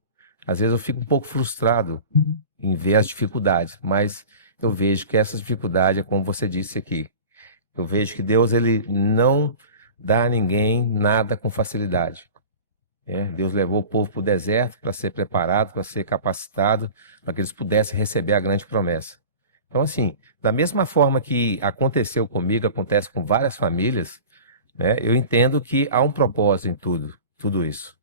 às vezes eu fico um pouco frustrado em ver as dificuldades, mas eu vejo que essas dificuldades é como você disse aqui. Eu vejo que Deus, ele não dá a ninguém nada com facilidade. Deus levou o povo para o deserto para ser preparado, para ser capacitado, para que eles pudessem receber a grande promessa. Então, assim, da mesma forma que aconteceu comigo, acontece com várias famílias, né, eu entendo que há um propósito em tudo isso.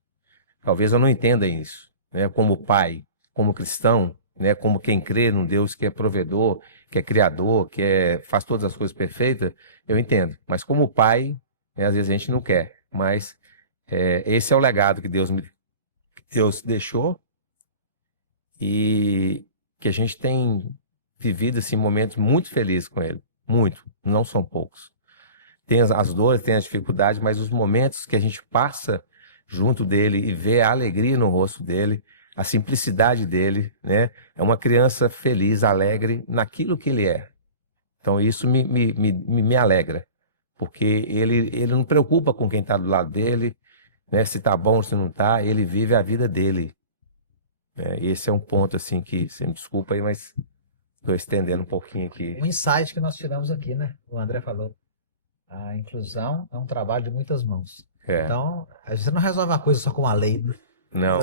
Talvez eu não entenda isso, né, como pai, como cristão, né, como quem crê num Deus que é provedor, que é criador, faz todas as coisas perfeitas, eu entendo. Mas como pai, né, às vezes a gente não quer, mas esse é o legado que Deus deixou e que a gente tem vivido assim, momentos muito felizes com ele. Muito, não são poucos. Tem as dores, tem as dificuldades, mas os momentos que a gente passa junto dele e vê a alegria no rosto dele, a simplicidade dele, né? É uma criança feliz, alegre naquilo que ele é. Então isso me alegra, porque ele não preocupa com quem está do lado dele, né, se tá bom, se não tá, ele vive a vida dele. Esse é um ponto assim que, você me desculpa aí, mas estou estendendo um pouquinho aqui. Um insight que nós tiramos aqui, né? O André falou. A inclusão é um trabalho de muitas mãos. Então, a gente não resolve uma coisa só com a lei. Não.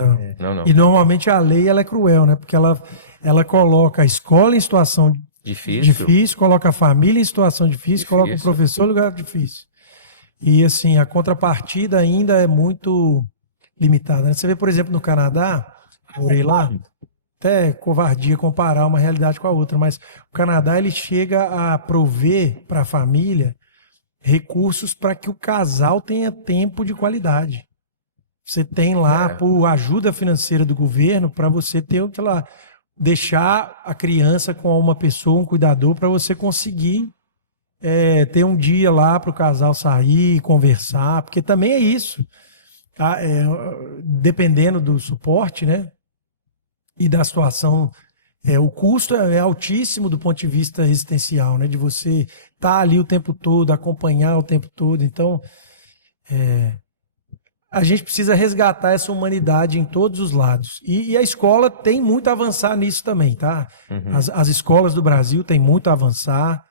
E normalmente a lei ela é cruel, né? Porque ela coloca a escola em situação difícil, coloca a família em situação difícil, coloca o professor em lugar difícil. E assim, a contrapartida ainda é muito limitada. Né? Você vê, por exemplo, no Canadá, morei lá, até covardia comparar uma realidade com a outra, mas o Canadá ele chega a prover para a família recursos para que o casal tenha tempo de qualidade. Você tem lá, por ajuda financeira do governo, para você ter, sei lá, deixar a criança com uma pessoa, um cuidador, para você conseguir ter um dia lá para o casal sair, conversar, porque também é isso. Tá? Dependendo do suporte, né? E da situação, o custo é altíssimo do ponto de vista existencial, né? De você estar ali o tempo todo, acompanhar o tempo todo. Então, a gente precisa resgatar essa humanidade em todos os lados. E a escola tem muito a avançar nisso também, tá? Uhum. As escolas do Brasil têm muito a avançar.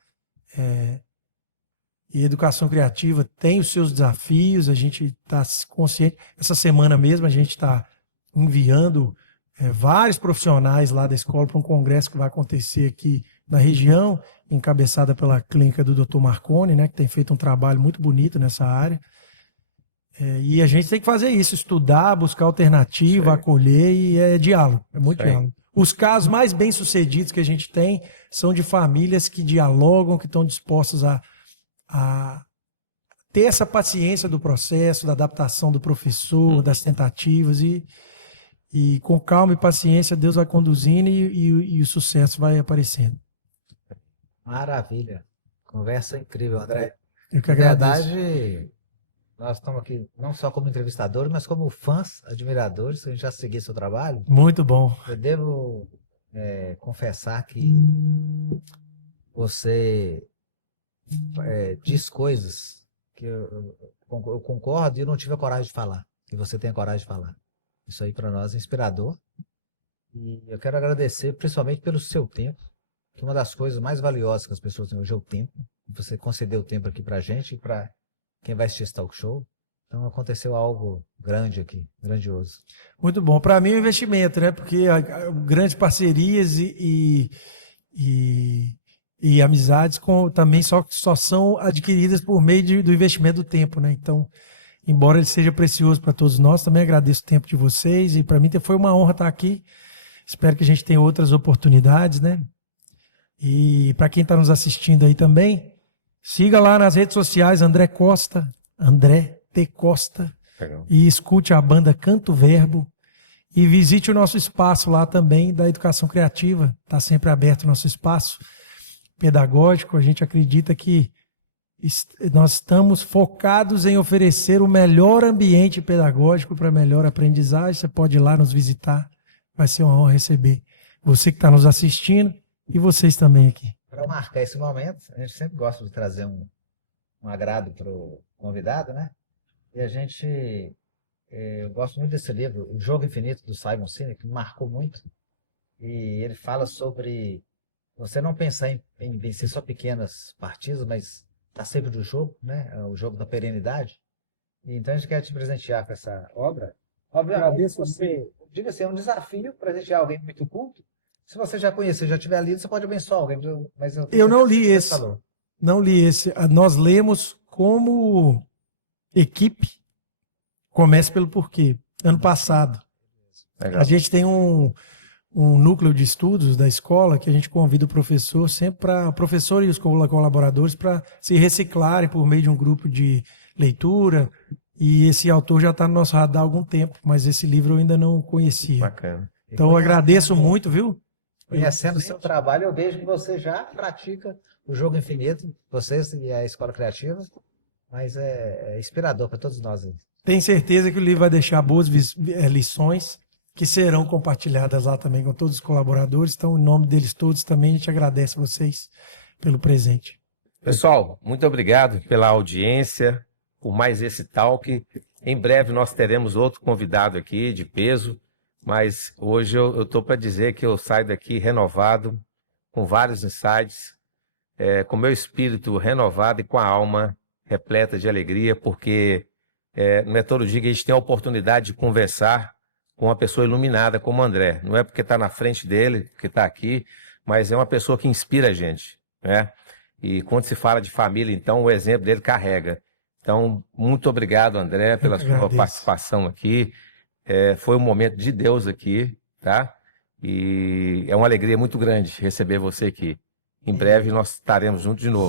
E educação criativa tem os seus desafios, a gente está consciente. Essa semana mesmo a gente está enviando vários profissionais lá da escola para um congresso que vai acontecer aqui na região, encabeçada pela clínica do Dr. Marconi, né, que tem feito um trabalho muito bonito nessa área. E a gente tem que fazer isso, estudar, buscar alternativa, acolher, e é diálogo, é muito diálogo. Os casos mais bem-sucedidos que a gente tem são de famílias que dialogam, que estão dispostas a ter essa paciência do processo, da adaptação do professor, das tentativas, e E com calma e paciência, Deus vai conduzindo e o sucesso vai aparecendo. Maravilha. Conversa incrível, André. Eu que Na agradeço. verdade, nós estamos aqui não só como entrevistadores, mas como fãs, admiradores. A gente já seguiu seu trabalho. Muito bom. Eu devo confessar que você diz coisas que eu concordo e eu não tive a coragem de falar. E você tem a coragem de falar. Isso aí para nós é inspirador. E eu quero agradecer principalmente pelo seu tempo, que uma das coisas mais valiosas que as pessoas têm hoje é o tempo. Você concedeu o tempo aqui pra gente e para quem vai assistir esse talk show. Então aconteceu algo grande aqui, grandioso. Muito bom. Para mim é um investimento, né? Porque grandes parcerias e amizades também só são adquiridas por meio do investimento do tempo, né? Então, embora ele seja precioso para todos nós, também agradeço o tempo de vocês e para mim foi uma honra estar aqui. Espero que a gente tenha outras oportunidades, né? E para quem está nos assistindo aí também, siga lá nas redes sociais André T. Costa, Legal. e escute a banda Canto Verbo e visite o nosso espaço lá também da Educação Criativa. Está sempre aberto o nosso espaço pedagógico. A gente acredita que nós estamos focados em oferecer o melhor ambiente pedagógico para melhor aprendizagem. Você pode ir lá nos visitar. Vai ser uma honra receber você que está nos assistindo e vocês também aqui. Para marcar esse momento, a gente sempre gosta de trazer um agrado para o convidado, né? E a gente, eu gosto muito desse livro, O Jogo Infinito, do Simon Sinek, que me marcou muito. E ele fala sobre você não pensar em vencer só pequenas partidas, mas estar sempre no jogo, né? O jogo da perenidade. E então a gente quer te presentear com essa obra. Obviamente, diga assim, é um desafio presentear alguém muito culto. Se você já conhecer, já tiver lido, você pode abençoar alguém. Mas Eu não li esse. Falou. Não li esse. Nós lemos como equipe. Comece pelo porquê. Ano passado, Legal. a gente tem um núcleo de estudos da escola que a gente convida o professor sempre para o professor e os colaboradores para se reciclarem por meio de um grupo de leitura. E esse autor já está no nosso radar há algum tempo, mas esse livro eu ainda não conhecia. Bacana. Então eu agradeço muito, viu? Conhecendo o seu trabalho, eu vejo que você já pratica o Jogo Infinito, vocês e a Escola Criativa, mas é inspirador para todos nós. Tenho certeza que o livro vai deixar boas lições que serão compartilhadas lá também com todos os colaboradores. Então, em nome deles todos também, a gente agradece vocês pelo presente. Pessoal, muito obrigado pela audiência, por mais esse talk. Em breve nós teremos outro convidado aqui de peso, mas hoje eu estou para dizer que eu saio daqui renovado, com vários insights, com meu espírito renovado e com a alma repleta de alegria, porque não é todo dia que a gente tem a oportunidade de conversar com uma pessoa iluminada como o André. Não é porque está na frente dele, porque está aqui, mas é uma pessoa que inspira a gente, né? E quando se fala de família, então, o exemplo dele carrega. Então, muito obrigado, André, pela sua participação aqui. Foi um momento de Deus aqui, tá? E é uma alegria muito grande receber você aqui. Em breve nós estaremos juntos de novo.